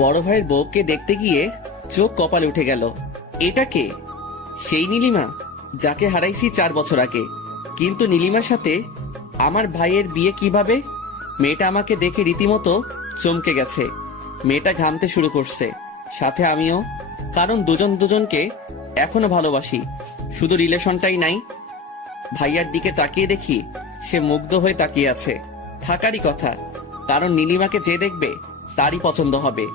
বড় ভাইয়ের বউকে দেখতে গিয়ে চোখ কপালে উঠে গেল। এটা কে? সেই নীলিমা যাকে হারাইছি 4 বছর আগে। কিন্তু নীলিমার সাথে আমার ভাইয়ের বিয়ে কিভাবে? মেয়েটা আমাকে দেখে রীতিমতো চমকে গেছে। মেয়েটা ঘামতে শুরু করছে, সাথে আমিও। কারণ দুজন দুজনকে এখনো ভালোবাসি, শুধু রিলেশনটাই নাই। ভাইয়ার দিকে তাকিয়ে দেখি সে মুগ্ধ হয়ে তাকিয়ে আছে। থাকারই কথা, কারণ নীলিমাকে যে দেখবে তারই পছন্দ হবে।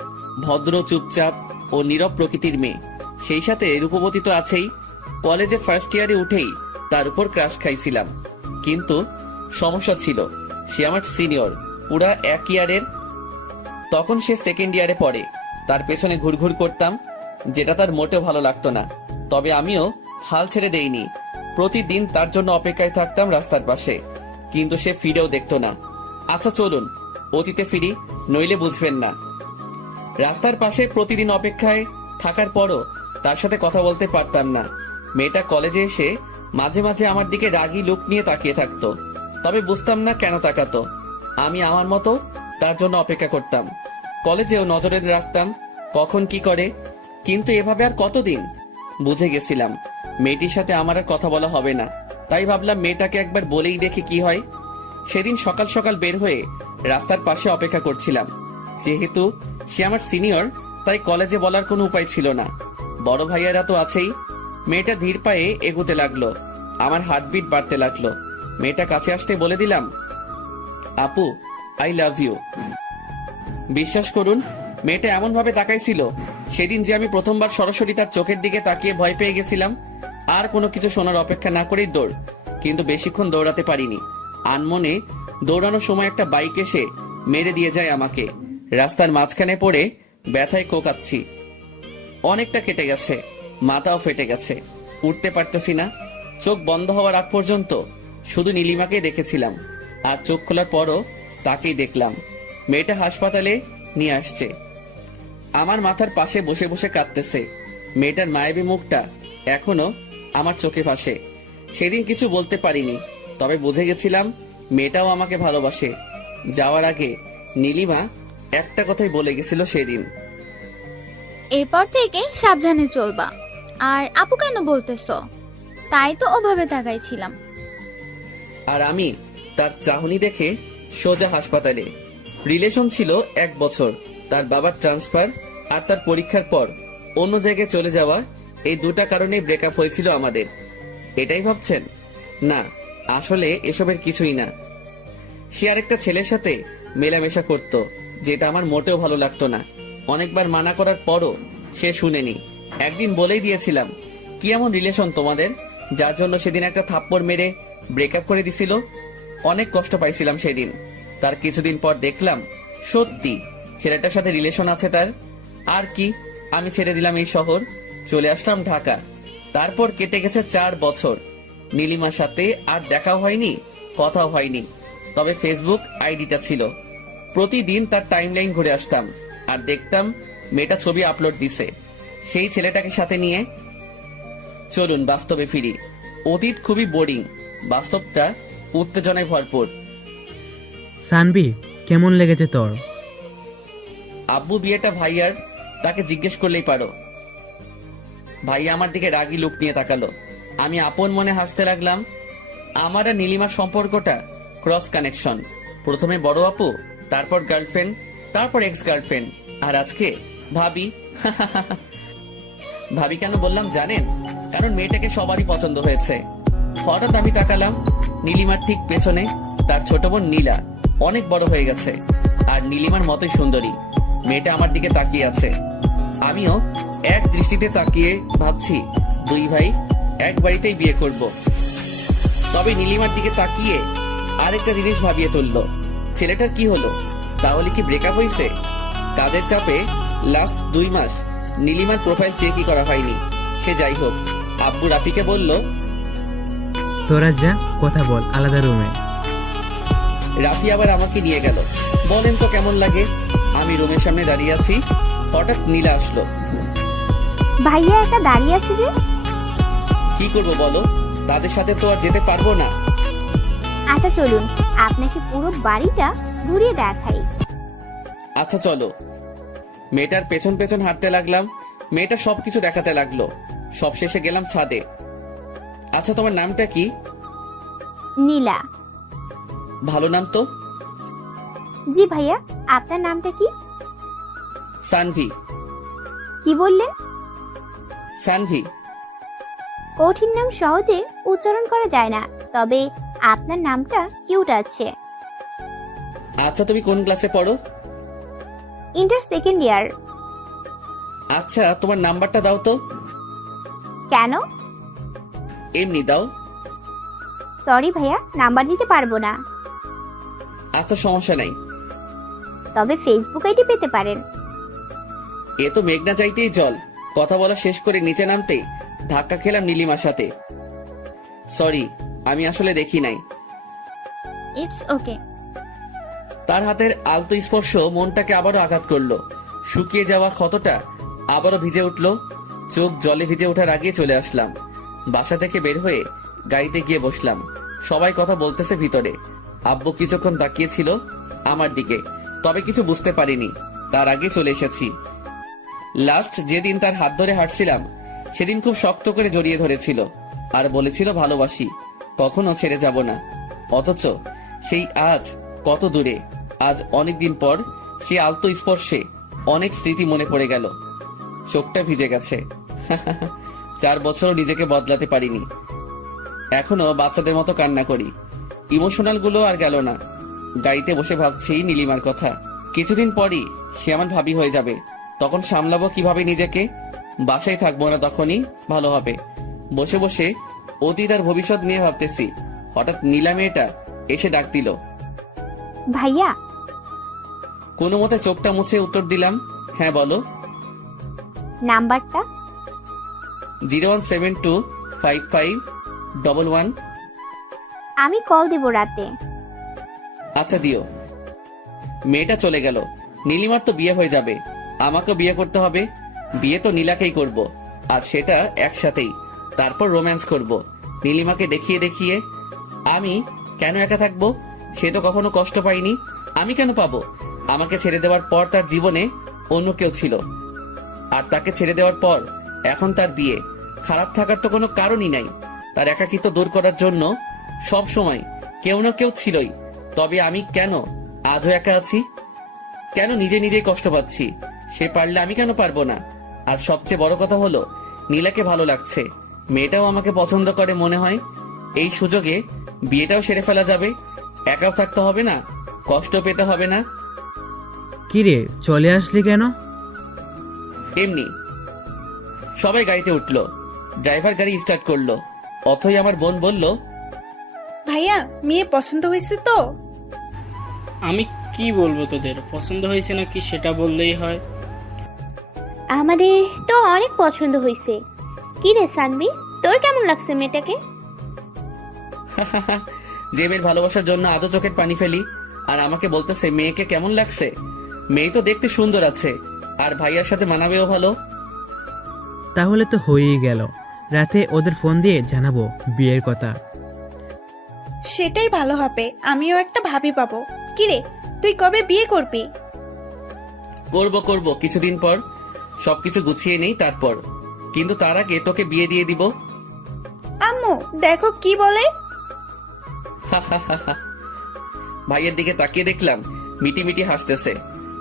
ভদ্র, চুপচাপ ও নীরব প্রকৃতির মেয়ে, সেই সাথে রূপবতী তো আছেই। কলেজে ফার্স্ট ইয়ারে উঠেই তার উপর ক্রাশ খাইছিলাম, কিন্তু সমস্যা ছিল সে আমার সিনিয়র, পুরা 1 ইয়ারের। তখন সে সেকেন্ড ইয়ারে পড়ে। তার পেছনে ঘুরঘুর করতাম, যেটা তার মোটেও ভালো লাগতো না। তবে আমিও হাল ছেড়ে দেইনি। প্রতিদিন তার জন্য অপেক্ষায় থাকতাম রাস্তার পাশে, কিন্তু সে ফিরেও দেখতো না। আচ্ছা চলুন অতীতে ফিরি, নইলে বুঝবেন না। রাস্তার পাশে প্রতিদিন অপেক্ষায় থাকার পরও তার সাথে কথা বলতে পারতাম না। মেয়েটা কলেজে এসে মাঝে মাঝে আমার দিকে রাগী লুক নিয়ে তাকিয়ে থাকতো, তবে বুঝতাম না কেন তাকাতো। আমি আমার মতো তার জন্য অপেক্ষা করতাম। কলেজেও নজরে রাখতাম কখন কি করে, কিন্তু এভাবে আর কতদিন? বুঝে গেছিলাম মেয়েটির সাথে আমার আর কথা বলা হবে না। তাই ভাবলাম মেয়েটাকে একবার বলেই দেখি কি হয়। সেদিন সকাল সকাল বের হয়ে রাস্তার পাশে অপেক্ষা করছিলাম। যেহেতু সে আমার সিনিয়র, তাই কলেজে বলার কোনো উপায় ছিল না। বড় ভাইয়ারা তো আছেই। মেয়েটা ধীর পায়ে এগোতে লাগলো, আমার হার্টবিট বাড়তে লাগলো। মেয়েটা কাছে আসতে বলে দিলাম, আপু আই লাভ ইউ। বিশ্বাস করুন, মেয়েটা এমন ভাবে তাকাইছিল সেদিন যে আমি প্রথমবার সরাসরি তার চোখের দিকে তাকিয়ে ভয় পেয়ে গেছিলাম। আর কোনো কিছু শোনার অপেক্ষা না করেই দৌড়, কিন্তু বেশিক্ষণ দৌড়াতে পারিনি। আনমনে দৌড়ানোর সময় একটা বাইক এসে মেরে দিয়ে যায় আমাকে। রাস্তার মাঝখানে পড়ে ব্যথায় কোকাচ্ছি। অনেকটা কেটে গেছে, মাথাও ফেটে গেছে, উঠতে পারতেছি না। চোখ বন্ধ হওয়ার আগ পর্যন্ত শুধু নীলিমাকে দেখেছিলাম, আর চোখ খোলার পরও তাকেই দেখলাম। মেয়েটা হাসপাতালে নিয়ে আসছে, আমার মাথার পাশে বসে বসে কাঁদতেছে। মেয়েটার মায়াবী মুখটা এখনো আমার চোখে ভাসে। সেদিন কিছু বলতে পারিনি, তবে বুঝে গেছিলাম মেয়েটাও আমাকে ভালোবাসে। যাওয়ার আগে নীলিমা একটা কথাই বলে গেছিল সেদিন, এরপর থেকে সাবধানে চলবা। আর আপু কেন বলতেছো? তাই তো ওভাবে তাকাইছিলাম। আর আমি তার চাহনি দেখে সোজা হাসপাতালে। রিলেশন ছিল 1 বছর, তার বাবার ট্রান্সফার আর তার পরীক্ষার পর অন্য জায়গায় চলে যাওয়া, এই দুটা কারণে ব্রেকআপ হয়েছিল আমাদের। এটাই ভাবছেন? না, আসলে এসবের কিছুই না। সে আরেকটা ছেলের সাথে মেলামেশা করত, যেটা আমার মোটেও ভালো লাগতো না। অনেকবার মানা করার পরও সে শুনেনি। একদিন বলেই দিয়েছিলাম, কি এমন রিলেশন তোমাদের, যার জন্য সেদিন একটা থাপ্পড় মেরে ব্রেকআপ করে দিছিল। অনেক কষ্ট পাইছিলাম সেদিন। তার কিছুদিন পর দেখলাম সত্যি ছেলেটার সাথে রিলেশন আছে তার। আর কি, আমি ছেড়ে দিলাম এই শহর, চলে আসলাম ঢাকা। তারপর কেটে গেছে 4 বছর। নীলিমার সাথে আর দেখাও হয়নি, কথাও হয়নি, তবে ফেসবুক আইডিটা ছিল। প্রতিদিন তার টাইমলাইন ঘুরে আসতাম আর দেখতাম মেয়েটা ছবি আপলোড দিছে সেই ছেলেটাকে সাথে নিয়ে। চলুন বাস্তবে ফিরি। অতীত খুবই বোরিং, বাস্তবটা উত্তেজনায় ভরপুর। সানবি, কেমন লেগেছে তোর? আব্বু বিয়েটা ভাইয়ার, তাকে জিজ্ঞেস করলেই পারো। ভাইয়া আমার দিকে রাগী লুক নিয়ে তাকালো। আমি আপন মনে হাসতে লাগলাম। আমার আর নীলিমার সম্পর্কটা ক্রস কানেকশন। প্রথমে বড় আপু, তারপর গার্লফ্রেন্ড, তারপর এক্স গার্লফ্রেন্ড, আর আজকে ভাবি। ভাবি কেন বললাম জানেন? কারণ মেয়েটাকে সবারই পছন্দ হয়েছে। হঠাৎ আমি তাকালাম, নীলিমার ঠিক পেছনে তার ছোট বোন নীলা অনেক বড় হয়ে গেছে, আর নীলিমার মতোই সুন্দরী। মেয়েটা আমার দিকে তাকিয়ে আছে। আমিও এক দৃষ্টিতে তাকিয়ে ভাবছি, 2 ভাই এক বাড়িতেই বিয়ে করব। তবে নীলিমার দিকে তাকিয়ে আরেকটা জিনিস ভাবিয়ে তুললো, ছেলেটার কি হলো? তাহলে কি ব্রেকআপ হয়েছে? কাজের চাপে লাস্ট 2 মাস নীলিমার প্রোফাইল চেকই করা হয়নি। সে যাই হোক, আব্বু রাফিকে বলল, তোরা যা, কথা বল আলাদা রুমে। রাফি আবার আমাকে নিয়ে গেল। বলেন তো কেমন লাগে? আমি রুমের সামনে দাঁড়িয়ে আছি, হঠাৎ নীলা আসলো। ভাইয়া একা দাঁড়িয়ে আছে যে? কি করব বলো, তাদের সাথে তো আর যেতে পারবো না। আচ্ছা চলুন, আপনাকে পুরো বাড়িটা ঘুরিয়ে দেখাই। আচ্ছা চলো। মেয়েটার পেছন পেছন হাঁটতে লাগলাম। মেয়েটা সবকিছু দেখাতে লাগলো। সবশেষে গেলাম ছাদে। আচ্ছা, তোমার নামটা কি? নীলা। ভালো নাম তো। জি ভাইয়া, আপনার নামটা কি? সানভি। কি বললেন? সানভি। কঠিন নাম সহজে উচ্চারণ করা যায় না, তবে আপনার নামটা কিউট আছে। আচ্ছা, তুমি কোন ক্লাসে পড়ো? Inter second year. আচ্ছা, তোমার নাম্বারটা দাও তো। কেন? এমনি দাও। সরি ভাইয়া, নাম্বার দিতে পারবো না। আচ্ছা, সমস্যা নাই। তবে ফেসবুক আইডি পেতে পারেন। এ তো মেঘনা চাইতেই জল। কথা বলা শেষ করে নিচে নামতেই ধাক্কা খেলাম নীলিমার সাথে। সরি, আমি আসলে দেখি নাই। It's okay. তার হাতের আলতো স্পর্শ মনটাকে আবারও আঘাত করলো। শুকিয়ে যাওয়া ক্ষতটা আবারও ভিজে উঠলো। চোখ জলে ভিজে ওঠার আগে চলে আসলাম। বাসা থেকে বের হয়ে গাড়িতে গিয়ে বসলাম। সবাই কথা বলতেছে ভিতরে। আব্বু কিছুক্ষণ তাকিয়েছিল আমার দিকে, তবে কিছু বুঝতে পারিনি। তার আগে চলে এসেছি। লাস্ট যেদিন তার হাত ধরে হাঁটছিলাম, সেদিন খুব শক্ত করে জড়িয়ে ধরেছিল আর বলেছিল ভালোবাসি, কখনো ছেড়ে যাব না। অথচ সেই আজ কত দূরে। আজ অনেকদিন পর সে আলতো স্পর্শে অনেক স্মৃতি মনে পড়ে গেল। চোখটা ভিজে গেছে। 4 বছরও নিজেকে বদলাতে পারিনি। এখনো বাচ্চাদের মতো কান্না করি। ইমোশনাল গুলো আর গেল না। গাড়িতে বসে ভাবছি নীলিমার কথা। কিছুদিন পরই সে আমার ভাবি হয়ে যাবে। তখন সামলাবো কিভাবে নিজেকে? বাসায় থাকবো না, তখনই ভালো হবে। বসে বসে অতীত আর ভবিষ্যৎ নিয়ে ভাবতেছি। হঠাৎ নীলা মেয়েটা এসে ডাক দিল। ভাইয়া। কোনো মতে চোখটা মুছে উত্তর দিলাম, হ্যাঁ বলো। নাম্বারটা? 017255111। আমি কল দেব রাতে। আচ্ছা, দিও। মেয়েটা চলে গেল। নীলিমার তো বিয়ে হয়ে যাবে, আমাকেও বিয়ে করতে হবে। বিয়ে তো নীলাকেই করব, আর সেটা একসাথেই। তারপর রোম্যান্স করব নীলিমাকে দেখিয়ে দেখিয়ে। আমি কেন একা থাকবো? সে তো কখনো কষ্ট পাইনি, আমি কেন পাবো? আমাকে ছেড়ে দেওয়ার পর তার জীবনে অন্য কেউ ছিল, আর তাকে ছেড়ে দেওয়ার পর এখন তার বিয়ে। খারাপ থাকার তো কোনো কারণই নাই। তার একাকিত্ব দূর করার জন্য সব সময় কেউ না কেউ ছিলই। তবে আমি কেন আজও একা আছি? কেন নিজে নিজেই কষ্ট পাচ্ছি? সে পারলে আমি কেন পারবো না? আর সবচেয়ে বড় কথা হলো, নীলাকে ভালো লাগছে, মেয়েটাও আমাকে পছন্দ করে মনে হয়। এই সুযোগে বিয়েটাও সেরে ফেলা যাবে। একাও থাকতে হবে না, কষ্ট পেতে হবে না। কিরে, চলে আসলি কেন? এমনি। সবাই গাড়িতে উঠলো। ড্রাইভার গাড়ি স্টার্ট করলো। অথই আমার বোন বলল, ভাইয়া, মেয়ে পছন্দ হয়েছে তো? আমি কি বলবো, তোদের পছন্দ হয়েছে নাকি সেটা বললেই হয়। আমাদের তো অনেক পছন্দ হয়েছে। কি রে সানভি, তোর কেমন লাগছে মেয়েটাকে? যে মেয়ের ভালোবাসার জন্য আজও চোখের পানি ফেলি, আর আমাকে বলতেছে মেয়েকে কেমন লাগছে। মেয়ে তো দেখতে সুন্দর আছে, আর ভাইয়ার সাথে মানাবেও ভালো। তাহলে তো হয়েই গেল। রাতে ওদের ফোন দিয়ে জানাবো বিয়ের কথা। সেটাই ভালো হবে, আমিও একটা ভাবি পাবো। কিরে, তুই কবে বিয়ে করবি? করব কিছুদিন পর। সবকিছু গুছিয়ে নেই তারপর, কিন্তু তার আগে তোকে বিয়ে দিয়ে দিব। আম্মু দেখো কি বলে। ভাইয়ের দিকে তাকিয়ে দেখলাম মিটি মিটি হাসতেছে।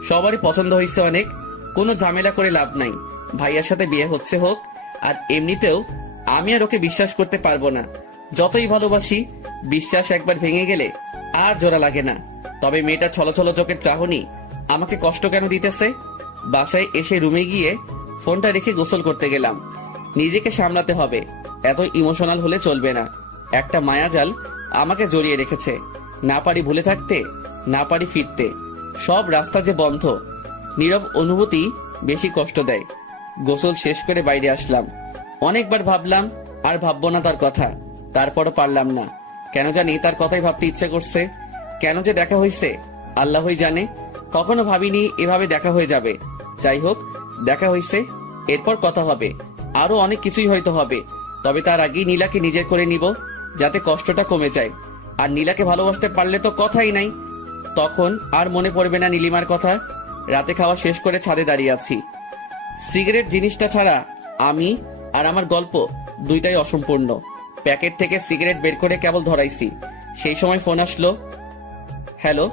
সবারই পছন্দ হয়েছে অনেক, কোনো ঝামেলা করে লাভ নাই। ভাইয়ার সাথে বিয়ে হচ্ছে হোক। আর এমনিতেও আমি আর ওকে বিশ্বাস করতে পারবো না। যতই ভালোবাসি, বিশ্বাস একবার ভেঙে গেলে আর জোড়া লাগে না। তবে মেয়েটা ছলছল চোখের চাহনি আমাকে কষ্ট কেন দিতেছে? বাসায় এসে রুমে গিয়ে ফোনটা রেখে গোসল করতে গেলাম। নিজেকে সামলাতে হবে, এত ইমোশনাল হলে চলবে না। একটা মায়াজাল আমাকে জড়িয়ে রেখেছে। না পারি ভুলে থাকতে, না পারি ফিরতে। সব রাস্তা যে বন্ধ। নীরব অনুভূতি বেশি কষ্ট দেয়। গোসল শেষ করে বাইরে আসলাম। অনেকবার ভাবলাম আর ভাববো না তার কথা, তারপরও পারলাম না। কেন জানি তার কথাই ভাবতে ইচ্ছে করছে। কেন যে দেখা হয়েছে আল্লাহই জানে। কখনো ভাবিনি এভাবে দেখা হয়ে যাবে। যাই হোক, দেখা হয়েছে, এরপর কথা হবে। আরো অনেক কিছুই হয়তো হবে। তবে তার আগেই নীলাকে নিজের করে নিব, যাতে কষ্টটা কমে যায়। আর নীলাকে ভালোবাসতে পারলে তো কথাই নাই। তখন আর মনে পড়বে না নীলিমার কথা। রাতে খাওয়া শেষ করে ছাদে দাঁড়িয়ে আছি। সিগারেট জিনিসটা ছাড়া আমি আর আমার গল্প দুইটাই অসম্পূর্ণ। প্যাকেট থেকে সিগারেট বের করে কেবল ধরাইছি, সেই সময় ফোন আসলো। হ্যালো।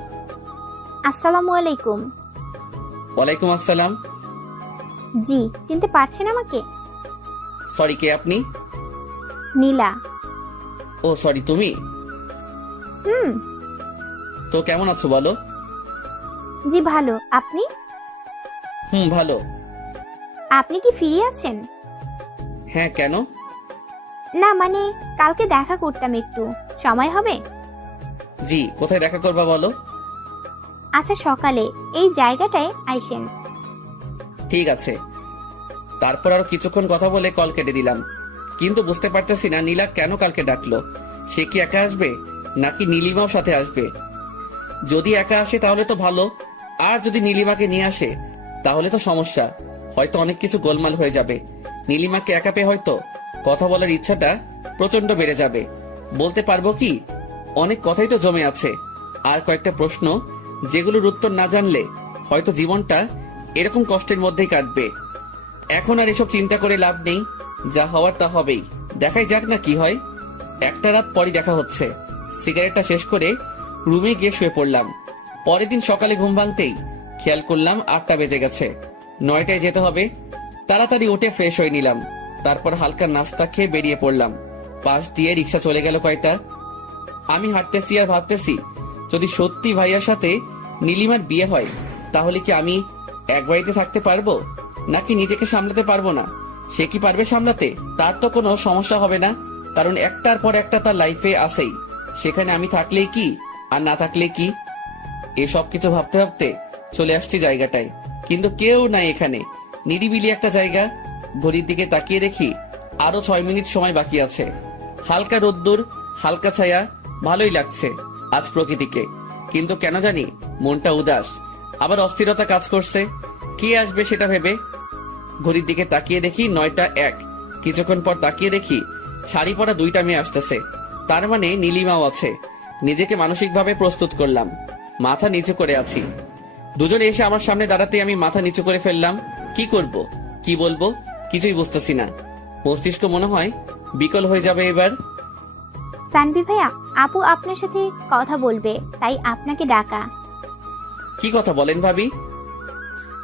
আসসালামু আলাইকুম। ওয়ালাইকুম আসসালাম। জি, চিনতে পারছেন আমাকে? সরি, কে আপনি? নীলা। ও সরি, তুমি? হুম। তো কেমন আছো বলো? জি ভালো, আপনি? ভালো। আপনি কি ফ্রি আছেন? হ্যাঁ, কেন? না মানে কালকে দেখা করতাম, একটু সময় হবে? জি, কোথায় দেখা করবা বলো? আচ্ছা, সকালে এই জায়গাটায় আইসেন। ঠিক আছে। তারপর আরো কিছুক্ষণ কথা বলে কল কেটে দিলাম। কিন্তু বুঝতে পারতেছি না নীলা কেন কালকে ডাকলো। সে কি একা আসবে নাকি নীলিমাও সাথে আসবে? যদি একা আসে তাহলে তো ভালো, আর যদি নীলিমাকে নিয়ে আসে তাহলে তো সমস্যা। হয়তো অনেক কিছু গোলমাল হয়ে যাবে। নীলিমাকে একা পেয়ে হয়তো কথা বলার ইচ্ছাটা প্রচন্ড বেড়ে যাবে। বলতে পারবো কি, অনেক কথাই তো জমে আছে, আর কয়েকটা প্রশ্ন যেগুলোর উত্তর না জানলে হয়তো জীবনটা এরকম কষ্টের মধ্যেই কাটবে। এখন আর এসব চিন্তা করে লাভ নেই, যা হওয়ার তা হবেই। দেখাই যাক না কি হয়। একটা রাত পরই দেখা হচ্ছে। সিগারেটটা শেষ করে রুমে গিয়ে শুয়ে পড়লাম। পরের দিন সকালে ঘুম ভাঙতেই খেয়াল করলাম 8টা বেজে গেছে। 9টায় যেতে হবে। তাড়াতাড়ি উঠে ফ্রেশ হয়ে নিলাম। তারপর হালকা নাস্তা খেয়ে বেরিয়ে পড়লাম। পাশ দিয়ে রিক্সা চলে গেল কয়টা। আমি হাঁটতেছি আর ভাবতেছি, যদি সত্যি ভাইয়ার সাথে নীলিমার বিয়ে হয় তাহলে কি আমি এক বাড়িতে থাকতে পারবো, নাকি নিজেকে সামলাতে পারবো না? সে কি পারবে সামলাতে? তার তো কোনো সমস্যা হবে না, কারণ একটার পর একটা তার লাইফে আসেই। সেখানে আমি থাকলেই কি আর না থাকলে কি? এসব কিছু ভাবতে ভাবতে চলে আসছি জায়গাটায়, কিন্তু কেউ নাই এখানে। নিরিবিলি একটা জায়গা। ঘড়ির দিকে তাকিয়ে দেখি আরো 6 মিনিট সময় বাকি আছে। হালকা রোদ্দুর, হালকা ছায়া, ভালোই লাগছে আজ প্রকৃতিকে। কিন্তু কেন জানি মনটা উদাস, আবার অস্থিরতা কাজ করছে। কে আসবে সেটা ভেবে। ঘড়ির দিকে তাকিয়ে দেখি 9টা 1। কিছুক্ষণ পর তাকিয়ে দেখি শাড়ি পরা 2টা মেয়ে আসতেছে। তার মানে নীলিমাও আছে। নিজেকে মানসিকভাবে প্রস্তুত করলাম। মাথা নিচু করে আছি। দুজনে এসে আমার সামনে দাঁড়াতে আমি মাথা নিচু করে ফেললাম। কি করব, কি বলবো, কিছুই বুঝতেছি না। মস্তিষ্ক মনে হয় বিকল হয়ে যাবে এবার। সানভি ভাইয়া, আপু আপনার সাথে কথা বলবে, তাই আপনাকে ডাকা। কি কথা বলেন ভাবি?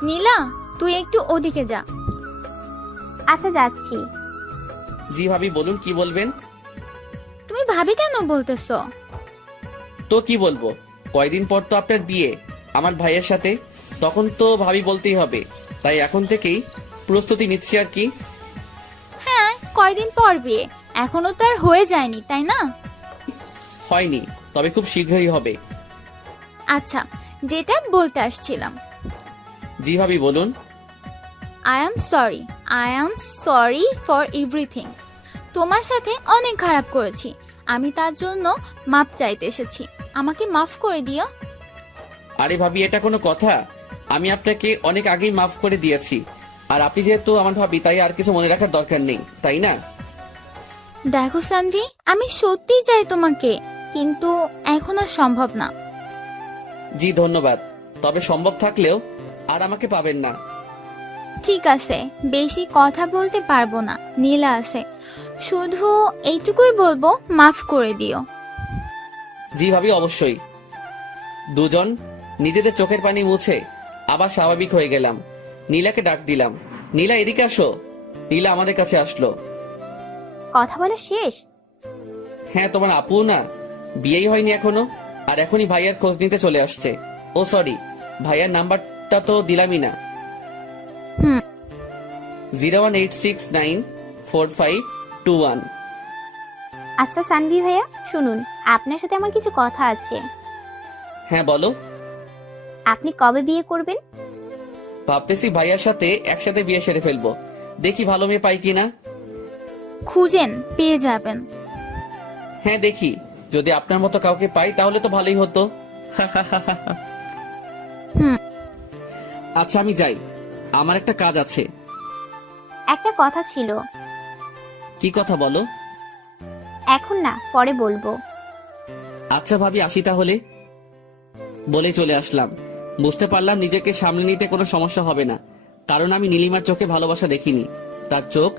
নীলা, তুই একটু ওদিকে যা। আচ্ছা, যাচ্ছি। জি ভাবি, বলুন কি বলবেন। তুমি ভাবি কেন বলতেছো? তো কি বলবো, কয়দিন পর তো আপনার বিয়ে আমার ভাইয়ের সাথে, তখন তো ভাবি বলতেই হবে। তাই এখন থেকেই প্রস্তুতি নিচ্ছি আর কি। হ্যাঁ, কয়দিন পর বিয়ে, এখনো তো আর হয়ে যায়নি, তাই না? হয়নি, তবে খুব শীঘ্রই হবে। আচ্ছা, যেটা বলতে আসছিলাম, জি ভাবি বলুন। I am sorry for everything. তোমার সাথে অনেক খারাপ করেছি, আমি তার জন্য মাপ চাইতে এসেছি। আমাকে মাফ করে দিও। আরে ভাবি, এটা কোনো কথা? আমি আপনাকে অনেক আগেই মাফ করে দিয়েছি। আর আপনি যেহেতু আমার ভাবি, তাই আর কিছু মনে রাখার দরকার নেই, তাই না? দেখো সানভি, আমি সত্যিই চাই তোমাকে, কিন্তু এখন আর সম্ভব না। জি ধন্যবাদ, তবে সম্ভব থাকলেও আর আমাকে পাবেন না। ঠিক আছে, বেশি কথা বলতে পারবো না, নীলা আছে। শুধু এইটুকুই বলবো, মাফ করে দিও। জি ভাবি, অবশ্যই। দুজন নিজেদের চোখের পানি মুছে আবার স্বাভাবিক হয়ে গেলাম। নীলাকে ডাক দিলাম, নীলা এদিকে আসো। নীলা আমাদের কাছে আসলো। কথা বলা শেষ? হ্যাঁ, তোমার আপু না, বিয়েই হয়নি এখনো, আর এখনই ভাইয়ার খোঁজ নিতে চলে আসছে। ও সরি, ভাইয়ার নাম্বারটা তো দিলামই না। হুম। 018694521। আচ্ছা সানভি ভাইয়া, শুনুন, আপনার সাথে আমার কিছু কথা আছে। হ্যাঁ বলো। আপনি কবে বিয়ে করবেন? ভাবতেছি ভাইয়ার সাথে একসাথে বিয়ে সেরে ফেলবো। দেখি ভালো মেয়ে পাই কিনা। খুঁজেন, পেয়ে যাবেন। হ্যাঁ দেখি, যদি আপনার মতো কাউকে পাই তাহলে তো ভালোই হতো। হুম। আচ্ছা আমি যাই, আমার একটা কাজ আছে। একটা কথা ছিল। কি কথা বলো? এখন না, পরে বলবো। আচ্ছা ভাবি, আসি তাহলে। বলে চলে আসলাম। বুঝতে পারলাম নিজেকে সামলে নিতে কোনো সমস্যা হবে না, কারণ আমি নীলিমার চোখে ভালোবাসা দেখিনি। তার চোখ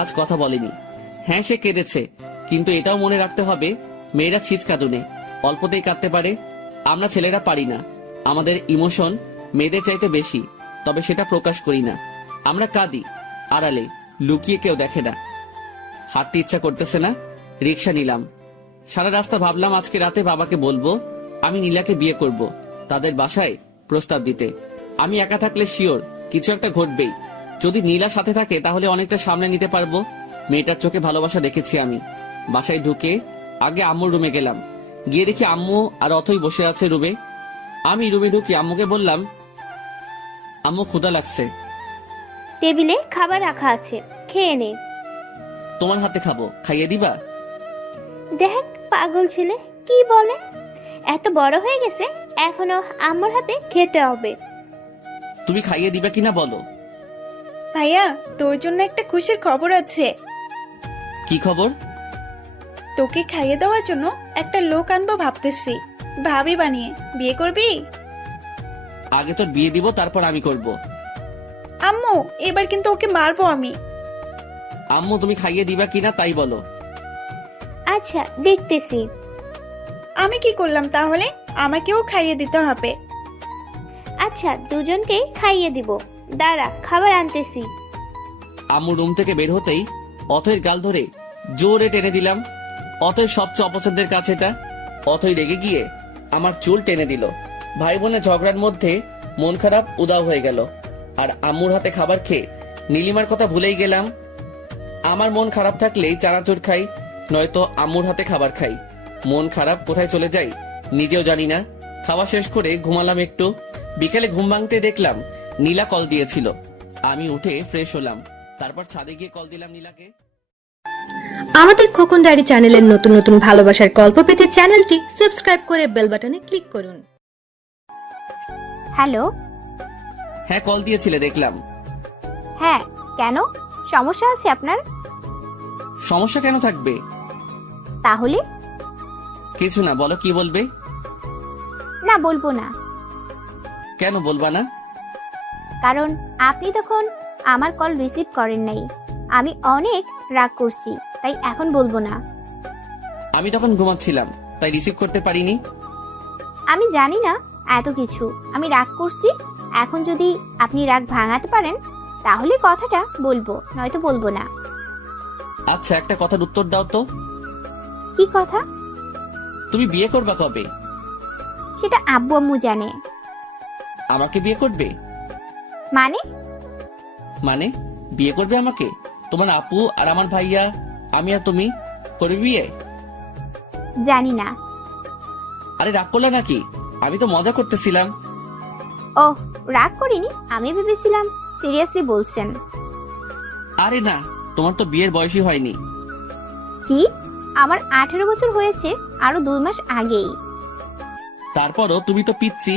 আজ কথা বলেনি। হ্যাঁ, সে কেঁদেছে, কিন্তু এটাও মনে রাখতে হবে মেয়েরা ছিচকাদুনে অল্পতেই কাঁদতে পারে, আমরা ছেলেরা পারি না। আমাদের ইমোশন মেয়েদের চাইতে বেশি, তবে সেটা প্রকাশ করি না। আমরা কাঁদি আড়ালে, লুকিয়ে, কেউ দেখে না। হাঁটতে ইচ্ছা করতেছে না, রিক্সা নিলাম। সারা রাস্তা ভাবলাম আজকে রাতে বাবাকে বলবো আমি নীলাকে বিয়ে করব, তাদের বাসায় প্রস্তাব দিতে। আমি একা থাকলে শিওর কিছু একটা ঘটবেই। যদি নীলা সাথে থাকে তাহলে অনেকটা সামনে নিতে পারবো। মেয়েটার চোখে ভালোবাসা দেখেছি আমি। বাসায় ঢুকে আগে আম্মুর রুমে গেলাম, গিয়ে দেখি আম্মু আর অথই বসে আছে রুমে। আমি রুমে ঢুকি আম্মুকে বললাম, আম্মু ক্ষুধা লাগছে, টেবিলে খাবার রাখা আছে, খেয়ে নে। তোমার হাতে খাবো, খাইয়ে দিবা? দেখ পাগল ছেলে কি বলে, এত বড় হয়ে গেছে এখনো আম্মুর হাতে খেতে হবে। তুমি খাইয়ে দিবা কিনা বলো। ভাইয়া, তোর জন্য একটা খুশির খবর আছে। কি খবর? তোকে খাইয়ে দেওয়ার জন্য একটা লোক আনবো ভাবতেছি, ভাবি বানিয়ে। বিয়ে করবি? আগে তোর বিয়ে দিব, তারপর আমি করব। আম্মু, এবার কিন্তু ওকে মারবো আমি। আম্মু তুমি খাইয়ে দিবা কিনা তাই বলো। আচ্ছা দেখতেছি। আমি কি করলাম তাহলে? আমাকেও খাইয়ে দিতে হবে। আচ্ছা দুজনকেই খাইয়ে দিব, দাঁড়া খাবার আনতেছি। আম্মু রুম থেকে বের হতেই অথৈর গাল ধরে জোরে টেনে দিলাম। অথৈ সবচেয়ে অপছন্দের কাছে এটা। অথৈ রেগে গিয়ে আমার চুল টেনে দিল। ভাই বোনের ঝগড়ার মধ্যে মন খারাপ উদাও হয়ে গেল। আর আম্মুর হাতে খাবার খেয়ে নীলিমার কথা ভুলেই গেলাম। আমার মন খারাপ থাকলেই চানাচুর খাই, নয়তো আম্মুর হাতে খাবার খাই। মন খারাপ কোথায় চলে যাই নিজেও জানি না। খাওয়া শেষ করে ঘুমালাম একটু। বিকেলে ঘুম ভাঙতে দেখলাম নীলা কল দিয়েছিল। আমি উঠে ফ্রেশ হলাম, তারপর ছাদে গিয়ে কল দিলাম নীলাকে। আমাদের খোকন ডায়েরি চ্যানেলের নতুন নতুন ভালোবাসার গল্প পেতে চ্যানেলটি সাবস্ক্রাইব করে বেল বাটনে ক্লিক করুন। হ্যালো। হ্যাঁ, কল দিয়েছিলে দেখলাম। হ্যাঁ, কেন? সমস্যা আছে আপনার? সমস্যা কেন থাকবে? তাহলে? কিছু না, বলো কি বলবে। না, বলবো না। কেন বলবা না? কারণ আপনি তখন আমার কল রিসিভ করেন নাই। আমি অনেক রাগ করছি, তাই এখন বলবো না। আমি তখন ঘুমাচ্ছিলাম, তাই রিসিভ করতে পারিনি। আমি জানি না এত কিছু। আমি রাগ করছি, এখন যদি আপনি রাগ ভাঙাতে পারেন তাহলে কথাটা বলবো, নয়তো বলবো না। আচ্ছা, একটা কথার উত্তর দাও তো। কি কথা? তুমি বিয়ে করবা কবে? সেটা আব্বু আম্মু জানে। আমাকে বিয়ে করবে? মানে? মানে বিয়ে করবে আমাকে? তোমার আপু আর আমার ভাইয়া, আমি আর তুমি করবে বিয়ে? জানি না। আরে রাগ করলা নাকি? আমি তো মজা করতেছিলাম। ওহ, রাগ করিনি, আমি ভেবেছিলাম সিরিয়াসলি বলছেন। আরে না, তোমার তো বিয়ের বয়সই হয়নি। কি? আমার 18 বছর হয়েছে আরো 2 মাস আগেই। তারপরও তুমি তো পিচ্ছি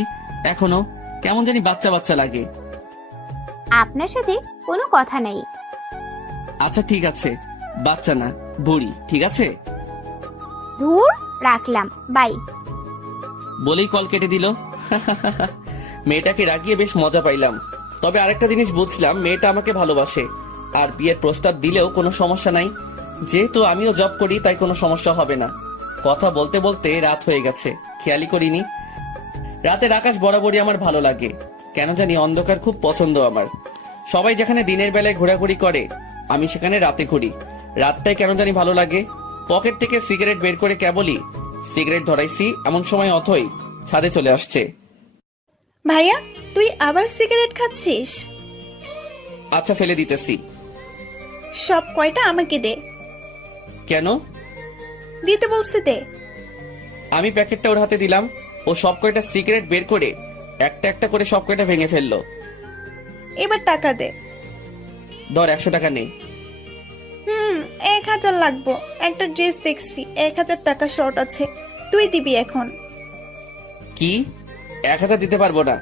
এখনো, কেমন জানি বাচ্চা বাচ্চা লাগে। আপনার সাথে কোনো কথা নাই। আচ্ছা ঠিক আছে, বাচ্চা না বুড়ি, ঠিক আছে। ধুর, রাখলাম, বাই। বলেই কল কেটে দিল। মেয়েটাকে রাগিয়ে বেশ মজা পাইলাম। তবে আরেকটা জিনিস বুঝলাম, মেয়েটা আমাকে ভালোবাসে। আর বিয়ের প্রস্তাব দিলেও কোনো সমস্যা নাই, যেহেতু আমিও জব করি তাই কোনো সমস্যা হবে না। কথা বলতে বলতে রাত হয়ে গেছে, খেয়ালই করিনি। রাতের আকাশ বরাবরই আমার ভালো লাগে, কেন জানি অন্ধকার খুব পছন্দ আমার। সবাই যেখানে দিনের বেলায় ঘোরাঘুরি করে, আমি সেখানে রাতে ঘুরি। রাতটাই কেন জানি ভালো লাগে। পকেট থেকে সিগারেট বের করে কেবলই সিগারেট ধরাইছি, এমন সময় অথই ছাদে চলে আসছে। ভাইয়া, তুই আবার সিগারেট খাচ্ছিস? আচ্ছা, ফেলে দিতেছি। সব কয়টা আমাকে দে। কেন? দিতে বলছি দে। আমি প্যাকেটটা ওর হাতে দিলাম। ও সব কয়টা সিগারেট বের করে একটা একটা করে সব কয়টা ভেঙে ফেললো। এবার টাকা দে। ধর, 100 টাকা নেই। 1000 লাগবো। একটা ড্রেস দেখছি, 1000 টাকা শর্ট আছে, তুই দিবি এখন। কি? 1000 দিতে পারবো না।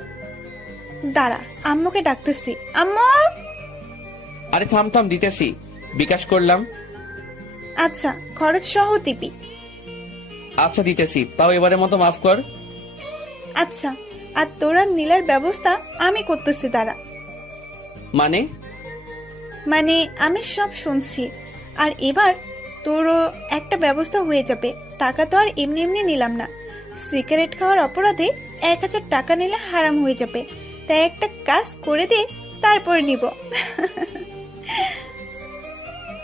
দাঁড়া, আম্মুকে ডাকতেছি। আম্মু! আরে থাম থাম, দিতেছি। বিকাশ করলাম। আচ্ছা, খরচ সহ দিবি। আচ্ছা দিতেছি, তাও এবারের মতো মাফ কর। আচ্ছা, আর তোরা নীলার ব্যবস্থা আমি করতেছি দাঁড়া। মানে? মানে আমি সব শুনছি, আর এবার তোরও একটা ব্যবস্থা হয়ে যাবে। টাকা তো আর এমনি এমনি নিলাম না, সিগারেট খাওয়ার অপরাধে 1000 টাকা নিলে হারাম হয়ে যাবে, তাই একটা কাজ করে দে, তারপর নিব।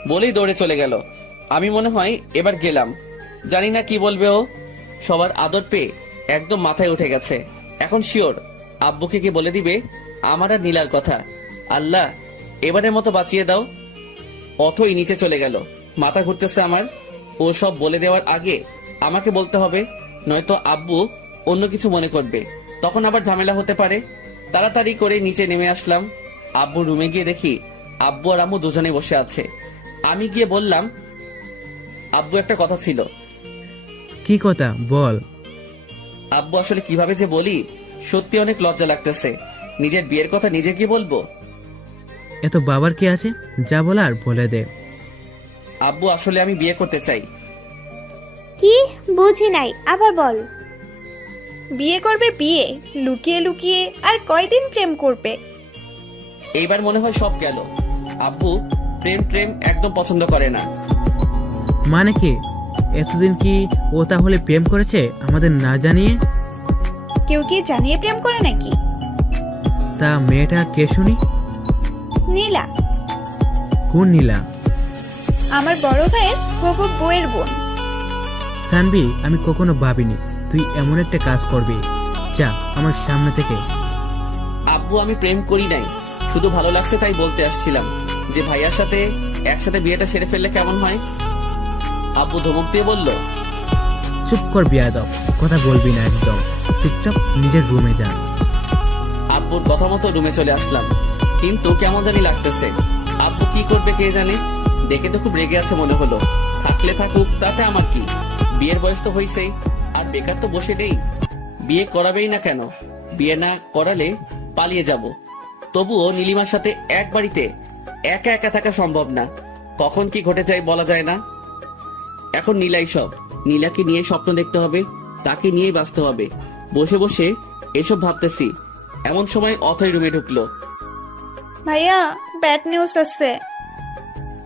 বলেই দৌড়ে চলে গেল। আমি মনে হয় এবার গেলাম, জানি না কি বলবে ও। সবার আদর পেয়ে একদম মাথায় উঠে গেছে। এখন শিওর আব্বুকে কি বলে দিবে আমার আর নীলার কথা। আল্লাহ, এবারের মতো বাঁচিয়ে দাও। অথই নিচে চলে গেল। মাথা ঘুরতেছে আমার। ও সব বলে দেওয়ার আগে আমাকে বলতে হবে, নয়তো আব্বু অন্য কিছু মনে করবে, তখন আবার ঝামেলা হতে পারে। তাড়াতাড়ি করে নিচে নেমে আসলাম। আব্বু রুমে গিয়ে দেখি আব্বু আর আম্মু দুজনে বসে আছে। আমি গিয়ে বললাম, আব্বু একটা কথা ছিল। কি কথা বল। আব্বু আসলে কিভাবে যে বলি, সত্যি অনেক লজ্জা লাগতেছে। নিজের বিয়ের কথা নিজে কি বলবো। এত বাবার কি আছে, যা বলার বলে দে। আব্বু আসলে আমি বিয়ে করতে চাই। কি বুঝি নাই, আবার বল। বিয়ে করবে বিয়ে, লুকিয়ে লুকিয়ে আর কয়দিন প্রেম করবে? এইবার মনে হয় সব গেল। আব্বু প্রেম প্রেম একদম পছন্দ করে না। মানে কি, এতদিন কি ও তাহলে প্রেম করেছে আমাদের না জানিয়ে? কেউ কি জানিয়ে প্রেম করে নাকি? তা মেয়েটা কে শুনি? নীলা, কোন নীলা? আমার বড় ভাইয়ের হবু বউয়ের বোন। সানবি, আমি কখনো ভাবিনি তুই এমন একটা কাজ করবি। যা আমার সামনে থেকে। আব্বু আমি প্রেম করি নাই, শুধু ভালো লাগছে তাই বলতে আসছিলাম যে ভাইয়ার সাথে একসাথে বিয়েটা সেরে ফেললে কেমন হয়। আব্বু ধমক দিয়ে বলল, চুপ কর বিয়াদব, কথা বলবি না একদম। চুপচাপ নিজের রুমে যা। আব্বুর কথা মতো রুমে চলে আসলাম, কিন্তু কেমন জানি লাগতেছে। আব্বু কি করবে কে জানে। দেখে তো খুব রেগে আছে মনে হলো। থাকলে থাকুক, তাতে আমার কি। বিয়ের বয়স তো হয়েছেই, আর বেকার তো বসে নেই। বিয়ে করাবেই না কেন? বিয়ে না করালে পালিয়ে যাব। তবুও নীলিমার সাথে এক বাড়িতে একা একা থাকা সম্ভব না। কখন কি ঘটে যায় বলা যায় না। এখন নীলাই সব। নীলাকে নিয়ে স্বপ্ন দেখতে হবে, তাকে নিয়েই বাঁচতে হবে। বসে বসে এসব ভাবতেছি, এমন সময় অথই রুমে ঢুকলো। ভাইয়া, ব্যাড নিউজ আছে।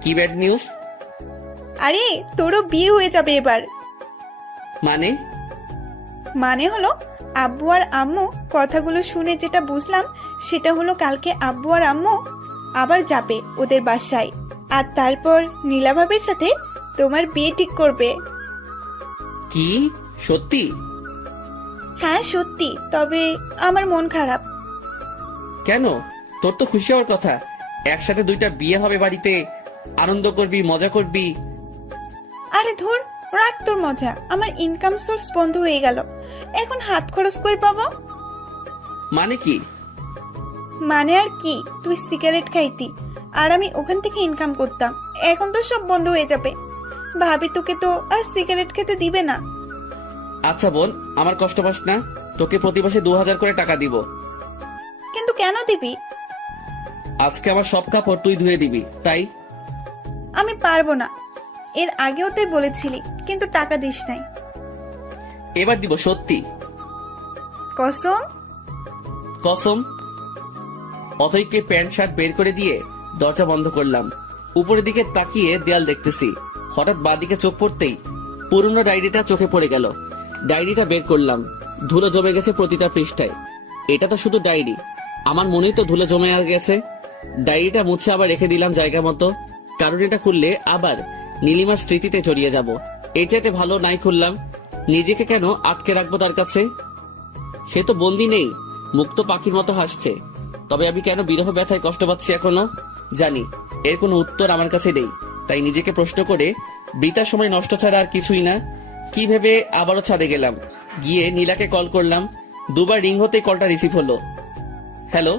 কি ব্যাড নিউজ? আরে তোরও বিয়ে হয়ে যাবে এবার। মানে হলো আব্বু আর আম্মু, কথাগুলো শুনে যেটা বুঝলাম সেটা হলো কালকে আব্বু আর আম্মু আবার যাবে ওদের বাসায়, আর তারপর নীলা ভাবির সাথে তোমার বিয়ে ঠিক করবে। কি সত্যি? হ্যাঁ সত্যি, তবে আমার মন খারাপ। কেন? তোর তো খুশি হওয়ার কথা। একসাথে 2টা বিয়ে হবে বাড়িতে, আনন্দ করবি, মজা করবি। আরে ধুর, রাখ তোর মজা। আমার ইনকাম সোর্স বন্ধ হয়ে গেল, এখন হাত খরচ কই পাবো? মানে কি? মানে আর কি, তুই সিগারেট খাইতি আর আমি ওখান থেকে ইনকাম করতাম, এখন তো সব বন্ধ হয়ে যাবে। ভাবি তোকে তো আর সিগারেট খেতে দিবে না। আচ্ছা বোন, আমার কষ্ট পাস না। তোকে প্রতি মাসে 2000 করে টাকা দিব। কিন্তু কেন দিবি? আজকে আমার সব কাপড় তুই ধুয়ে দিবি, তাই। আমি পারবো না, এর আগেও তুই বলেছিলি, কিন্তু টাকা দিস নাই। এবার দিব সত্যি। কসম? কসম। অথইকে প্যান্ট শার্ট বের করে দিয়ে দরজা বন্ধ করলাম। উপরের দিকে তাকিয়ে দেয়াল দেখতেছি। হঠাৎ বাঁদিকে চোখ পড়তেই পুরনো ডায়েরিটা চোখে পড়ে গেল। ডায়েরিটা বের করলাম, ধুলো জমে গেছে প্রতিটা পৃষ্ঠায়। এটা তো শুধু ডায়েরি, আমার মনেই তো ধুলো জমে গেছে। ডায়েরিটা মুছে আবার রেখে দিলাম জায়গা মতো, কারণ এটা খুললে আবার নীলিমার স্মৃতিতে জড়িয়ে যাব। এই চাইতে ভালো নাই খুললাম। নিজেকে কেন আটকে রাখবো তার কাছে? সে তো বন্দি নেই, মুক্ত পাখির মতো হাসছে। তবে আমি কেন বিরহ ব্যথায় কষ্ট পাচ্ছি এখনো জানি এর কোনো উত্তর আমার কাছে নেই। তাই নিজেকে প্রশ্ন করে বৃথার সময় নষ্ট ছাড়া আর কিছুই না। কি ভেবে আবারও ছাদে গেলাম, গিয়ে নীলাকে কল করলাম। 2বার রিং হতেই কলটা রিসিভ হলো। হ্যালো।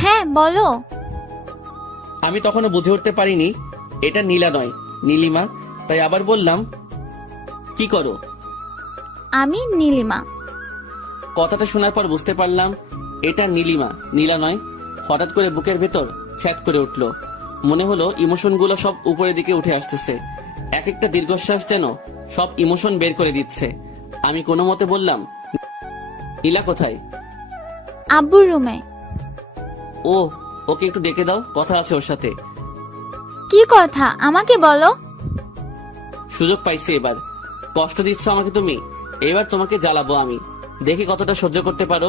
হ্যাঁ বলো। আমি তখনও বুঝে উঠতে পারিনি এটা নীলা নয়, নীলিমা। তাই আবার বললাম, কি করো? আমি নীলিমা। কথাটা শোনার পর বুঝতে পারলাম এটা নীলিমা, নীলা নয়। হঠাৎ করে বুকের ভেতর ছ্যাদ করে উঠলো। মনে হলো ইমোশন গুলো সব উপরের দিকে উঠে আসতেছে। এক একটা দীর্ঘশ্বাস যেন সব ইমোশন বের করে দিচ্ছে। আমি কোনো মতে বললাম, নীলা কোথায়? আব্বুর রুমে। ও, ওকে একটু ডেকে দাও, কথা আছে ওর সাথে। কি কথা আমাকে বলো। সুযোগ পাইছি এবার। কষ্ট দিচ্ছ আমাকে তুমি, এবার তোমাকে জ্বালাবো আমি, দেখি কতটা সহ্য করতে পারো।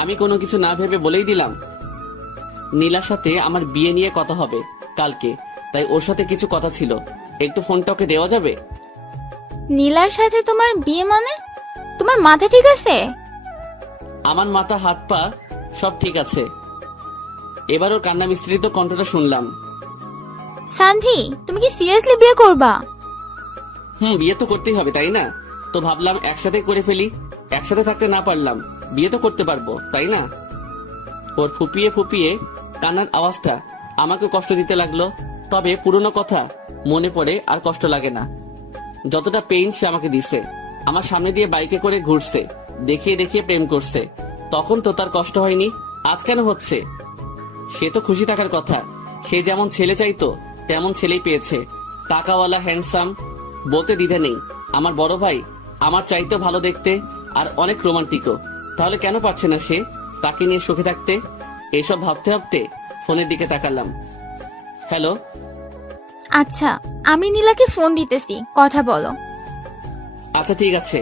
আমি কোনো কিছু না ভেবে বলেই দিলাম নীলার সাথে আমার বিয়ে নিয়ে কথা হবে কালকে, তাই ওর সাথে কিছু কথা ছিল। একটু ফোনটা ওকে দেওয়া যাবে? নীলার সাথে তোমার বিয়ে মানে? তোমার মাথা ঠিক আছে? আমার মাথা হাত পা সব ঠিক আছে। এবার ওর কান্না মিস্ত্রি তো কণ্ঠটা শুনলাম। সান্ধি, তুমি কি সিরিয়াসলি বিয়ে করবা? বিয়ে তো করতেই হবে তাই না? তো ভাবলাম একসাথে করে ফেলি। একসাথে থাকতে না পারলাম, বিয়ে তো করতে পারবো তাই না? ওর ফুপিয়ে ফুপিয়ে কান্নার আওয়াজটা আমাকে কষ্ট দিতে লাগলো। তবে পুরনো কথা মনে পড়ে আর কষ্ট লাগে না। যতটা পেইন সে আমাকে দিছে। আমার সামনে দিয়ে বাইকে করে ঘুরছে, দেখিয়ে দেখিয়ে প্রেম করছে। তখন তো তার কষ্ট হয়নি, আজ কেন হচ্ছে? সে তো খুশি থাকার কথা। সে যেমন ছেলে চাইতো তেমন ছেলেই পেয়েছে। টাকাওয়ালা, হ্যান্ডসাম, বলতে দ্বিধা নেই। আমার বড় ভাই আমার চাইতে ভালো দেখতে আর অনেক রোমান্টিকও। তাহলে কেন পারছে না সে তাকে নিয়ে সুখে থাকতে? এসব ভাবতে ভাবতে ফোনের দিকে তাকালাম। হ্যালো। আচ্ছা, আমি নীলাকে ফোন দিতেছি, কথা বলো। আচ্ছা ঠিক আছে।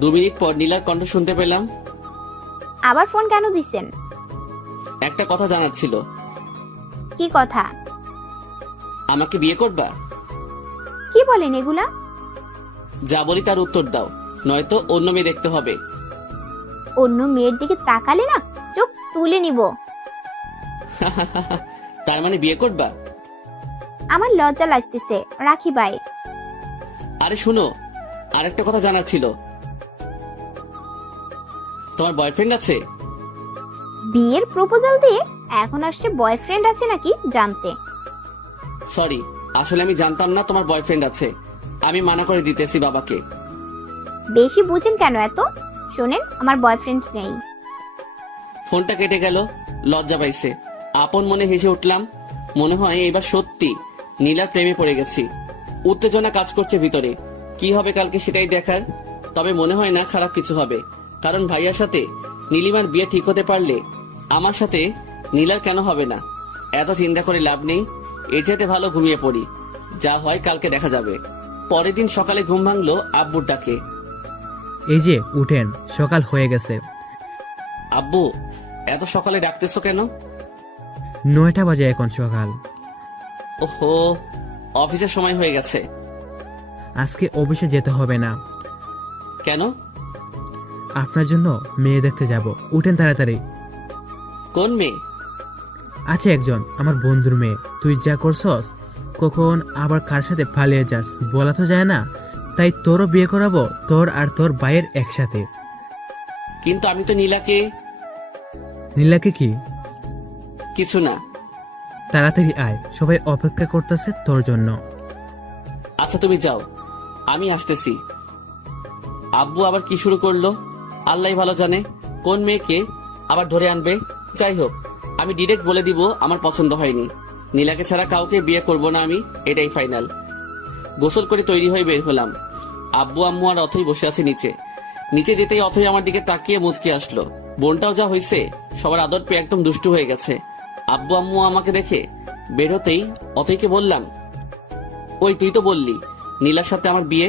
2 মিনিট পর নীলার কণ্ঠ শুনতে পেলাম। আবার ফোন কেন দিচ্ছেন? একটা কথা জানার ছিল। কি কথা? আমাকে বিয়ে করবা? কি বলেন এগুলা? যা বলি তার উত্তর দাও, নয়তো অন্য মেয়ে দেখতে হবে। অন্য মেয়ের দিকে তাকালে না চোখ তুলে নিব। তার মানে বিয়ে করবা? আমার লজ্জা লাগতেছে, রাখি বাই। আরে শুনো, আরেকটা কথা জানার ছিল। তোমার বয়ফ্রেন্ড আছে? বিয়ের প্রপোজাল দিয়ে এখন আসছে বয়ফ্রেন্ড আছে নাকি জানতে। সরি, আসলে আমি জানতাম না তোমার বয়ফ্রেন্ড আছে। আমি মানা করে দিতেছি বাবাকে। বেশি বুঝেন কেন এত? শোনেন, আমার বয়ফ্রেন্ড নেই। ফোনটা কেটে গেল। লজ্জা পাইছে। আপন মনে হেসে উঠলাম। মনে হয় এবার সত্যি নীলার প্রেমে পড়ে গেছি। উত্তেজনা কাজ করছে ভিতরে। কি হবে কালকে সেটাই দেখার। তবে মনে হয় না খারাপ কিছু হবে, কারণ ভাইয়ার সাথে নীলিমার বিয়ে ঠিক হতে পারলে আমার সাথে নীলার কেন হবে না? এত চিন্তা করে লাভ নেই, এর চাইতে ভালো ঘুমিয়ে পড়ি। যা হয় কালকে দেখা যাবে। পরের দিন সকালে ঘুম ভাঙলো আব্বুর ডাকে। এই যে উঠেন, সকাল হয়ে গেছে। আব্বু, এত সকালে ডাকতেছো কেন? 9টা বাজে এখন সকাল। ওহো, অফিসের সময় হয়ে গেছে। আজকে অফিসে যেতে হবে না। কেন? আপনার জন্য মেয়ে দেখতে যাব। উঠেন তাড়াতাড়ি। কোন মেয়ে? আছে একজন, আমার বন্ধুর মেয়ে। তুই যা করছস, কখন আবার কার সাথে পালিয়ে যাস বলা তো যায় না। তাই তোরও বিয়ে করাবো, তোর আর তোর ভাইয়ের একসাথে। কিন্তু আমি তো নীলাকে। নীলাকে কি? কিছু না। তাড়াতাড়ি আয়, সবাই অপেক্ষা করতেছে তোর জন্য। আচ্ছা তুমি যাও, আমি আসতেছি। আব্বু আবার কি শুরু করলো আল্লাহ ভালো জানে। কোন মেয়েকে আবার ধরে আনবে। যাই হোক, আমি ডিরেক্ট বলে দিব আমার পছন্দ হয়নি। নীলাকে ছাড়া কাউকে বিয়ে করব না আমি, এটাই ফাইনাল। গোসল করে তৈরি হয়ে বের হলাম। আব্বু আম্মু আর অথই বসে আছে নিচে। নিচে যেতেই অথই আমার দিকে তাকিয়ে মুচকি আসলো। বোনটাও যা হয়েছে, সবার আদর পেয়ে একদম দুষ্টু হয়ে গেছে। আব্বু আম্মু আমাকে দেখে বের হতেই অথইকে বললাম, ওই তুই তো বললি নীলার সাথে আমার বিয়ে।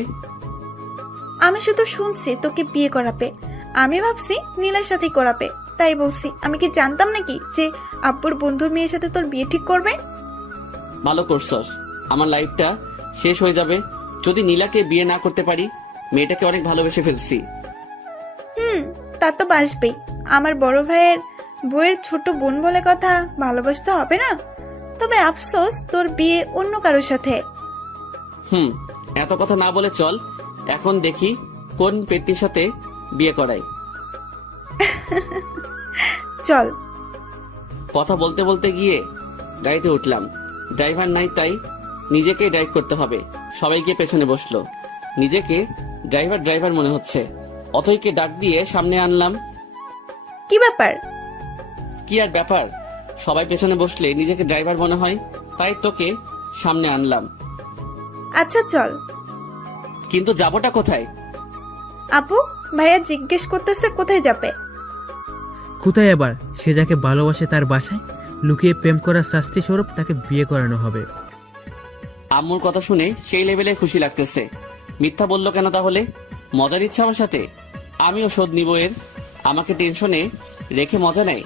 আমি শুধু শুনছি তোকে বিয়ে করাবে। আমি ভাবছি নীলার সাথেই করাবে, তাই বলছি। আমি কি জানতাম নাকি যে আব্বুর বন্ধুর মেয়ের সাথে তোর বিয়ে ঠিক করবে? ভালো করছস। আমার লাইফটা শেষ হয়ে যাবে যদি নীলাকে বিয়ে না করতে পারি। মেয়েটাকে অনেক ভালোবেসে ফেলছি। তা তো বাসবেই। আমার বড় ভাইয়ের বউয়ের ছোট বোন বলে কথা, ভালোবাসতে হবে না? তবে আফসোস, তোর বিয়ে অন্য কারোর সাথে। এত কথা না বলে চল এখন দেখি কোন পেত্তির সাথে বিয়ে করাই। চল। কথা বলতে বলতে গিয়ে গাড়িতে উঠলাম। ড্রাইভার নাই, তাই নিজেকে ড্রাইভ করতে হবে। সবাইকে পেছনে বসলো। নিজেকে ড্রাইভার মনে হচ্ছে। অথইকে ডাক দিয়ে সামনে আনলাম। কি ব্যাপার? কি আর ব্যাপার, সবাই পেছনে বসলে নিজেকে ড্রাইভার মনে হয়, তাই তোকে সামনে আনলাম। আচ্ছা চল। কিন্তু যাবোটা কোথায়? আপু, ভাইয়া জিজ্ঞেস করতেছে কোথায় যাবে। কোথায় আবার সে যাকে ভালোবাসে তার বাসায় লুকিয়ে প্রেম করার শাস্তি স্বরূপ তাকে বিয়ে করানো হবে। আম্মুর কথা শুনে সেই লেভেলে খুশি লাগতেছে। মিথ্যা বললো কেন তাহলে? মজা নিচ্ছে আমার সাথে? আমিও শোধ নিব এর। আমাকে টেনশনে রেখে মজা নেয়।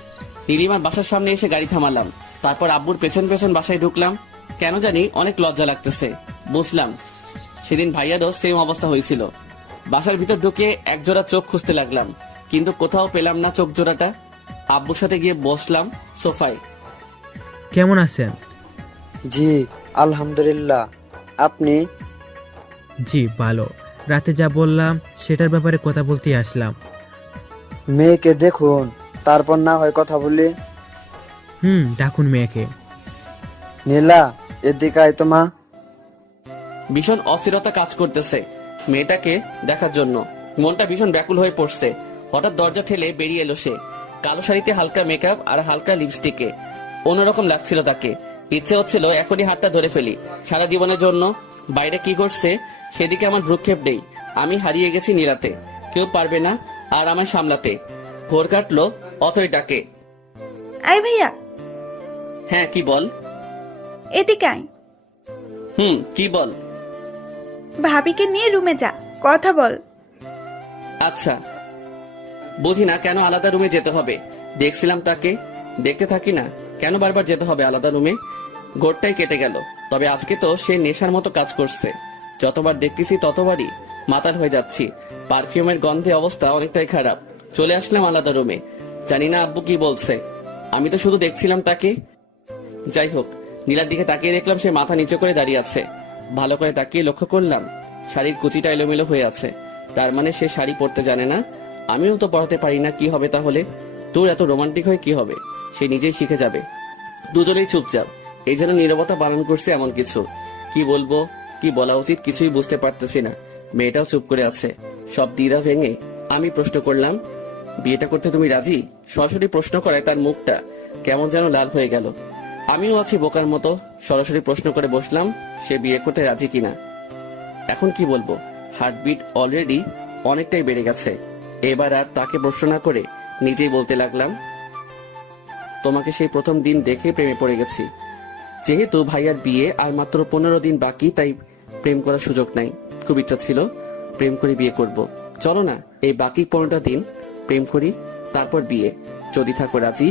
নীলিমার বাসার সামনে এসে গাড়ি থামালাম। তারপর আব্বুর পেছন পেছন বাসায় ঢুকলাম। কেন জানি অনেক লজ্জা লাগতেছে। বুঝলাম সেদিন ভাইয়ারও সেম অবস্থা হয়েছিল। বাসার ভিতর ঢুকে একজোড়া চোখ খুঁজতে লাগলাম, কিন্তু কোথাও পেলাম না চোখ জোড়াটা। আব্বুর সাথে গিয়ে বসলাম সোফায়। কেমন আছেন? জি আলহামদুলিল্লাহ, আপনি? জি ভালো। রাতে যা বললাম সেটার ব্যাপারে কথা বলতে আসলাম। মেয়েকে দেখুন, তারপর না হয় কথা বলি। ডাকুন মেয়েকে। নীলা, এদিকে আয় তো মা। ভীষণ অস্থিরতা কাজ করতেছে মেয়েটাকে দেখার জন্য। মনটা ভীষণ ব্যাকুল হয়ে পড়ছে। হঠাৎ দরজা ঠেলে বেরিয়ে এলো সে। কালো শাড়িতে হালকা মেকআপ আর হালকা লিপস্টিকে অন্যরকম লাগছিল তাকে। ইচ্ছে হচ্ছিল এখনই হাতটা ধরে ফেলি সারা জীবনের জন্য। বাইরে কি করছে সেদিকে আমার ভ্রুক্ষেপ নেই। আমি হারিয়ে গেছি নীলাতে। কেউ পারবে না আর আমায় সামলাতে। ঘোর কাটলো অথই ডাকে। আয় ভাইয়া, হ্যাঁ কি বল? এদিকে আয়। কি বল? ভাবিকে নিয়ে রুমে যা, কথা বল। আচ্ছা, বুঝি না কেন আলাদা রুমে যেতে হবে। দেখছিলাম তাকে, দেখতে থাকি না কেন বারবার যেতে হবে আলাদা রুমে? ঘোরটাই কেটে গেল। তবে আজকে তো সে নেশার মতো কাজ করছে। যতবার দেখতেছি ততবারই মাতাল হয়ে যাচ্ছি। পারফিউমের গন্ধে অবস্থা অনেকটাই খারাপ। চলে আসলাম আলাদা রুমে। জানি না আব্বু কি বলছে। আমি তো শুধু দেখছিলাম তাকে। যাই হোক, নীলার দিকে তাকিয়ে দেখলাম সে মাথা নিচু করে দাঁড়িয়ে আছে। ভালো করে তাকিয়ে লক্ষ্য করলাম শাড়ির কুচিটা এলোমেলো হয়ে আছে। তার মানে সে শাড়ি পরতে জানে না। আমিও তো পড়াতে পারি না। কি হবে তাহলে? তোর এত রোমান্টিক হয়ে কি হবে? সে নিজেই শিখে যাবে। দুজনেই চুপচাপ। এই জন্য নীরবতা পালন করছে এমন কিছু। কি বলবো, কি বলা উচিত কিছুই বুঝতে পারতেছি না। মেয়েটাও চুপ করে আছে। সব দ্বিধা ভেঙে আমি প্রশ্ন করলাম, বিয়েটা করতে তুমি রাজি? সরাসরি প্রশ্ন করায় তার মুখটা কেমন যেন লাল হয়ে গেল। আমিও আছি বোকার মতো। সরাসরি প্রশ্ন করে বসলাম সে বিয়ে করতে রাজি কিনা। এখন কি বলবো? হার্টবিট অলরেডি অনেকটাই বেড়ে গেছে। এবার আর তাকে প্রশ্ন না করে নিজেই বলতে লাগলাম, তোমাকে সেই প্রথম দিন দেখে প্রেমে পড়ে গেছি। যেহেতু ভাইয়ার বিয়ে আর মাত্র 15 দিন বাকি, তাই প্রেম করার সুযোগ নাই। খুব ইচ্ছা ছিল প্রেম করে বিয়ে করব। চলো না এই বাকি 15টা দিন প্রেম করি, তারপর বিয়ে। যদি থাকো রাজি,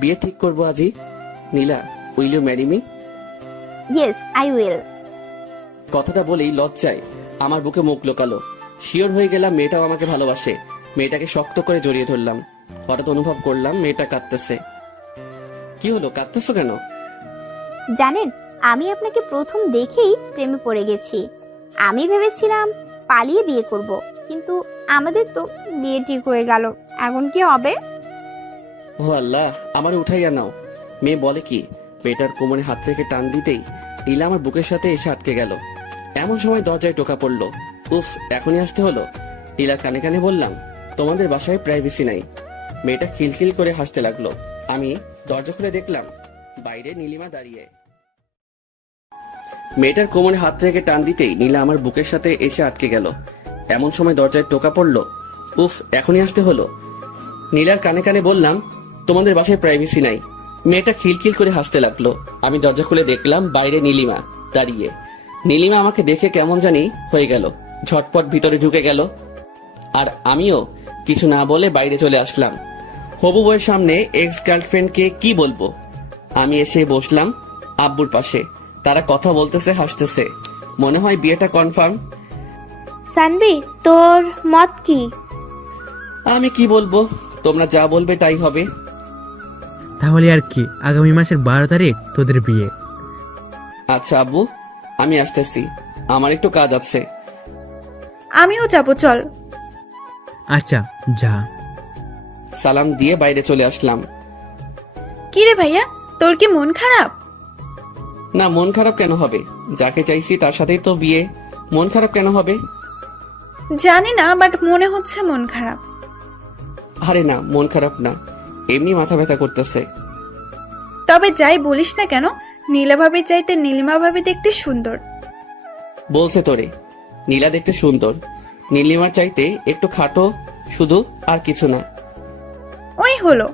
বিয়ে ঠিক করবো আজই। Neela, will you marry me? Yes I will. কথাটা বলেই লজ্জায় আমার বুকে মুখ লোকালো। শিওর হয়ে গেলাম মেয়েটাও আমাকে ভালোবাসে। মেয়েটাকে শক্ত করে জড়িয়ে ধরলাম। হঠাৎ অনুভব করলাম মেয়েটা কাঁদতেছে। কি হলো, কাঁদতেছো কেন? জানেন, আমি আপনাকে প্রথম দেখেই প্রেমে পড়ে গেছি। আমি ভেবেছিলাম পালিয়ে বিয়ে করব, কিন্তু আমাদের তো বিয়ে ঠিক হয়ে গেল। এখন কি হবে? ও আল্লাহ, আমার উঠাইয়া নাও। মেয়ে বলে কি? মেয়েটার কোমরে হাত থেকে টান দিতেই নীলা আমার বুকের সাথে এসে আটকে গেল। এমন সময় দরজায় টোকা পড়লো। উফ, এখনই আসতে হলো। নীলার কানে কানে বললাম, তোমাদের বাসায় প্রাইভেসি নাই। মেয়েটা খিলখিল করে হাসতে লাগলো। আমি দরজা খুলে দেখলাম বাইরে নীলিমা দাঁড়িয়ে। মেয়েটার কোমরে হাত থেকে টান দিতেই নীলা আমার বুকের সাথে এসে আটকে গেল। এমন সময় দরজায় টোকা পড়লো। উফ, এখনই আসতে হলো। নীলার কানে কানে বললাম, তোমাদের বাসায় প্রাইভেসি নাই। মেয়েটা খিলখিল করে হাসতে লাগলো। আমি দরজা খুলে দেখলাম বাইরে নীলিমা দাঁড়িয়ে। নীলিমা আমাকে দেখে কেমন জানি হয়ে গেল, ঝটপট ভিতরে ঢুকে গেল। আর আমিও কিছু না বলে বাইরে চলে আসলাম। হবু বউয়ের সামনে এক্স গার্লফ্রেন্ডকে কি বলবো? আমি এসে বসলাম আব্বুর পাশে। তারা কথা বলতেছে, হাসতেছে। মনে হয় বিয়েটা কনফার্ম। সানবি, তোর মত কি? আমি কি বলবো, তোমরা যা বলবে তাই হবে। তাহলে আর কি, আগামী মাসের 12 তারিখ তোদের বিয়ে। আচ্ছা আব্বু, আমি আসতেছি। আমার একটু কাজ আছে। আমিও যাবো, চল। আচ্ছা যা। সালাম দিয়ে বাইরে চলে আসলাম। কি রে ভাইয়া, তোর কি মন খারাপ? না, মন খারাপ কেন হবে? যাকে চাইছি তার সাথেই তো বিয়ে। মন খারাপ কেন হবে? জানি না, বাট মনে হচ্ছে মন খারাপ। আরে না, মন খারাপ না, এমনি মাথা ব্যথা করতেছে। তবে যাই বলিস না কেন, নীলা ভাবি চাইতে নীলিমা ভাবি দেখতে সুন্দর। বলছে তোরে নীলা দেখতে সুন্দর, নীলিমার চাইতে একটু খাটো, শুধু আর কিছু না। ওই হলো,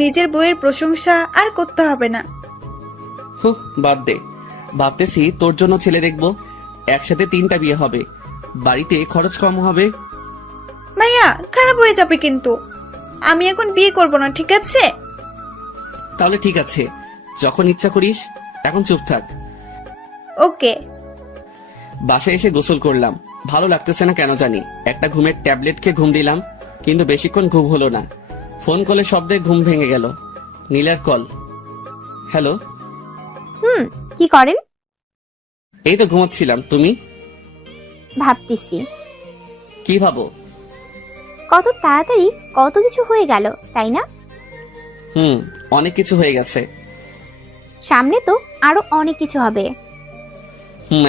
নিজের বইয়ের প্রশংসা আর করতে হবে না। হুঁ, বাদ দে। ভাবতেছি তোর জন্য ছেলে দেখবো, একসাথে 3টা বিয়ে হবে, বাড়িতে খরচ কম হবে। ভাইয়া খারাপ হয়ে যাবে কিন্তু। আমি এখন বিয়ে করব না, ঠিক আছে? তাহলে ঠিক আছে, যখন ইচ্ছা করিস। এখন চুপ থাক। ওকে। বাসায় এসে গোসল করলাম, ভালো লাগতেছে না কেন জানি। একটা ঘুমের ট্যাবলেট খেয়ে ঘুম দিলাম, কিন্তু বেশিক্ষণ ঘুম হলো না। ফোন কলে শব্দে ঘুম ভেঙে গেল। নীলার কল। হ্যালো। কি করেন? এই তো ঘুমাচ্ছিলাম, তুমি? ভাবতেছি কি ভাবো? কত তাড়াতাড়ি কত কিছু হয়ে গেল, তাই না? অনেক কিছু হয়ে গেছে। সামনে তো আরো অনেক কিছু হবে।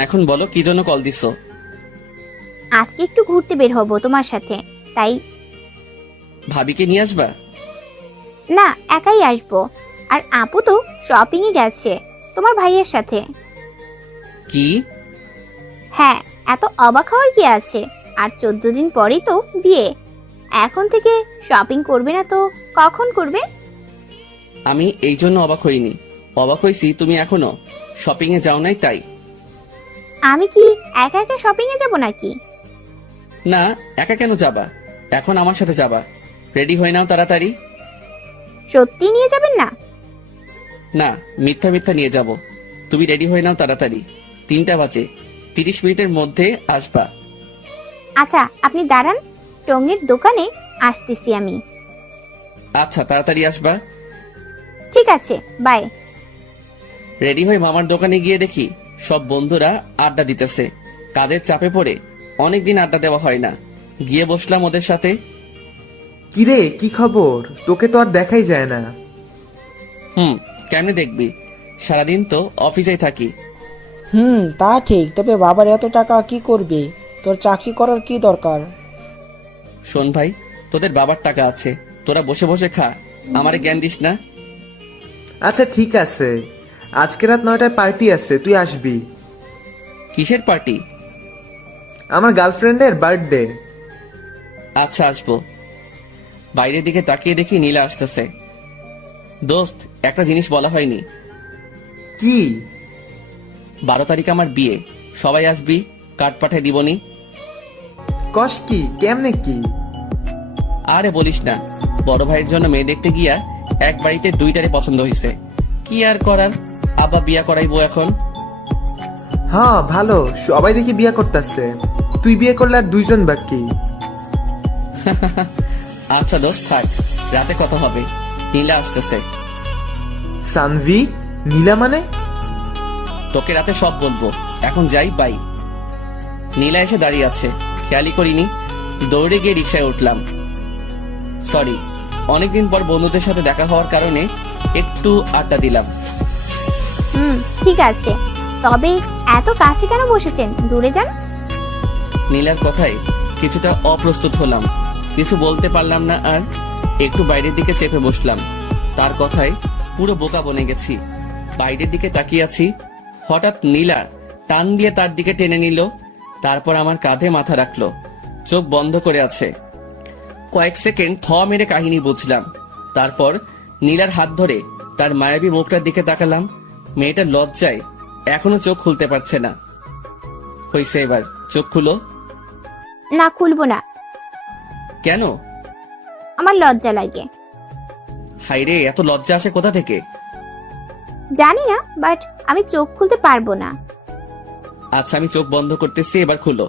এখন বলো কি জন্য কল দিছো? আজকে একটু ঘুরতে বের হব তোমার সাথে, তাই। ভাবিকে নিয়ে আসবা? না, একাই আসবো। আর আপু তো শপিং এ গেছে তোমার ভাইয়ের সাথে। কি? হ্যাঁ, এত অবাক হওয়ার কি আছে? আর 14 দিন পরেই তো বিয়ে। এখন থেকে শপিং করবে না তো কখন করবে? আমি এই জন্য অবাক হইনি, অবাক হইছি তুমি এখনো শপিং এ যাও নাই তাই। আমি কি একা একা শপিং এ যাব নাকি? না, একা কেন যাবা? এখন আমার সাথে যাবা। রেডি হয়ে নাও তাড়াতাড়ি। সত্যি নিয়ে যাবেন না? না, মিথ্যা মিথ্যা নিয়ে যাব। তুমি রেডি হয়ে নাও তাড়াতাড়ি। 3টা বাজে, 30 মিনিটের মধ্যে আসবা। আচ্ছা, আপনি দাঁড়ান, টঙ্গের দোকানে আসতেছি আমি। আচ্ছা, তাড়াতাড়ি আসবা। ঠিক আছে, বাই। রেডি হয়ে মামার দোকানে গিয়ে দেখি সব বন্ধুরা আড্ডা দিতেছে। কাজের চাপে পড়ে অনেকদিন আড্ডা দেওয়া হয় না। গিয়ে বসলাম ওদের সাথে। কিরে, কি খবর? তোকে তো আর দেখাই যায় না। কেমনে দেখবি? সারাদিন তো অফিসেই থাকি। তা ঠিক, তবে বাবার এত টাকা কি করবি? তোর চাকরি করার কি দরকার? শোন ভাই, তোদের বাবার টাকা আছে, তোরা বসে বসে খা, আমারে জ্ঞান দিস না। আচ্ছা ঠিক আছে, আজকে রাত 9টায় পার্টি আছে, তুই আসবি। কিসের পার্টি? আমার গার্লফ্রেন্ডের বার্থডে। আচ্ছা, আসবো। বাইরের দিকে তাকিয়ে দেখি নীলা আসতেছে। দোস্ত, একটা জিনিস বলা হয়নি। কি? 12 তারিখ আমার বিয়ে, সবাই আসবি, কার্ড পাঠায় দিবনি। কস কি? কেমনে কি? আরে বলিস না, বড় ভাইয়ের জন্য মেয়ে দেখতে গিয়া এক বাড়িতে 2টারে পছন্দ হয়েছে। কি আর করার, আব্বা বিয়া করাইবো এখন। হ্যাঁ ভালো, সবাই দেখি বিয়ে করতেছে, তুই বিয়ে করলে আর 2জন বাকি। আচ্ছা দোস্ত থাক, রাতে কথা হবে। নীলা আসতেছে। সানভি? নীলা মানে? তোকে রাতে সব বলবো, এখন যাই, বাই। নীলা এসে দাঁড়িয়ে আছে, খেয়ালই করিনি। দৌড়ে গিয়ে রিক্সায় উঠলাম। সরি, অনেকদিন পর বন্ধুদের সাথে দেখা হওয়ার কারণে একটু আড্ডা দিলাম। ঠিক আছে, তবে এত কাছে কেন বসেছেন? দূরে যান। নীলার কথায় কিছুটা অপ্রস্তুত হলাম, কিছু বলতে পারলাম না। আর একটু বাইরের দিকে চেপে বসলাম। তার কথায় পুরো বোকা বনে গেছি। বাইরের দিকে তাকিয়ে আছি, হঠাৎ নীলা টান দিয়ে তার দিকে টেনে নিল। তারপর আমার কাঁধে মাথা রাখলো, চোখ বন্ধ করে আছে। কয়েক সেকেন্ড থ মেরে কাহিনী বুঝলাম। তারপর নীলার হাত ধরে তার মায়াবী মুখটার দিকে তাকালাম। মেয়েটা লজ্জায় এখনো চোখ খুলতে পারছে না। হইছে, এবার চোখ খুলো। না, খুলবো না। কেন? আমার লজ্জা লাগে। হাইরে, এত লজ্জা আসে কোথা থেকে? জানি না, বাট আমি চোখ খুলতে পারবো না। আচ্ছা, আমি চোখ বন্ধ করতেছি, এবার খুলো।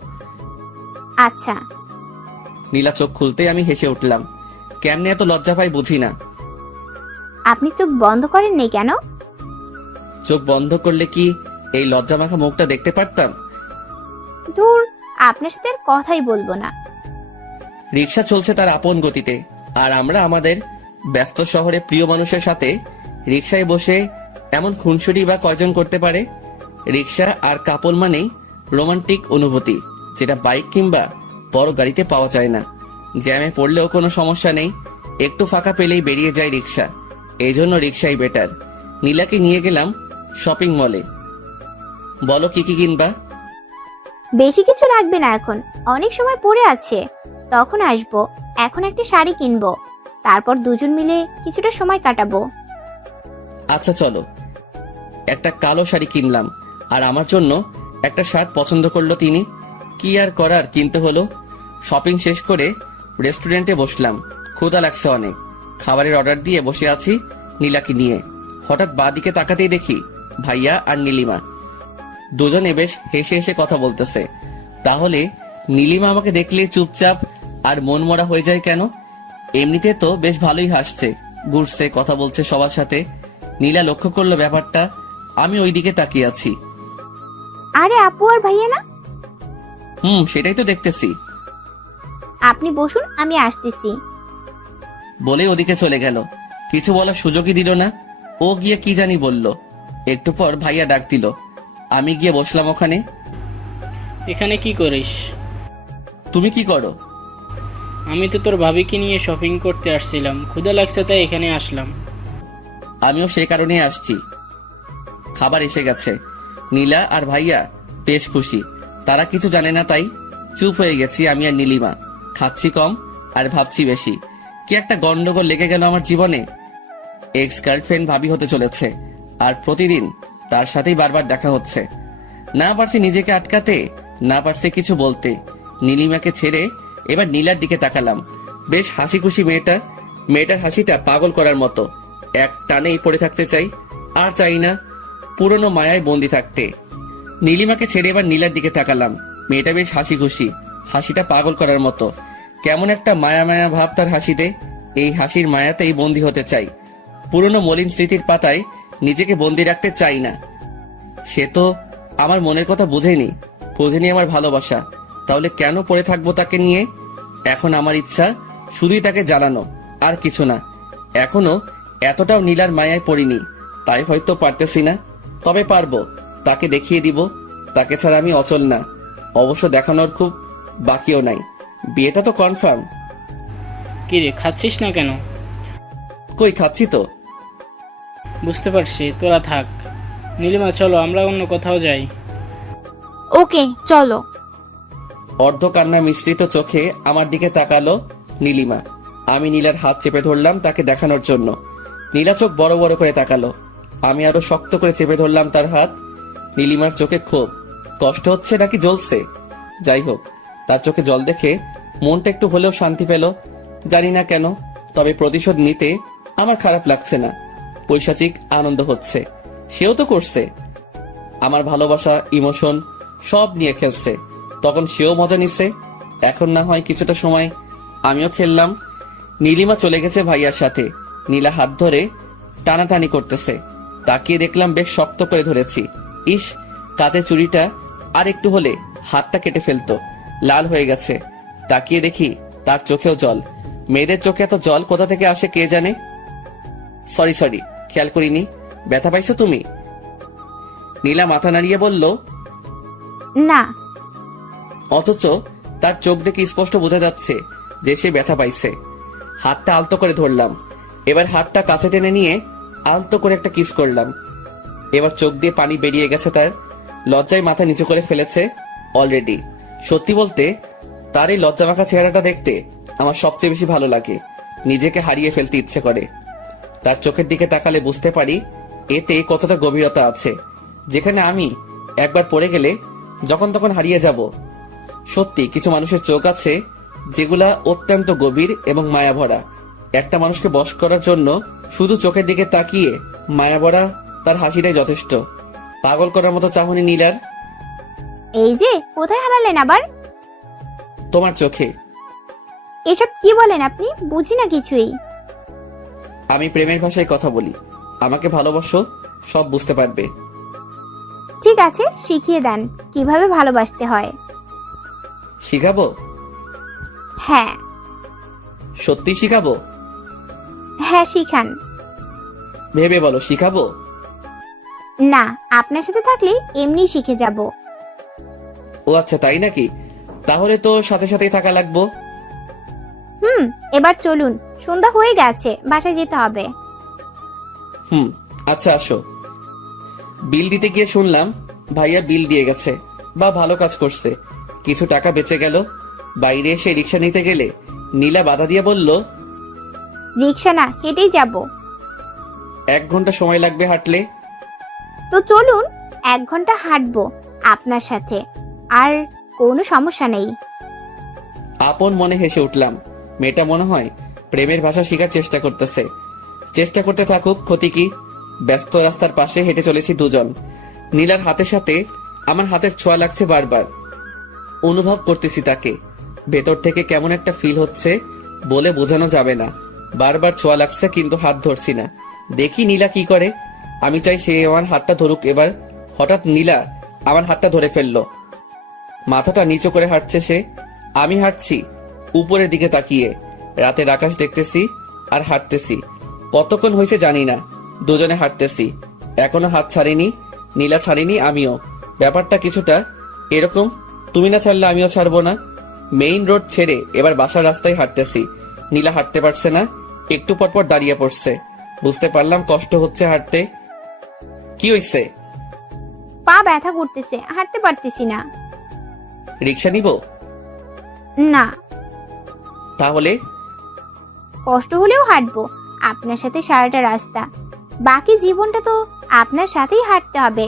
আচ্ছা। নীলা চোখ খুলতেই আমি হেসে উঠলাম। কেমনে এত লজ্জা পাই বুঝি না। আপনি চোখ বন্ধ করেননি কেন? চোখ বন্ধ করলে কি এই লজ্জা মাখা মুখটা দেখতে পারতাম? ধুর, আপনার সাথে আর কথাই বলবো না। রিক্সা চলছে তার আপন গতিতে, আর আমরা আমাদের ব্যস্ত শহরে প্রিয় মানুষের সাথে রিক্সায় বসে এমন খুনসুটি বা কয়জন করতে পারে? রিক্সা আর কাপল মানেই রোমান্টিক অনুভূতি, যেটা বাইক কিংবা বড় গাড়িতে পাওয়া যায় না। জ্যামে পড়লেও কোনো সমস্যা নেই, একটু ফাঁকা পেলেই বেরিয়ে যায় রিক্সা। এই জন্য রিক্সাই বেটার। নীলাকে নিয়ে গেলাম শপিং মলে। বলো কি কি কিনবা? বেশি কিছু লাগবে না, এখন অনেক সময় পড়ে আছে, তখন আসবো। এখন একটা শাড়ি কিনবো, তারপর দুজন মিলে কিছুটা সময় কাটাবো। আচ্ছা চলো। একটা কালো শাড়ি কিনলাম, আর আমার জন্য একটা শার্ট পছন্দ করলো তিনি। কি আর করার, কিনতে হলো। শপিং শেষ করে রেস্টুরেন্টে বসলাম। ক্ষুধা লাগছে অনেক। খাবারের অর্ডার দিয়ে বসে আছি নীলাকে নিয়ে। হঠাৎ বাঁদিকে তাকাতেই দেখি ভাইয়া আর নীলিমা দুজনে বেশ হেসে হেসে কথা বলতেছে। তাহলে নীলিমা আমাকে দেখলে চুপচাপ আর মন মরা হয়ে যায় কেন? এমনিতে তো বেশ ভালোই হাসছে, ঘুরছে, কথা বলছে সবার সাথে। নীলা লক্ষ্য করলো ব্যাপারটা। আমি ওইদিকে তাকিয়ে আছি। আরে আপু আর ভাইয়া না? সেটাই তো দেখতেছি। আপনি বসুন, আমি আসতেছি। বলে ওদিকে চলে গেল। কিছু বলার সুযোগই দিল না। ও গিয়ে কি জানি বলল। একটু পর ভাইয়া ডাক দিল। আমি গিয়ে বসলাম ওখানে। এখানে কি করিস? তুমি কি করো? আমি তো তোর ভাবিকে নিয়ে শপিং করতে আসছিলাম, ক্ষুধা লাগছে তাই এখানে আসলাম। আমিও সেই কারণেই আসছি। খাবার এসে গেছে। নীলা আর ভাইয়া বেশ খুশি। তারা কিছু জানে না তাই চুপ হয়ে গেছি আমি আর নীলিমা। খাচ্ছি কম আর ভাবছি বেশি। কি একটা গন্ডগোল লেগে গেল আমার জীবনে। এক্স গার্লফ্রেন্ড ভাবি হতে চলেছে, আর প্রতিদিন তার সাথেই বারবার দেখা হচ্ছে। না পারছি নিজেকে আটকাতে, না পারছি কিছু বলতে। নীলিমাকে ছেড়ে এবার নীলার দিকে তাকালাম। বেশ হাসি খুশি মেয়েটার হাসিটা পাগল করার মতো। এক টানেই পড়ে থাকতে চাই, আর চাই না পুরনো মায়ায় বন্দি থাকতে। নীলিমাকে ছেড়ে এবার নীলার দিকে তাকালাম। মেয়েটা বেশ হাসি খুশি, হাসিটা পাগল করার মতো। কেমন একটা মায়া মায়া ভাব তার হাসিতে। এই হাসির মায়াতেই বন্দি হতে চাই। পুরনো মলিন স্মৃতির পাতায় নিজেকে বন্দি রাখতে চাই না। সে তো আমার মনের কথা বোঝেনি আমার ভালোবাসা। তাহলে কেন পড়ে থাকবো তাকে নিয়ে? এখন আমার ইচ্ছা শুধুই তাকে জ্বালানো, আর কিছু না। এখনো এতটাও নীলার মায়ায় পড়িনি, তাই হয়তো পারতেছি না। তবে পারবো, তাকে দেখিয়ে দিব। তাকে ছাড়া আমি অচল না। অবশ্য দেখানোর খুব বাকিও নাই। বিয়েটা তো কনফার্ম। কি রে, খাচ্ছিস না কেন? কই, খাচ্ছি তো। বুঝতে পারছি, তোরা থাক। নীলিমা চলো আমরা অন্য কোথাও যাই। ওকে চলো। অর্ধ কান্না মিশ্রিত চোখে আমার দিকে তাকালো নীলিমা। আমি নীলার হাত চেপে ধরলাম তাকে দেখানোর জন্য। নীলা চোখ বড় বড় করে তাকালো। আমি আরো শক্ত করে চেপে ধরলাম তার হাত। নীলিমার চোখে ক্ষোভ, কষ্ট হচ্ছে নাকি জ্বলছে, যাই হোক, তার চোখে জল দেখে মনটা একটু হলেও শান্তি পেল। জানি না কেন, তবে প্রতিশোধ নিতে আমার খারাপ লাগছে না। পৈশাচিক আনন্দ হচ্ছে। সেও তো করছে। আমার ভালোবাসা, ইমোশন সব নিয়ে খেলছে। তখন সেও মজা নিচ্ছে। এখন না হয় কিছুটা সময় আমিও খেললাম। নীলিমা চলে গেছে ভাইয়ার সাথে। নীলা হাত ধরে টানাটানি করতেছে। তাকিয়ে দেখলাম বেশ শক্ত করে ধরেছি। ইস, কাচের চুড়িটা আর একটু হলে হাতটা কেটে ফেলতো। লাল হয়ে গেছে। তাকিয়ে দেখি তার চোখেও জল। মেয়েদের চোখে এত জল কোথা থেকে আসে কে জানে। সরি, খেয়াল করিনি। ব্যথা পাইছো তুমি? নীলা মাথা নাড়িয়ে বলল, না। অথচ তার চোখ দেখে স্পষ্ট বোঝা যাচ্ছে যে সে ব্যথা পাইছে। হাতটা আলতো করে ধরলাম। এবার হাতটা কাছে টেনে নিয়ে আলতো করে একটা কিস করলাম। এবার চোখ দিয়ে পানি বেরিয়ে গেছে তার। লজ্জায় মাথা নিচু করে ফেলেছে অলরেডি। সত্যি বলতে তার এই লজ্জা মাখা চেহারাটা দেখতে আমার সবচেয়ে বেশি ভালো লাগে। নিজেকে হারিয়ে ফেলতে ইচ্ছে করে। তার চোখের দিকে তাকালে বুঝতে পারি এতে কতটা গভীরতা আছে, যেখানে আমি একবার পড়ে গেলে যখন তখন হারিয়ে যাব। সত্যি কিছু মানুষের চোখ আছে যেগুলা অত্যন্ত গভীর এবং মায়া ভরা। একটা মানুষকে বশ করার জন্য শুধু চোখের দিকে তাকিয়ে মায়া ভরা তার হাসিটাই যথেষ্ট। পাগল করার মতো চাহনি নীলার। এই যে, কোথায় হারালেন আবার? তোমার চোখে। এসব কি বলেন আপনি? বুঝি না কিছুই। আমি প্রেমের ভাষায় কথা বলি। আমাকে ভালোবাসো, সব বুঝতে পারবে। ঠিক আছে, শিখিয়ে দেন কিভাবে ভালোবাসতে হয়। শিখাবো? হ্যাঁ। সত্যি শিখাবো? হ্যাঁ, শিখান। ভেবে বলো, শিখাবো? না, আপনার সাথে থাকলে এমনি শিখে যাব। ও আচ্ছা, তাই নাকি? তাহলে তো সাথে সাথেই থাকা লাগবো। এবার চলুন, সন্ধ্যা হয়ে গেছে, বাসায় যেতে হবে। আচ্ছা আসো। বিল দিতে গিয়ে শুনলাম ভাইয়া বিল দিয়ে গেছে। বা ভালো কাজ করছে, কিছু টাকা বেঁচে গেল। বাইরে এসে রিক্সা নিতে গেলে নীলা বাধা দিয়ে বলল, রিক্সা না, হেঁটেই যাব। 1 ঘন্টা সময় লাগবে হাঁটলে। তো চলুন, 1 ঘন্টা হাঁটবো আপনার সাথে, আর কোনো সমস্যা নেই। আপন মনে হেসে উঠলাম। মেয়েটা মনে হয় প্রেমের ভাষা শেখার চেষ্টা করতেছে। চেষ্টা করতে থাকুক, ক্ষতি কি। ব্যস্ত রাস্তার পাশে হেঁটে চলেছি দুজন। নীলার হাতের সাথে আমার হাতের ছোঁয়া লাগছে বারবার। অনুভব করতেছি তাকে। ভেতর থেকে কেমন একটা ফিল হচ্ছে, বলে বোঝানো যাবে না। বারবার ছোঁয়া লাগছে, কিন্তু হাত ধরছি না। দেখি নীলা কি করে। আমি চাই সে আমার হাতটা ধরুক এবার। হঠাৎ নীলা আমার হাতটা ধরে ফেললো। মাথাটা নিচু করে হাঁটছে সে। আমি হাঁটছি উপরের দিকে তাকিয়ে। রাতের আকাশ দেখতেছি আর হাঁটতেছি। কতক্ষণ হয়েছে জানি না, দুজনে হাঁটতেছি। এখনো হাত ছাড়িনি, নীলা ছাড়িনি, আমিও। ব্যাপারটা কিছুটা এরকম, তুমি না ছাড়লে আমিও ছাড়বো না। মেইন রোড ছেড়ে এবার বাসার রাস্তায় হাঁটতেছি। নীলা হাঁটতে পারছে না, একটু পরপর দাঁড়িয়ে পড়ছে। বুঝতে পারলাম কষ্ট হচ্ছে হাঁটতে। কি হইছে? পা ব্যথা করতেছে, হাঁটতে পারতেছি না। রিক্সা নিব? না, তাহলে কষ্ট হলেও হাঁটবো আপনার সাথে সারাটা রাস্তা। বাকি জীবনটা তো আপনার সাথেই হাঁটতে হবে।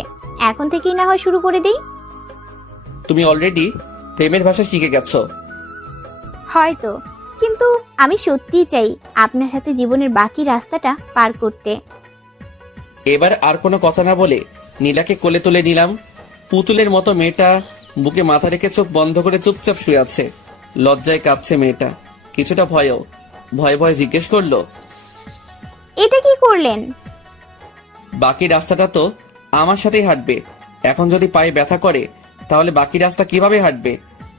এখন থেকেই না হয় শুরু করে দেই। তুমি অলরেডি প্রেমের ভাষা শিখে গেছো। হয়তো, কিন্তু আমি সত্যিই চাই আপনার সাথে জীবনের বাকি রাস্তাটা পার করতে। এবার আর কোনো কথা না বলে নীলাকে কোলে তুলে নিলাম। পুতুলের মতো মেয়েটা বুকে মাথা রেখে চোখ বন্ধ করে চুপচাপ শুয়ে আছে। লজ্জায় কাঁপছে মেয়েটা, কিছুটা ভয়ও। ভয়ে ভয়ে জিজ্ঞেস করলো, এটা কি করলেন? বাকি রাস্তাটা তো আমার সাথেই হাঁটবে। এখন যদি পায়ে ব্যথা করে তাহলে বাকি রাস্তা কিভাবে হাঁটবে?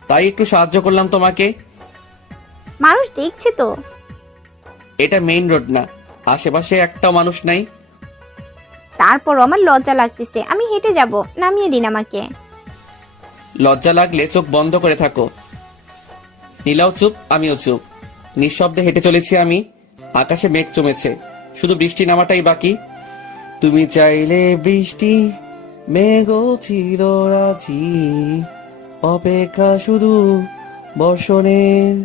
তাই একটু সাহায্য করলাম তোমাকে। মানুষ দেখছে তো। এটা মেইন রোড না, আশেপাশে একটাও মানুষ নাই। তারপর আমার লজ্জা লাগতেছে, আমি হেঁটে যাব, নামিয়ে দিন আমাকে। লজ্জা লাগলে চোখ বন্ধ করে থাকো। নীলাও চুপ, আমিও চুপ। নিঃশব্দে হেঁটে চলেছি আমি। আকাশে মেঘ জমেছে, শুধু বৃষ্টি নামাটাই বাকি। তুমি চাইলে বৃষ্টি, মেঘও ছিল রাজি, অপেক্ষা শুধু বর্ষণের।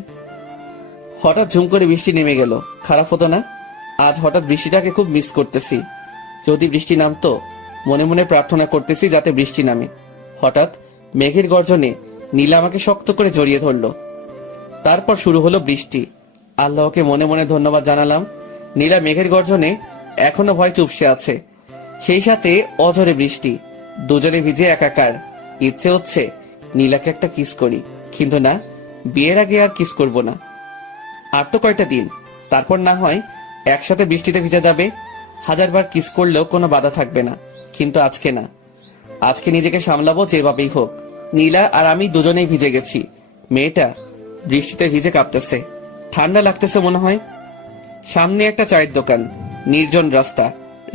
হঠাৎ ঝুম করে বৃষ্টি নেমে গেল। খারাপ হতো না? আজ হঠাৎ বৃষ্টিটাকে খুব মিস করতেছি। যদি বৃষ্টি নামতো, মনে মনে প্রার্থনা করতেছি যাতে বৃষ্টি নামে। হঠাৎ মেঘের গর্জনে নীলা আমাকে শক্ত করে জড়িয়ে ধরলো। তারপর শুরু হলো বৃষ্টি। আল্লাহকে মনে মনে ধন্যবাদ জানালাম। নীলা মেঘের গর্জনে এখনো ভয় চুপসে আছে, সেই সাথে অঝরে বৃষ্টি। দুজনে ভিজে একাকার। ইচ্ছে হচ্ছে নীলাকে একটা কিস করি, কিন্তু না, বিয়ের আগে আর কিস করব না। আর তো কয়টা দিন, তারপর না হয় একসাথে বৃষ্টিতে ভিজা যাবে। 1000বার কিস করলেও কোনো বাধা থাকবে না, কিন্তু আজকে না। আজকে নিজেকে সামলাবো যেভাবেই হোক। নীলা আর আমি দুজনেই ভিজে গেছি। মেয়েটা বৃষ্টিতে ভিজে কাঁপতেছে, ঠান্ডা লাগতেছে মনে হয়। সামনে একটা চায়ের দোকান, নির্জন রাস্তা।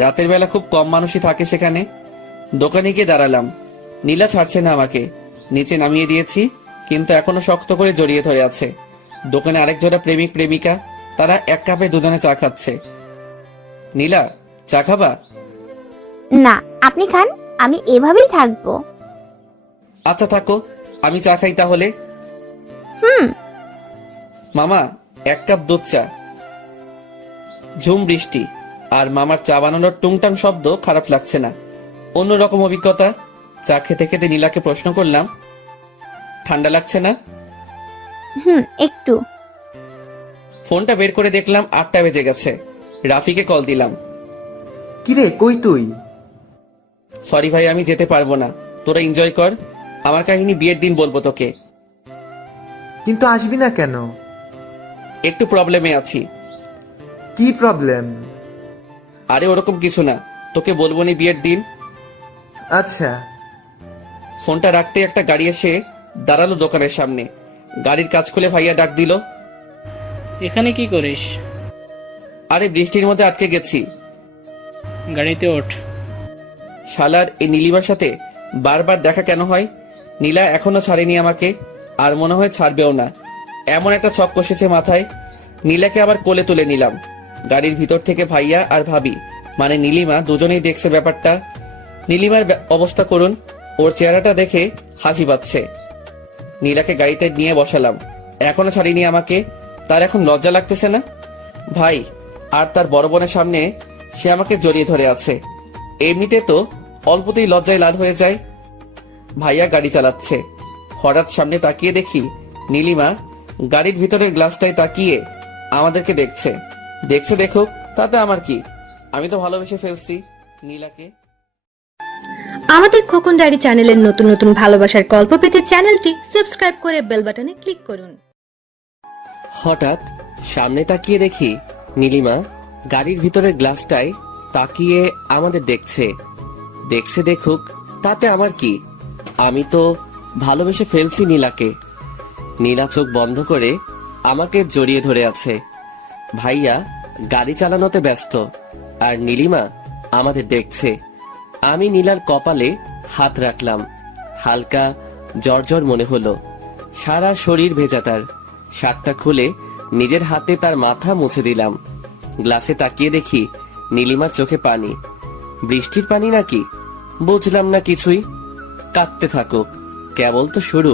রাতের বেলা খুব কম মানুষই থাকে সেখানে। দোকানে গিয়ে দাঁড়ালাম। নীলা ছাড়ছে না আমাকে। নিচে নামিয়ে দিয়েছি, কিন্তু এখনো শক্ত করে জড়িয়ে ধরে আছে। দোকানে আরেক জোড়া প্রেমিক প্রেমিকা, তারা এক কাপে দুজনে চা খাচ্ছে। নীলা, চা খাবা? না, আপনি খান, আমি এভাবেই থাকবো। আচ্ছা থাকো, আমি চা খাই তাহলে। মামা, 1 কাপ দুধ চা। ঝুম বৃষ্টি আর মামার চা বানানোর টুংটাং শব্দ খারাপ লাগছে না, অন্যরকম অভিজ্ঞতা। চা খেতে খেতে নীলাকে প্রশ্ন করলাম, ঠান্ডা লাগছে না? একটু। ফোনটা বের করে দেখলাম 8টা বেজে গেছে। রাফিকে কল দিলাম। কিরে, কই তুই? সরি ভাই, আমি যেতে পারবো না, তোরা এনজয় কর। আমার কাহিনী বিয়ের দিন বলবো তোকে। কিন্তু আসবি না কেন? একটু প্রবলেমে আছি। কি প্রবলেম? আরে ওরকম কিছু না, তোকে বলবো নি বিয়ের দিন। আচ্ছা। ফোনটা রাখতে একটা গাড়ি এসে দাঁড়ালো দোকানের সামনে। গাড়ির কাজ খুলে ভাইয়া ডাক দিল, এখানে কি করিস? আরে বৃষ্টির মধ্যে আটকে গেছি। গাড়িতে ওঠ। শালার এই নীলিমার সাথে বারবার দেখা কেন হয়? নীলা এখনো ছাড়েনি আমাকে, আর মনে হয় ছাড়বেও না। এমন একটা ছক কষেছে মাথায়। নীলাকে আবার কোলে তুলে নিলাম। গাড়ির ভিতর থেকে ভাইয়া আর ভাবি, মানে নীলিমা, দুজনেই দেখছে ব্যাপারটা। নীলিমার অবস্থা করুন, ওর চেহারাটা দেখে হাসি পাচ্ছে। নীলাকে গাড়িতে নিয়ে বসালাম। এখনো ছাড়িনি আমাকে, তার এখন লজ্জা লাগতেছে না? ভাই, আর তার বড় বোনের সামনে সে আমাকে জড়িয়ে ধরে আছে। এমনিতে তো অল্পতেই লজ্জায় লাল হয়ে যায়। ভাইয়া গাড়ি চালাচ্ছে, হঠাৎ সামনে তাকিয়ে দেখি নীলিমা গাড়ির ভিতরের গ্লাসটায় তাকিয়ে আমাদেরকে দেখছে। দেখছে দেখুক, তাতে আমার কি, আমি তো ভালোবেসে ফেলছি নীলাকে। আমাদের খোকন ডায়েরি চ্যানেলের নতুন নতুন ভালোবাসার গল্প পেতে চ্যানেলটি সাবস্ক্রাইব করে বেল বাটনে ক্লিক করুন। হঠাৎ সামনে তাকিয়ে দেখি নীলিমা গাড়ির ভিতরের গ্লাসটায় তাকিয়ে আমাদের দেখছে। দেখছে দেখুক, তাতে আমার কি, আমি তো ভালোবেসে ফেলছি নীলাকে। নীলা চোখ বন্ধ করে আমাকে জড়িয়ে ধরে আছে। ভাইয়া গাড়ি চালানোতে ব্যস্ত, আর নীলিমা আমাদের দেখছে। আমি নীলার কপালে হাত রাখলাম। হালকা জ্বর মনে হলো, সারা শরীর ভেজা। তার শার্টটা খুলে নিজের হাতে তার মাথা মুছে দিলাম। গ্লাসে তাকিয়ে দেখি নীলিমার চোখে পানি। বৃষ্টির পানি নাকি, বুঝলাম না কিছুই। কাঁদতে থাকুক, কেবল তো শুরু,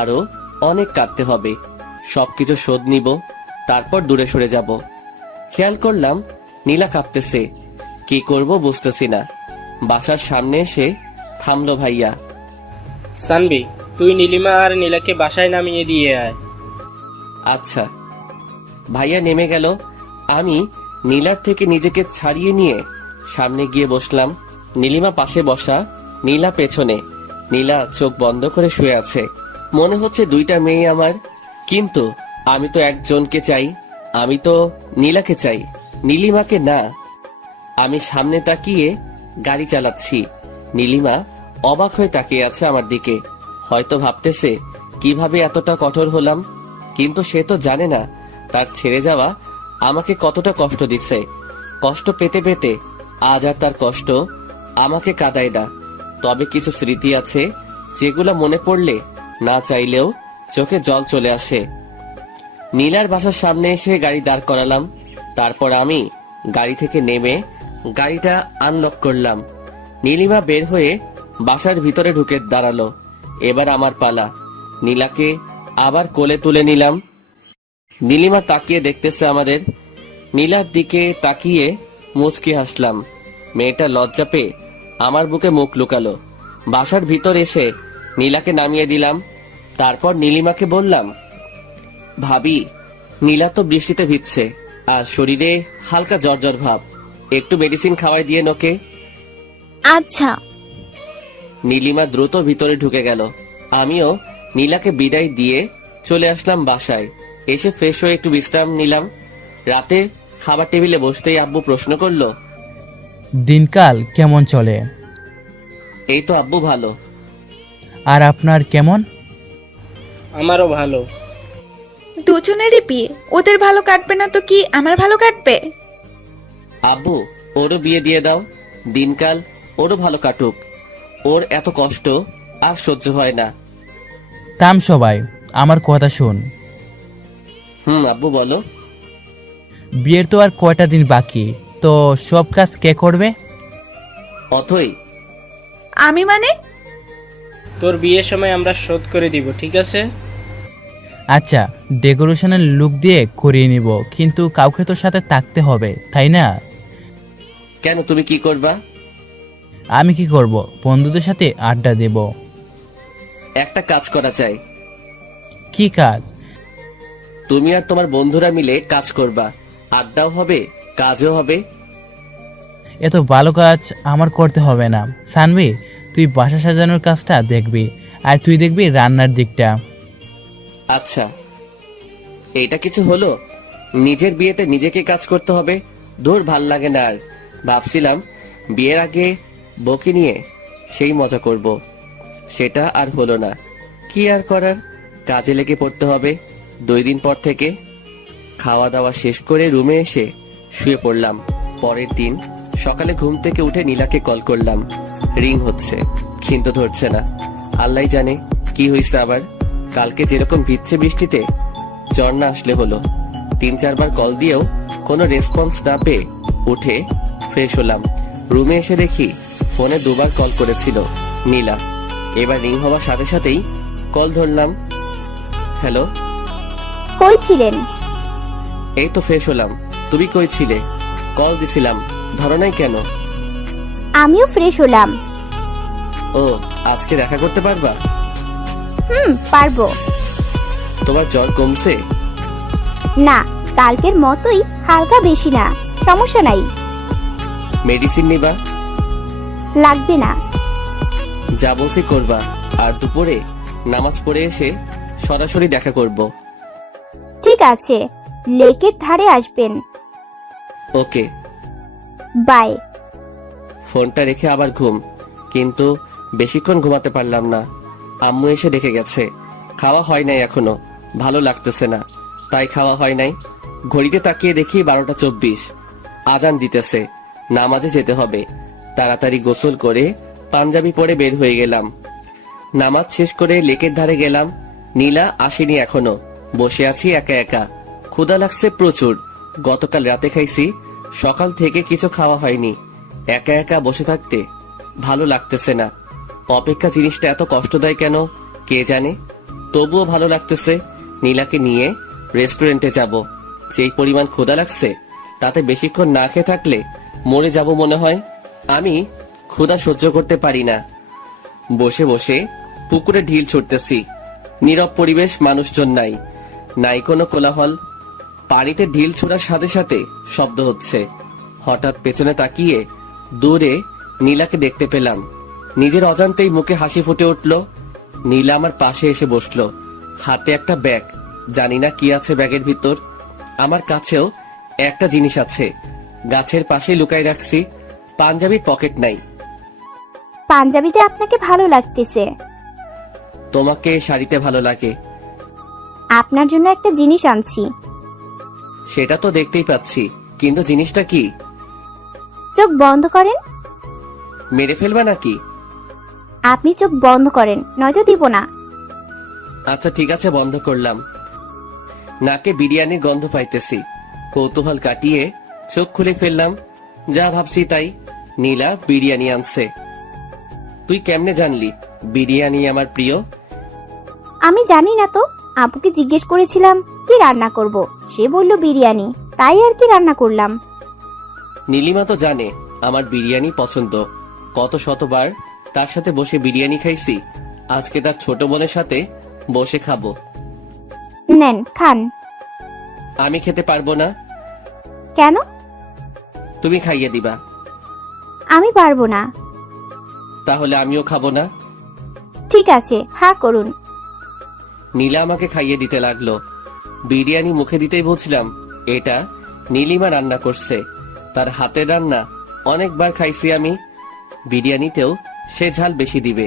আরো অনেক কাঁদতে হবে। সবকিছু শোধ নিব, তারপর দূরে সরে যাব। খেয়াল করলাম নীলা কাঁদতেছে, কি করব বুঝতেছি না। বাসার সামনে এসে থামলো ভাইয়া। সানবি, তুই নীলিমা আর নীলাকে বাসায় নামিয়ে দিয়ে আয়। আচ্ছা। ভাইয়া নেমে গেল। আমি নীলার থেকে নিজেকে ছাড়িয়ে নিয়ে সামনে গিয়ে বসলাম। নীলিমা পাশে বসা, নীলা পেছনে। নীলা চোখ বন্ধ করে শুয়ে আছে। মনে হচ্ছে দুইটা মেয়ে আমার, কিন্তু আমি তো একজনকে চাই। আমি তো নীলাকে চাই, নীলিমাকে না। আমি সামনে তাকিয়ে গাড়ি চালাচ্ছি। নীলিমা অবাক হয়ে তাকিয়ে আছে আমার দিকে। হয়তো ভাবতেছে কিভাবে এতটা কঠোর হলাম, কিন্তু সে তো জানে না তার ছেড়ে যাওয়া আমাকে কতটা কষ্ট দিচ্ছে। কষ্ট পেতে পেতে আজ আর তার কষ্ট আমাকে কাঁদায় না। তবে কিছু স্মৃতি আছে যেগুলো মনে পড়লে না চাইলেও চোখে জল চলে আসে। নীলার বাসার সামনে এসে গাড়ি দাঁড় করালাম। তারপর আমি গাড়ি থেকে নেমে গাড়িটা আনলক করলাম। নীলিমা বের হয়ে বাসার ভিতরে ঢুকে দাঁড়ালো। এবার আমার পালা। নীলাকে আবার কোলে তুলে নিলাম। নীলিমা তাকিয়ে দেখতেছে আমাদের। নীলার দিকে তাকিয়ে মুচকি হাসলাম। মেয়েটা লজ্জা পেয়ে আমার বুকে মুখ লুকালো। বাসার ভিতর এসে নীলাকে নামিয়ে দিলাম। তারপর নীলিমাকে বললাম, ভাবি, নীলা তো বৃষ্টিতে ভিজছে আর শরীরে হালকা জ্বর ভাব, একটু মেডিসিন খাওয়াই দিয়ে নোকে। আচ্ছা। নীলিমা দ্রুত ভিতরে ঢুকে গেল। আমিও নীলাকে বিদায় দিয়ে চলে আসলাম বাসায়। এসে ফ্রেশ হয়ে একটু বিশ্রাম নিলাম। রাতে খাবার টেবিলে বসতেই আব্বু প্রশ্ন করলো, দিনকাল কেমন চলে? এই তো আব্বু ভালো। আর আপনার কেমন? আমারও ভালো। দুজনেরই বিয়ে, ওদের ভালো কাটবে না তো কি আমার ভালো কাটবে? আব্বু, ওরও বিয়ে দিয়ে দাও। দিনকাল ওরও ভালো কাটুক। ওর এত কষ্ট আর সহ্য হয় না। থাম সবাই, আমার কথা শুন। আব্বু বলো। বিয়ের তো আর কয়টা দিন বাকি, তো সব কাজ কে করবে? অথই। আমি মানে? তোর বিয়ের সময় আমরা শোধ করে দিব, ঠিক আছে? আচ্ছা, ডেকোরেশনের লুক দিয়ে করিয়ে নিব, কিন্তু কাউকে তো সাথে থাকতে হবে, তাই না? কেন, তুমি কি করবা? আমি কি করব? বন্ধুদের সাথে আড্ডা দেব। একটা কাজ করা চাই। কি কাজ? তুমি আর তোমার বন্ধুরা মিলে কাজ করবা, আড্ডাও হবে, কাজও হবে। এত ভালো কাজ আমার করতে হবে না। সানভি, তুই বাসা সাজানোর কাজটা দেখবি, আর তুই দেখবি রান্নার দিকটা। আচ্ছা। এটা কিছু হলো? নিজের বিয়েতে নিজেকে কাজ করতে হবে? দূর, ভাল লাগে না আর। ভাবছিলাম বিয়ের আগে বউকে নিয়ে সেই মজা করব, সেটা আর হলো না। কি আর করার, কাজে লেগে পড়তে হবে। 2 দিন পর থেকে খাওয়া দাওয়া শেষ করে রুমে এসে শুয়ে পড়লাম। পরের দিন সকালে ঘুম থেকে উঠে নীলাকে কল করলাম। রিং হচ্ছে, কিন্তু ধরছে না। আল্লাহ জানে কি হয়েছে আবার। কালকে যেরকম ভিজছে বৃষ্টিতে, জ্বর না আসলে হলো। 3-4 বার কল দিয়েও কোনো রেসপন্স না পেয়ে উঠে ফ্রেশ হলাম। রুমে এসে দেখি ফোনে 2 বার কল করেছিল নীলা। এবার রিং হওয়ার সাথে সাথেই কল ধরলাম। হ্যালো। কই ছিলেন? এই তো ফ্রেশ হলাম। তুমি কই ছিলে? কল দিছিলাম, ধরো নাই কেন? আমিও ফ্রেশ হলাম। ও, আজকে দেখা করতে পারবা? পারবো। তোমার জ্বর কমছে? না, কালকের মতোই, হালকা, বেশি না। সমস্যা নাই। মেডিসিন নিবা? লাগবে না। যা বলছি করবা। আর দুপুরে নামাজ পড়ে এসে সরাসরি দেখা করব। ঠিক আছে, লেকের ধারে আসবেন। ওকে। বাই। ফোনটা রেখে আবার ঘুম, কিন্তু বেশিক্ষণ ঘুমাতে পারলাম না। আম্মু এসে ডেকে গেছে। খাওয়া হয় নাই এখনো, ভালো লাগতেছে না, তাই খাওয়া হয় নাই। ঘড়িতে তাকিয়ে দেখি 12টা 24। আজান দিতেছে, নামাজে যেতে হবে। তাড়াতাড়ি গোসল করে পাঞ্জাবি পরে বের হয়ে গেলাম। নামাজ শেষ করে লেকের ধারে গেলাম। নীলা আসেনি এখনো, বসে আছি একা একা। ক্ষুধা লাগছে প্রচুর। গতকাল রাতে খাইছি, সকাল থেকে কিছু খাওয়া হয়নি। একা একা বসে থাকতে ভালো লাগতেছে না। অপেক্ষা জিনিসটা এত কষ্ট দেয় কেন কে জানে। তবুও ভালো লাগতেছে। নীলাকে নিয়ে রেস্টুরেন্টে যাব। যেই পরিমাণ ক্ষুধা লাগছে, তাতে বেশিক্ষণ না খেয়ে থাকলে মরে যাব মনে হয়। আমি ক্ষুধা সহ্য করতে পারি না। বসে বসে পুকুরে ঢিল ছুটতেছি। নীরব পরিবেশ, মানুষজন নাই, নাই কোনো কোলাহল। পানিতে ঢিল ছোড়ার সাথে সাথে শব্দ হচ্ছে। হঠাৎ পেছনে তাকিয়ে দূরে নীলাকে দেখতে পেলাম। নিজের অজান্তেই মুখে হাসি ফুটে উঠল। নীলা আমার পাশে এসে বসলো, হাতে একটা ব্যাগ। জানি না কি আছে ব্যাগের ভিতর। আমার কাছেও একটা জিনিস আছে, গাছের পাশে লুকাই রাখছি। পাঞ্জাবির পকেট নাই। পাঞ্জাবিতে আপনাকে ভালো লাগতেছে। তোমাকে শাড়িতে ভালো লাগে। আপনার জন্য একটা জিনিস আনছি। সেটা তো দেখতেই পাচ্ছি, কিন্তু জিনিসটা কি? চোখ বন্ধ করেন। মেরে ফেলবা নাকি? আপনি চোখ বন্ধ করেন, নয়তো দিব না। আচ্ছা ঠিক আছে, বন্ধ করলাম। নাকে বিরিয়ানির গন্ধ পাইতেছি। কৌতূহল কাটিয়ে চোখ খুলে ফেললাম। যা ভাবছি তাই, নীলা বিরিয়ানি আনছে। তুই কেমনে জানলি বিরিয়ানি আমার প্রিয়? আমি জানি না তো, আপুকে জিজ্ঞেস করেছিলাম কি রান্না করব, সে বলল বিরিয়ানি, তাই আর কি রান্না করলাম। নীলিমা তো জানে আমার বিরিয়ানি পছন্দ। কত শতবার তার সাথে বসে বিরিয়ানি খাইছি। আজকে তার ছোট বোনের সাথে বসে খাবো। নেন, খান। আমি খেতে পারবো না। কেন? তুমি খাইয়ে দিবা। আমি পারবো না। তাহলে আমিও খাবো না। ঠিক আছে, হ্যাঁ করুন। নীলা আমাকে খাইয়ে দিতে লাগলো। বিরিয়ানি মুখে দিতেই বুঝলাম এটা নীলিমা রান্না করছে। তার হাতের রান্না অনেকবার খাইছি আমি। বিরিয়ানিতেও সে ঝাল বেশি দিবে,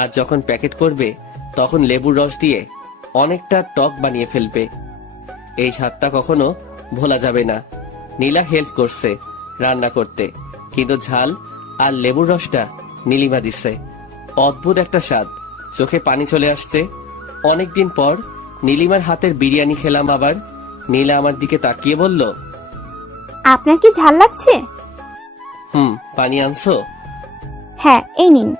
আর যখন প্যাকেট করবে তখন লেবুর রস দিয়ে অনেকটা টক বানিয়ে ফেলবে। এই স্বাদটা কখনো ভোলা যাবে না। নীলা হেল্প করছে রান্না করতে, কিন্তু ঝাল আর লেবুর রসটা নীলিমা দিচ্ছে। অদ্ভুত একটা স্বাদ, চোখে পানি চলে আসছে। অনেকদিন পর নীলিমার হাতের বিরিয়ানি খেলাম আবার। নীলা আমার দিকে তাকিয়ে বলল, আপনার কি ঝাল লাগছে? পানি আনছো? হ্যাঁ, এই নিন।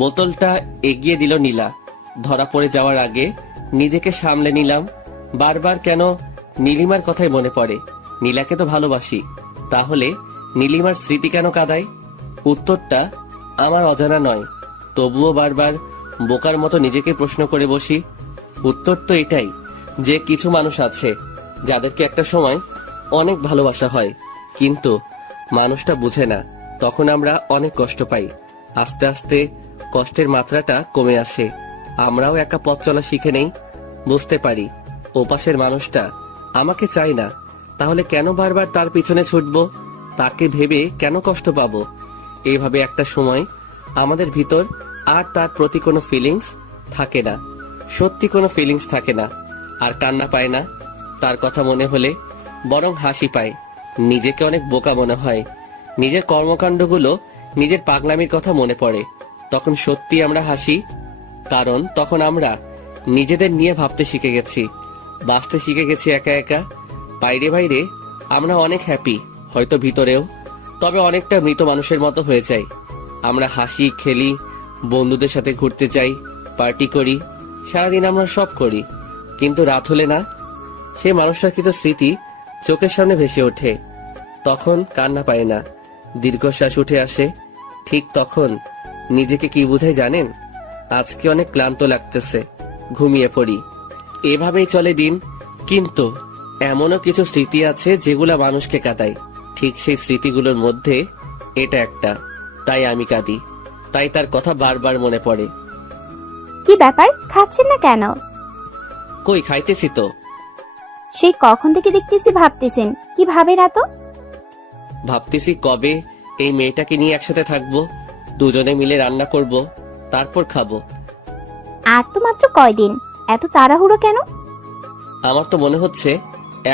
বোতলটা এগিয়ে দিল নীলা। ধরা পড়ে যাওয়ার আগে নিজেকে সামলে নিলাম। বারবার কেন নীলিমার কথাই মনে পড়ে। নীলাকে তো ভালোবাসি, তাহলে নীলিমার স্মৃতি কেন কাঁদায়? উত্তরটা আমার অজানা নয়, তবুও বারবার বোকার মতো নিজেকে প্রশ্ন করে বসি। উত্তর তো এটাই যে কিছু মানুষ আছে যাদেরকে একটা সময় অনেক ভালোবাসা হয়, কিন্তু মানুষটা বুঝে না। তখন আমরা অনেক কষ্ট পাই। আস্তে আস্তে কষ্টের মাত্রাটা কমে আসে। আমরাও একা পথ চলা শিখে নেই। বুঝতে পারি ওপাশের মানুষটা আমাকে চায় না, তাহলে কেন বারবার তার পিছনে ছুটবো? তাকে ভেবে কেন কষ্ট পাবো? এইভাবে একটা সময় আমাদের ভিতর আর তার প্রতি কোনো ফিলিংস থাকে না। সত্যি কোনো ফিলিংস থাকে না। আর কান্না পায় না তার কথা মনে হলে, বরং হাসি পায়। নিজেকে অনেক বোকা মনে হয়। নিজের কর্মকাণ্ডগুলো, নিজের পাগলামির কথা মনে পড়ে। তখন সত্যি আমরা হাসি, কারণ তখন আমরা নিজেদের নিয়ে ভাবতে শিখে গেছি, বাঁচতে শিখে গেছি একা একা। বাইরে বাইরে আমরা অনেক হ্যাপি, হয়তো ভিতরেও, তবে অনেকটা মৃত মানুষের মতো হয়ে যাই। আমরা হাসি, খেলি, বন্ধুদের সাথে ঘুরতে যাই, পার্টি করি, সারাদিন আমরা সব করি, কিন্তু রাত হলে না। সেই মানুষটার কিছু স্মৃতি চোখের সামনে ভেসে ওঠে। তখন কান্না পায় না, দীর্ঘশ্বাস উঠে আসে। ঠিক তখন নিজেকে কি বুঝাই জানেন? আজকে অনেক ক্লান্ত লাগতেছে, ঘুমিয়ে পড়ি। এভাবেই চলে দিন। কিন্তু এমনও কিছু স্মৃতি আছে যেগুলা মানুষকে কাঁদায়। ঠিক সেই স্মৃতিগুলোর মধ্যে এটা একটা। তাই আমি কাঁদি, তাই তার কথা বারবার মনে পড়ে। কি ব্যাপার, খাচ্ছেন না কেন? কই, খাইতেছি তো। সেই কখন থেকে দেখতেছি ভাবতেছেন, কি ভাবেন এত? ভাবতেছি কবে এই মেয়েটাকে নিয়ে একসাথে থাকবো, দুজনে মিলে রান্না করব, তারপর খাবো। আর তো মাত্র কয়দিন, এত তাড়াহুড়ো কেন? আমার তো মনে হচ্ছে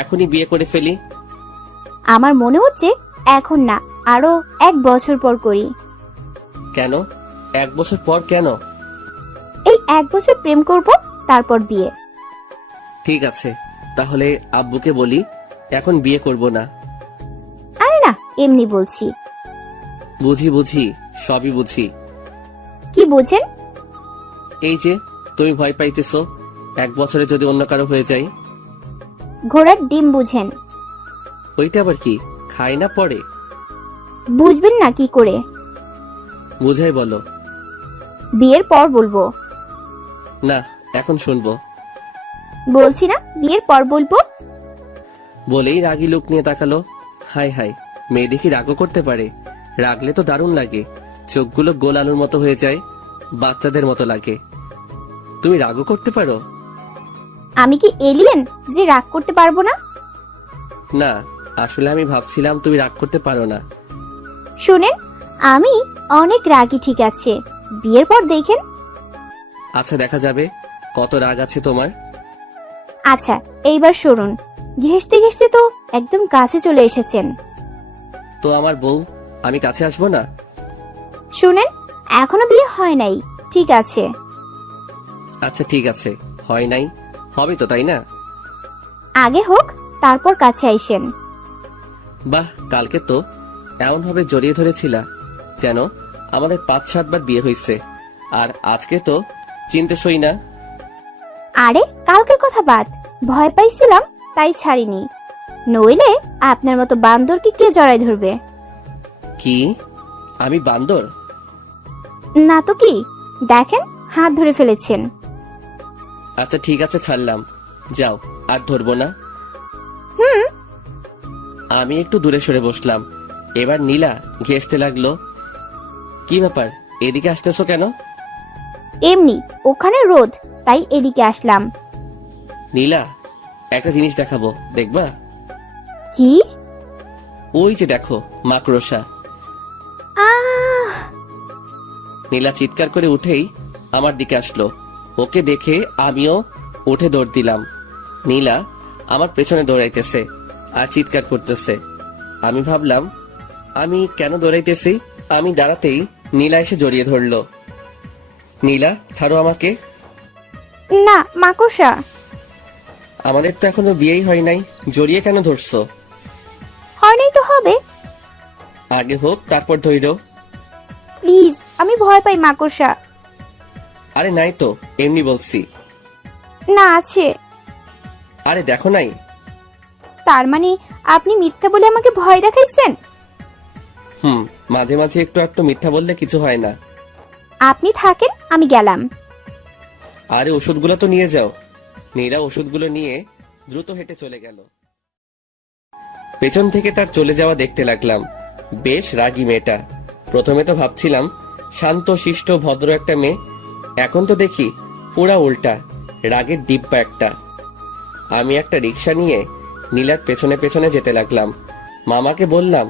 এখনই বিয়ে করে ফেলি। আমার মনে হচ্ছে এখন না, আরো 1 বছর পর করি। কেন 1 বছর পর? কেন? এই 1 বছর প্রেম করব, তারপর বিয়ে। ঠিক আছে, তাহলে আব্বুকে বলি এখন বিয়ে করব না। আরে না, এমনি বলছি। বুঝি বুঝি, সবই বুঝি। কি বোঝেন? এই যে তুমি ভয় পাইতেছো 1 বছরে যদি অন্য কারো হয়ে যায়। ঘোড়ার ডিম বুঝেন? ওইটা আবার কি, খাই না পরে? বুঝবেন না কি করে? বুঝাই বলো। বিয়ের পর বলবো। না, এখন শুনবো। বলছি না, বিয়ের পর বলবো। বলেই রাগী লোক নিয়ে তাকালো। হাই হাই, মেয়ে দেখি রাগও করতে পারে। রাগলে তো দারুণ লাগে, চোখগুলো গোল আলুর মতো হয়ে যায়, বাচ্চাদের মতো লাগে। তুমি রাগও করতে পারো? আমি কি এলিয়েন যে রাগ করতে পারবো না? না, আসলে আমি ভাবছিলাম তুমি রাগ করতে পারো না। শুনেন, আমি অনেক রাগী, ঠিক আছে? বিয়ের পর দেখেন। আচ্ছা, দেখা যাবে কত রাগ আছে তোমার। আচ্ছা, এইবার শুনুন। ঘেঁষতে ঘেঁষতে তো একদম কাছে চলে এসেছেন। তো আমার বউ, আমি কাছে আসবো না? শুনেন, এখনো বিয়ে হয় নাই, ঠিক আছে? আচ্ছা ঠিক আছে, হয় নাই, হবে তো, তাই না? আগে হোক, তারপর কাছে আইসেন। বাহ, কালকে তো এমন ভাবে জড়িয়ে ধরেছিলা যেন আমাদের 5-7 বার বিয়ে হয়েছে, আর আজকে তো চিনতেছই না। আরে কালকের কথা বাদ, ভয় পাইছিলাম তাই ছাড়িনি, নইলে আপনার মতো বান্দরকে কে জড়াই ধরবে? কি আমি বান্দর? না তো কি, দেখেন হাত ধরে ফেলেছেন। আচ্ছা ঠিক আছে, ছাড়লাম, যাও, আর ধরবো না। আমি একটু দূরে সরে বসলাম। এবার নীলা ঘেঁষতে লাগলো। কি ব্যাপার, এদিকে আসতেছো কেন? এমনি, ওখানে রোদ, তাই এদিকে আসলাম। নীলা, একটা জিনিস দেখাবো, দেখবা? কি? ওই যে দেখো, মাকড়সা। আহ, নীলা চিৎকার করে উঠেই আমার দিকে আসলো। ওকে দেখে আমিও উঠে দৌড় দিলাম। নীলা আমার পেছনে দৌড়াইতেছে আর চিৎকার করতেছে। আমি ভাবলাম আমি কেন দৌড়াইতেছি। আমি দাঁড়াতেই নীলা এসে জড়িয়ে ধরলো। নীলা, ছাড়ো আমাকে। না মাকড়সা। আমাদের তো এখনো বিয়েই হয় নাই, জড়িয়ে কেন ধরছো? হয় নাই তো হবে। আগে হোক, তারপর ধৈর্য। প্লিজ, আমি ভয় পাই মাকড়সা। আরে নাই তো, এমনি বলছি। না আছে। আরে দেখো নাই। তার মানে আপনি মিথ্যা বলে আমাকে ভয় দেখাইছেন? মাঝে মাঝে একটু একটু মিথ্যা বললে কিছু হয় না। আপনি থাকেন, আমি গেলাম। আরে ওষুধগুলো তো নিয়ে যাও। নীরা ওষুধগুলো নিয়ে দ্রুত হেঁটে চলে গেল। পেছন থেকে তার চলে যাওয়া দেখতে লাগলাম। বেশ রাগী মেয়েটা। প্রথমে তো ভাবছিলাম শান্ত শিষ্ট ভদ্র একটা মেয়ে, এখন তো দেখি পুরা উল্টা, রাগের ডিব্বা একটা। আমি একটা রিক্সা নিয়ে নীলার পেছনে পেছনে যেতে লাগলাম। মামাকে বললাম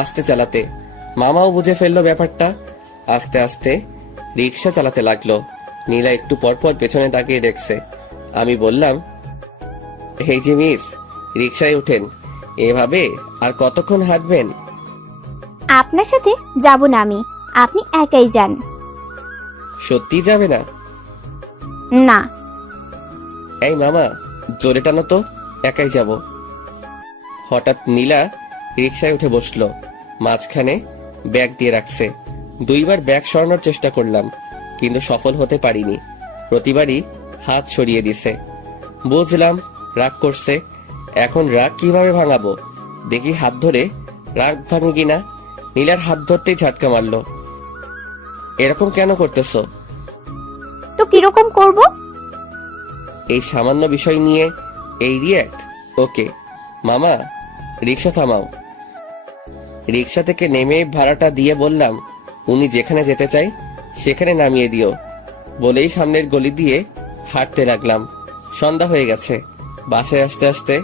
আস্তে চালাতে। মামাও বুঝে ফেললো ব্যাপারটা। আস্তে আস্তে রিক্সা চালাতে লাগলো। নীলা একটু পরপর পেছনে তাকিয়ে দেখছে। আমি বললাম, এই যে মিস, রিক্সায় উঠেন। এভাবে আর কতক্ষণ হাঁটবেন? আপনার সাথে যাব না আমি, আপনি একাই যান। সত্যি যাবে না? না। এই মামা, জোরে টানো তো, একাই যাব। হঠাৎ নীলা রিক্সায় উঠে বসলো। মাঝখানে ব্যাগ দিয়ে রাখছে। 2 বার ব্যাগ সরানোর চেষ্টা করলাম, কিন্তু সফল হতে পারিনি। প্রতিবারই হাত সরিয়ে দিছে। বুঝলাম রাগ করছে। এখন রাগ কিভাবে ভাঙাবো? দেখি হাত ধরে রাগ ভাঙে কিনা। নীলার হাত ধরতেই ঝাটকা মারলো। এরকম কেন করতেছো? তো কিরকম করব? এই সামান্য বিষয় নিয়ে এই রিয়্যাক্ট? ওকে মামা, রিক্সা থামাও। রিক্সা থেকে নেমে ভাড়াটা দিয়ে বললাম, উনি যেখানে যেতে চাই সেখানে নামিয়ে দিও। বলেই সামনের গলি দিয়ে হাঁটতে লাগলাম। সন্ধ্যা হয়ে গেছে। বাসায় আসতে আসতে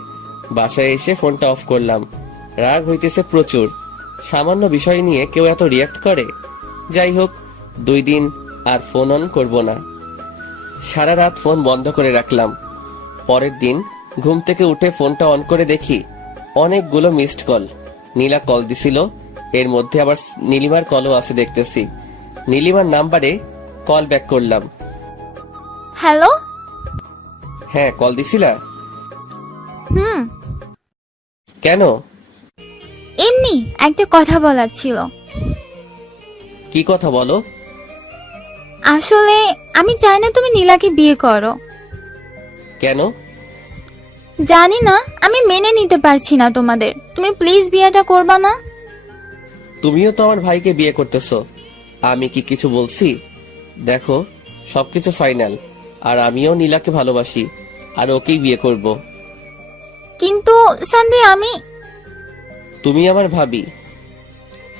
বাসায় এসে ফোনটা অফ করলাম। রাগ হইতেছে প্রচুর। সামান্য বিষয় নিয়ে কেউ এত রিয়্যাক্ট করে? যাই হোক, 2 দিন আর ফোন অন করব না। সারা রাত ফোন বন্ধ করে রাখলাম। পরের দিন ঘুম থেকে উঠে ফোনটা অন করে দেখি অনেকগুলো মিসড কল। নীলা কল দিছিল, এর মধ্যে আবার নীলিমার কলও আছে দেখতেছি। নীলিমার নাম্বারে কল ব্যাক করলাম। হ্যালো। হ্যাঁ, কল দিছিলা? হুম, কেন? এমনি একটা কথা বলার ছিল। কি কথা বলো? আসলে আমি চাই না তুমি নীলাকে বিয়ে করো। কেন? জানি না, আমি মেনে নিতে পারছি না তোমাদের। তুমি প্লিজ বিয়েটা করবা না? তুমিও তো আমার ভাইকে বিয়ে করতেছো, আমি কি কিছু বলছি? দেখো, সবকিছু ফাইনাল। আর আমিও নীলাকে ভালোবাসি, আর ওকেই বিয়ে করব। কিন্তু সানভি, তুমি আমার ভাবি।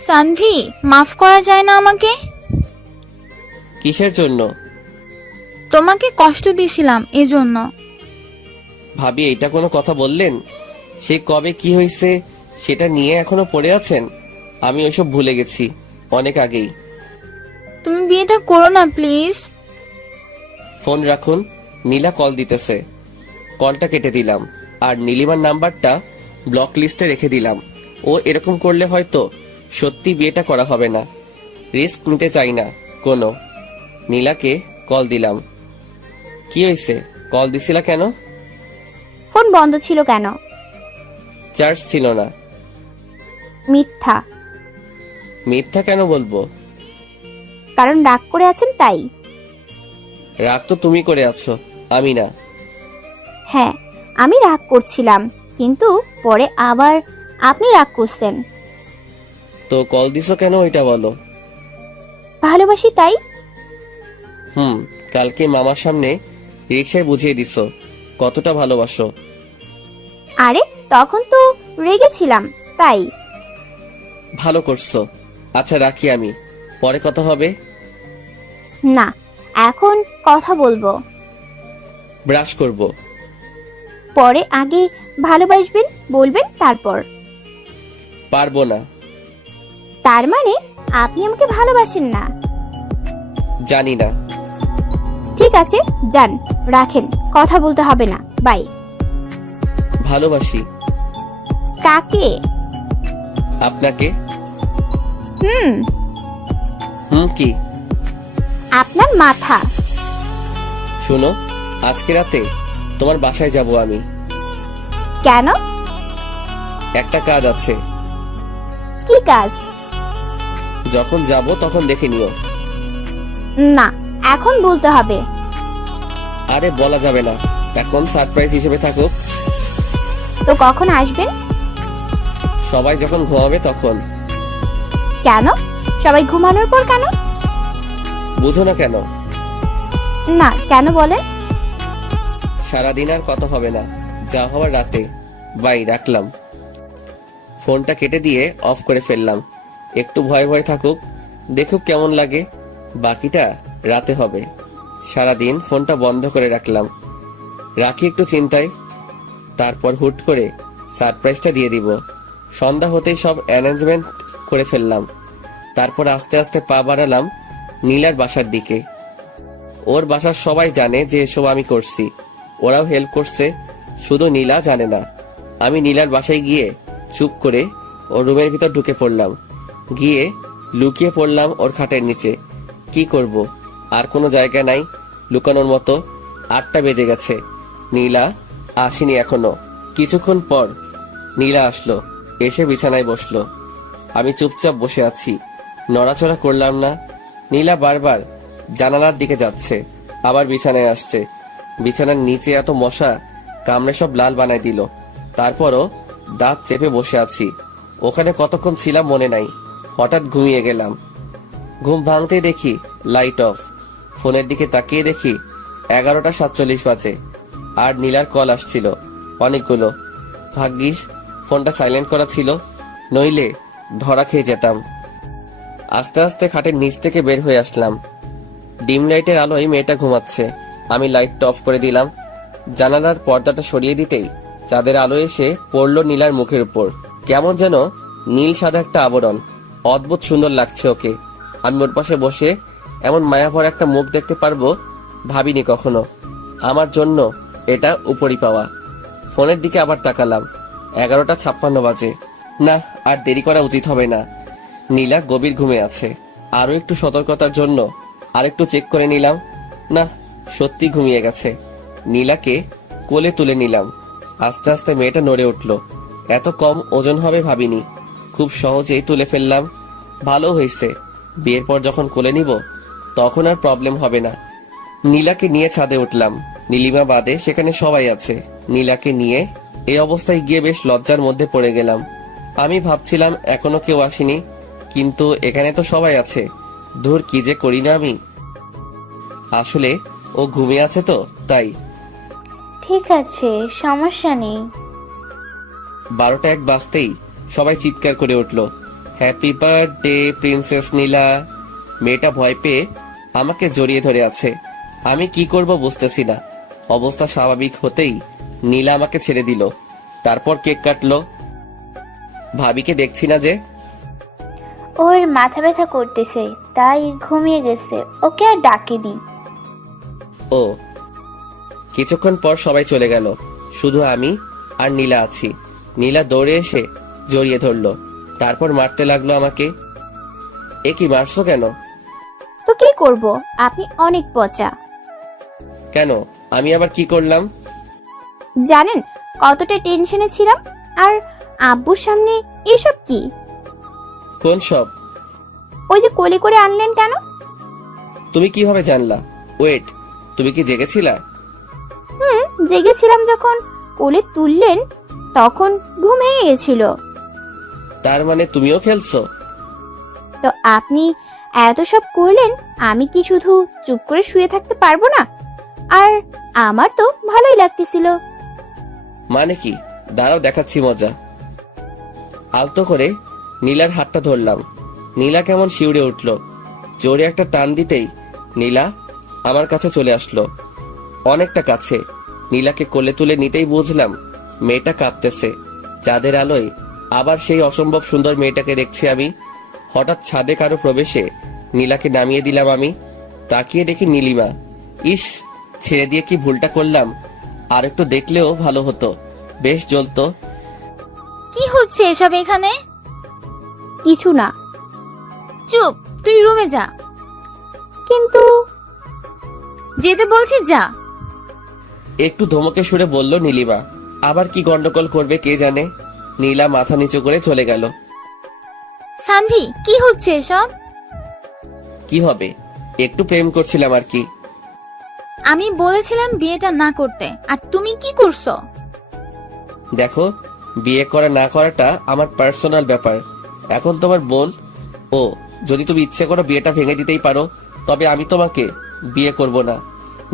সানভি, মাফ করা যায় না আমাকে? কিসের জন্য? তোমাকে কষ্ট দিয়েছিলাম এজন্য। ভাবি, এটা কোনো কথা বললেন? সে কবে কি হয়েছে সেটা নিয়ে এখনো পড়ে আছেন? আমি ওইসব ভুলে গেছি অনেক আগেই। তুমি বিয়েটা করো না প্লিজ। ফোন রাখুন, নীলা কল দিতেছে। কলটা কেটে দিলাম আর নীলিমার নাম্বারটা ব্লক লিস্টে রেখে দিলাম। ও এরকম করলে হয়তো সত্যি বিয়েটা করা হবে না। রিস্ক নিতে চাই না কোনো। নীলাকে কল দিলাম। কি হয়েছে, কল দিছিলা কেন? ফোন বন্ধ ছিল কেন? চার্জ ছিল না। মিথ্যা। মিথ্যা কেন বলবো? কারণ রাগ করে আছেন তাই। রাগ তো তুমি করে আছো, আমি না। হ্যাঁ, আমি রাগ করছিলাম, কিন্তু পরে আবার আপনি রাগ করছেন। তো কল দিছো কেন ওইটা বলো। ভালোবাসি তাই। কালকে মামার সামনে রিক্সায় বুঝিয়ে দিছো কতটা ভালোবাসো। আরে তখন তো রেগেছিলাম তাই। ভালো করছো। আচ্ছা রাখি আমি, পরে কথা হবে। না, এখন কথা বলবো। ব্রাশ করব। পরে আগে ভালোবাসবেন বলবেন তারপর। পারবো না। তার মানে আপনি আমাকে ভালোবাসেন না? জানি না। ঠিক আছে, যান, রাখেন, কথা বলতে হবে না, বাই। ভালোবাসি। কাকে? আপনাকে। হুম। কি? আপনার মাথা। শোনো, আজকে রাতে তোমার বাসায় যাব আমি। কেন? একটা কাজ আছে। কি কাজ? যখন যাব তখন দেখে নিও। না, এখন বলতে হবে। আরে বলা যাবে না, এখন সারপ্রাইজ হিসেবে থাকুক। তো কখন আসবেন? সবাই যখন ঘুমাবে তখন। কেন? সবাই ঘুমানোর পর কেন? বুঝো না কেন? না, কেন বলেন? সারাদিন আর কথা হবে না, যা হওয়ার রাতে। বাই, রাখলাম। ফোনটা কেটে দিয়ে অফ করে ফেললাম। একটু ভয় ভয় থাকুক, দেখুক কেমন লাগে। বাকিটা রাতে হবে। সারাদিন ফোনটা বন্ধ করে রাখলাম। রাখি একটু চিন্তায়। তারপর হুট করে সারপ্রাইজটা দিয়ে দিব। সন্ধ্যা হতেই সব অ্যারেঞ্জমেন্ট করে ফেললাম। তারপর আস্তে আস্তে পা বাড়ালাম নীলার বাসার দিকে। ওর বাসার সবাই জানে যে এসব আমি করছি, ওরাও হেল্প করছে, শুধু নীলা জানে না। আমি নীলার বাসায় গিয়ে চুপ করে ওর রুমের ভিতর ঢুকে পড়লাম। গিয়ে লুকিয়ে পড়লাম ওর খাটের নিচে। কি করব, আর কোনো জায়গা নাই লুকানোর মতো। 8টা বেজে গেছে, নীলা আসেনি এখনো। কিছুক্ষণ পর নীলা আসলো, এসে বিছানায় বসলো। আমি চুপচাপ বসে আছি, নড়াচড়া করলাম না। নীলা বারবার জানালার দিকে যাচ্ছে, আবার বিছানায় আসছে। বিছানার নিচে এত মশা কামড়ে সব লাল বানায় দিল। তারপরও দাঁত চেপে বসে আছি। ওখানে কতক্ষণ ছিলাম মনে নাই, হঠাৎ ঘুমিয়ে গেলাম। ঘুম ভাঙতেই দেখি লাইট অফ। ফোনের দিকে তাকিয়ে দেখি 11:47 বাজে, আর নীলার কল আসছিল অনেকগুলো। ভাগ্যিস ফোনটা সাইলেন্ট করা ছিল, নইলে ধরা খেয়ে যেতাম। আস্তে আস্তে খাটের নিচ থেকে বের হয়ে আসলাম। ডিম লাইটের আলোয় মেয়েটা ঘুমাচ্ছে। আমি লাইটটা অফ করে দিলাম। জানালার পর্দাটা সরিয়ে দিতেই চাঁদের আলো এসে পড়লো নীলার মুখের উপর। কেমন যেন নীল সাদা একটা আবরণ। অদ্ভুত সুন্দর লাগছে ওকে। আমি ওর পাশে বসে এমন মায়াভরা একটা মুখ দেখতে পারবো ভাবিনি কখনো। আমার জন্য এটা উপরি পাওয়া। ফোনের দিকে আবার তাকালাম, 11:56 বাজে। না, আর দেরি করা উচিত হবে না। নীলা গভীর ঘুমে আছে। আরো একটু সতর্কতার জন্য আরেকটু চেক করে নিলাম। না, সত্যি ঘুমিয়ে গেছে। নীলাকে কোলে তুলে নিলাম। আস্তে আস্তে মেয়েটা নড়ে উঠল। এত কম ওজন হবে ভাবিনি। খুব সহজেই তুলে ফেললাম। ভালো হয়েছে, বিয়ের পর যখন কোলে নিব তখন আর প্রবলেম হবে না। নীলাকে নিয়ে ছাদে উঠলাম। নীলিমা বাদে সেখানে সবাই আছে। নীলাকে নিয়ে এই অবস্থায় গিয়ে বেশ লজ্জার মধ্যে পড়ে গেলাম। আমি ভাবছিলাম এখনো কেউ আসেনি, কিন্তু এখানে তো সবাই আছে। ধুর, কি যে করি না আমি। আসলে ও ঘুমিয়ে আছে তো তাই। ঠিক আছে, সমস্যা নেই। 12টা 1 বাজতেই সবাই চিৎকার করে উঠল, হ্যাপি বার্থডে প্রিন্সেস নীলা। মেয়েটা ভয় পেয়ে আমাকে জড়িয়ে ধরে আছে। আমি কি করব বুঝতেছি না। অবস্থা স্বাভাবিক হতেই নীলা আমাকে ছেড়ে দিল। তারপর কেক কাটলো। ভাবিকে দেখছি না যে। ওর মাথা ব্যথা করতেছে, তাই ঘুমিয়ে গেছে, ওকে আর ডাকেনি। ও, কিছুক্ষণ পর সবাই চলে গেল, শুধু আমি আর নীলা আছি। নীলা দৌড়ে এসে জড়িয়ে ধরলো, তারপর মারতে লাগলো আমাকে। এ কি, মারছো কেন? তো কি করব, আপনি অনেক পচা। কেন, আমি আবার কি করলাম? জানেন কতটা টেনশনে ছিলাম, আর আব্বুর সামনে এসব কি? কোন সব? ওই যে কোলে করে আনলেন কেন? তুমি কিভাবে জানলা? ওয়েট, তুমি কি জেগেছিলা? জেগেছিলাম, যখন কোলে তুললেন তখন ঘুম ভেঙে গেছিল। তার মানে তুমিও খেলছো? তো আপনি এত সব করলেন, আমি কি শুধু চুপ করে শুয়ে থাকতে পারবো না? আর আমার তো ভালোই লাগতেছিল। মানে কি? দাঁড়াও, দেখাচ্ছি মজা। আলতো করে নীলার হাতটা ধরলাম। নীলা কেমন শিউরে উঠল। জোরে একটা টান দিতেই নীলা আমার কাছে চলে আসলো, অনেকটা কাছে। নীলাকে কোলে তুলে নিতেই বুঝলাম মেয়েটা কাঁদতেছে। চাঁদের আলোয় আবার সেই অসম্ভব সুন্দর মেয়েটাকে দেখছি আমি। হঠাৎ ছাদে কারো প্রবেশে নীলাকে নামিয়ে দিলাম আমি। তাকিয়ে দেখি নীলিমা। ইস, ছেড়ে দিয়ে কি ভুলটা করলাম। আর একটু দেখলেও ভালো হতো, বেশ জ্বলতো। কি হচ্ছে এসব এখানে? কিছু না। চুপ, তুই রুমে যা। কিন্তু যেতে বলছি যা। একটু ধমকে সুরে বলল নীলিমা। আবার কি গন্ডগোল করবে কে জানে। নীলা মাথা নিচু করে চলে গেল। সানভি, কি হচ্ছে এসব? কি হবে, একটু প্রেম করছিলাম আর কি। আমি বলেছিলাম বিয়েটা না করতে, আর তুমি কি করছো? দেখো, বিয়ে করা না করাটা আমার পার্সোনাল ব্যাপার। এখন তোমার বোন ও, যদি তুমি ইচ্ছে করো বিয়েটা ভেঙে দিতেই পারো, তবে আমি তোমাকে বিয়ে করব না।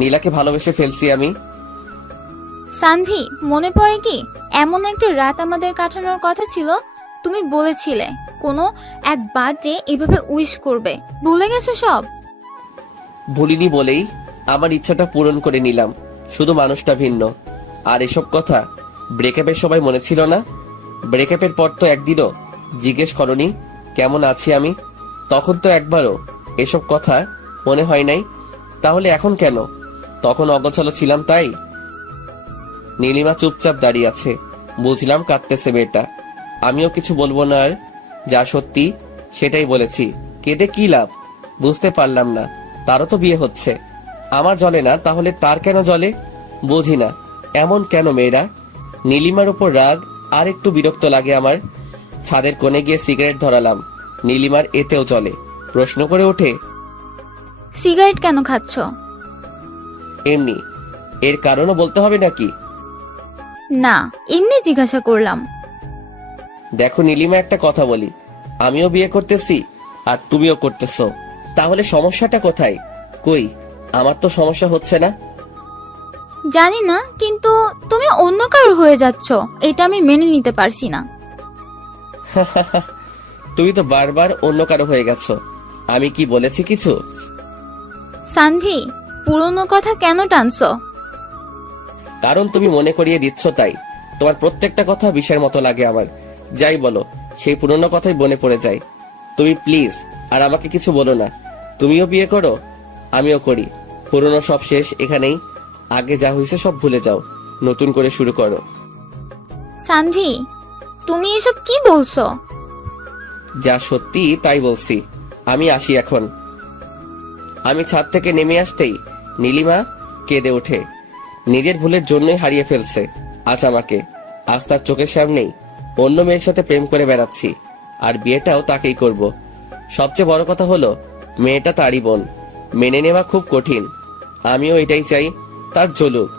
নীলাকে ভালোবেসে ফেলছি আমি। সানভি, মনে পড়ে কি এমন একটা রাত আমাদের কাটানোর কথা ছিল? তুমি বলেছিলে কোনো এক বার্থডে এভাবে উইশ করবে। ভুলে গেছো সব? ভুলিনি বলেই আমার ইচ্ছাটা পূরণ করে নিলাম, শুধু মানুষটা ভিন্ন। আর এসব কথা ব্রেকআপের সময় মনে ছিল না? ব্রেকআপের পর তো একদিনও জিজ্ঞেস করনি কেমন আছি আমি। তখন তো একবারও এসব কথা মনে হয় নাই। তাহলে এখন কেন? তখন অগোছালো ছিলাম তাই। নীলিমা চুপচাপ দাঁড়িয়ে আছে। বুঝলাম কাঁদতেছে মেয়েটা। আমিও কিছু বলবো না আর, যা সত্যি সেটাই বলেছি। কেঁদে কি লাভ? বুঝতে পারলাম না। তারও তো বিয়ে হচ্ছে, আমার জ্বলে না, তাহলে তার কেন জ্বলে? বুঝি না এমন কেন মেয়েরা। নীলিমার উপর রাগ আর একটু বিরক্ত লাগে আমার। ছাদের কোণে গিয়ে সিগারেট ধরালাম। নীলিমার এতেও চলে। প্রশ্ন করে ওঠে, সিগারেট কেন খাচ্ছ? এমনি। এর কারণও বলতে হবে নাকি? না, এমনি জিজ্ঞাসা করলাম। দেখো নীলিমা, একটা কথা বলি, আমিও বিয়ে করতেছি আর তুমিও করতেছো, তাহলে সমস্যাটা কোথায়? কই, আমার তো সমস্যা হচ্ছে না। জানি না, কিন্তু তুমি অন্য কারোর হয়ে যাচ্ছ, এটা আমি মেনে নিতে পারছি না। তুমি তো বারবার অন্য কারো হয়ে গেছো, আমি কি বলেছি কিছু? সান্ধি, পুরনো কথা কেন টানছো? কারণ তুমি মনে করিয়ে দিচ্ছ তাই। তোমার প্রত্যেকটা কথা বিষের মতো লাগে আমার। যাই বলো, সেই পুরনো কথাই মনে পড়ে যায়। তুমি প্লিজ আর আমাকে কিছু বলো না। তুমিও বিয়ে করো, আমিও করি। পুরনো সব শেষ এখানেই। আগে যা হয়েছে সব ভুলে যাও, নতুন করে শুরু করো। সান্ধি, তুমি এসব কি বলছো? যা সত্যি তাই বলছি। আমি আসি এখন। আমি ছাদ থেকে নেমে আসতেই নীলিমা কেঁদে ওঠে। নিজের ভুলের জন্যই হারিয়ে ফেলছে আজ আমাকে। আজ তার চোখের সামনেই অন্য মেয়ের সাথে প্রেম করে বেড়াচ্ছি, আর বিয়েটাও তাকেই করব। সবচেয়ে বড় কথা হলো মেয়েটা তারই বোন। মেনে নেওয়া খুব কঠিন। আমিও এটাই চাই, তার জ্বলুক,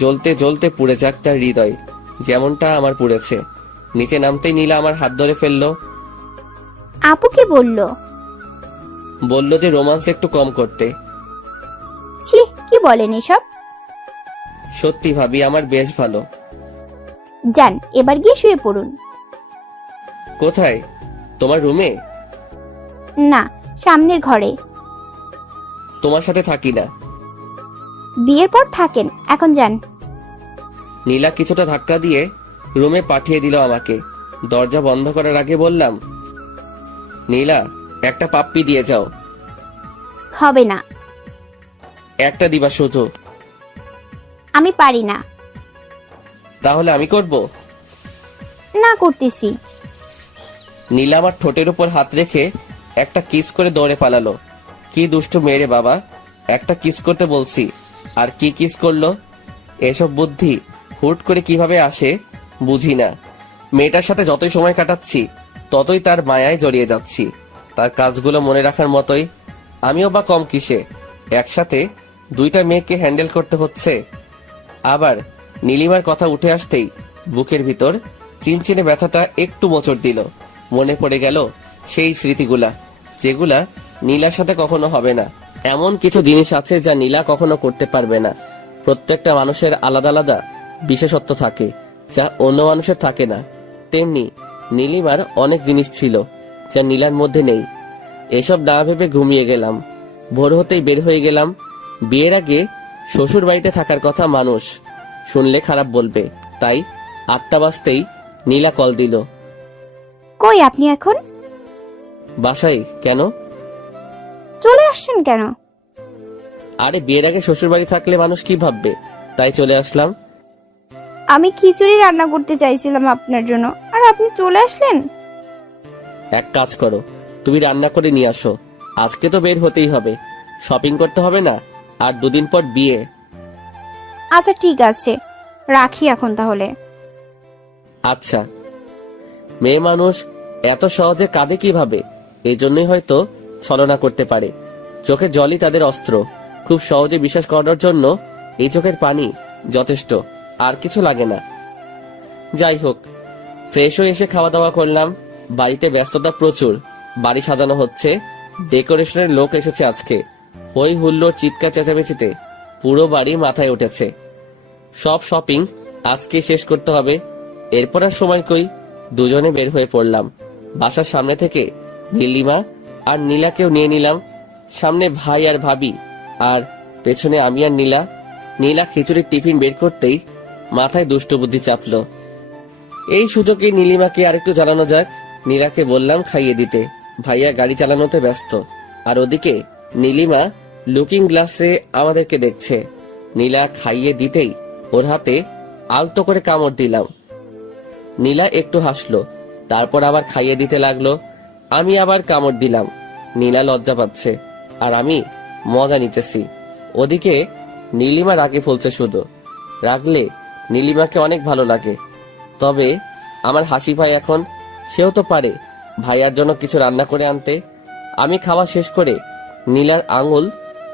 জ্বলতে জ্বলতে পুড়ে যাক তার হৃদয়, যেমনটা আমার পুড়েছে। নিচে নামতেই নীলা আমার হাত ধরে ফেললো। আপু কি বলল? বলল যে রোমান্স একটু কম করতে। ছি, কি বলেন এসব? সত্যি ভাবি, আমার বেশ ভালো। যান, এবার গিয়ে শুয়ে পড়ুন। কোথায়? তোমার রুমে? না, সামনের ঘরে। তোমার সাথে থাকি না। বিয়ের পর থাকেন, এখন যান। নীলা কিছুটা ধাক্কা দিয়ে রুমে পাঠিয়ে দিল আমাকে। দরজা বন্ধ করার আগে বললাম, নীলা, একটা পাপ্পি দিয়ে যাও। হবে না। একটা দিবা শুধু। আমি পারি না। তাহলে আমি করব। না, করতেছি। নীলা আমার ঠোঁটের উপর হাত রেখে একটা কিস করে দৌড়ে পালালো। কি দুষ্টু মেয়ে বাবা, একটা কিস করতে বলছি আর কি কিস করলো। এসব বুদ্ধি হুট করে কিভাবে আসে বুঝি না। মেয়েটার সাথে যতই সময় কাটাচ্ছি ততই তার মায়ায় জড়িয়ে যাচ্ছি। তার কাজগুলো মনে রাখার মতোই। আমিও বা কম কিসে, একসাথে দুইটা মেয়েকে হ্যান্ডেল করতে হচ্ছে। আবার নীলিমার কথা উঠে আসতেই বুকের ভিতর চিনচিনে ব্যথাটা একটু মোচড় দিল। মনে পড়ে গেল সেই স্মৃতিগুলা, যেগুলা নীলার সাথে কখনো হবে না। এমন কিছু জিনিস আছে যা নীলা কখনো করতে পারবে না। প্রত্যেকটা মানুষের আলাদা আলাদা বিশেষত্ব থাকে, যা অন্য মানুষের থাকে না। তেমনি নীলিমার অনেক জিনিস ছিল যা নীলার মধ্যে নেই। এসব না ভেবে ঘুমিয়ে গেলাম। ভোর হতেই বের হয়ে গেলাম। বিয়ের আগে শ্বশুর বাড়িতে থাকার কথা মানুষ শুনলে খারাপ বলবে, তাই 8টা বাজতেই নীলা কল দিল। কই আপনি এখন? বাসায়। কেন? চলে আসছেন কেন? আরে বিয়ের আগে শ্বশুর বাড়ি থাকলে মানুষ কি ভাববে, তাই চলে আসলাম। আমি খিচুড়ি রান্না করতে চাইছিলাম আপনার জন্য, আর আপনি চলে আসলেন। এক কাজ করো, তুমি রান্না করে নিয়ে আসো। আজকে তো বের হতেই হবে, শপিং করতে হবে না? আর 2 দিন পর বিয়ে। আচ্ছা ঠিক আছে, রাখি এখন তাহলে। আচ্ছা। মেয়ে মানুষ এত সহজে কাঁদে কিভাবে? এই জন্যই হয়তো ছলনা করতে পারে। চোখের জলই তাদের অস্ত্র। খুব সহজে বিশ্বাস করার জন্য এই চোখের পানি যথেষ্ট, আর কিছু লাগে না। যাই হোক, ফ্রেশ হয়ে এসে খাওয়া দাওয়া করলাম। বাড়িতে ব্যস্ততা প্রচুর। বাড়ি সাজানো হচ্ছে, ডেকোরেশনের লোক এসেছে আজকে। হই হুল্লোড়, চিৎকার চেঁচামেচিতে পুরো বাড়ি মাথায় উঠেছে। সব শপিং আজকে শেষ করতে হবে। এরপর আর সময় কই, দুজনে বের হয়ে পড়লাম। বাসার সামনে থেকে নীলিমা আর নীলাকেও নিয়ে নিলাম। সামনে ভাই আর ভাবি, আর পেছনে আমি আর নীলা। নীলা খিচুড়ির টিফিন বের করতেই মাথায় দুষ্ট বুদ্ধি চাপলো। এই সুযোগে নীলিমাকে আরেকটু জানানো যাক। নীলাকে বললাম খাইয়ে দিতে। ভাইয়া গাড়ি চালানোতে ব্যস্ত, আর ওদিকে নীলিমা লুকিং গ্লাসে আমাদেরকে দেখছে। নীলা খাইয়ে দিতেই ওর হাতে আলতো করে কামড় দিলাম। নীলা একটু হাসলো, তারপর আবার খাইয়ে দিতে লাগলো। আমি আবার কামড় দিলাম। নীলা লজ্জা পাচ্ছে, আর আমি মজা নিতেছি। ওদিকে নীলিমা রাগে ফলছে শুধু। রাগলে নীলিমাকে অনেক ভালো লাগে। তবে আমার হাসি ভাই এখন, সেও তো পারে ভাইয়ার জন্য কিছু রান্না করে আনতে। আমি খাওয়া শেষ করে নীলার আঙুল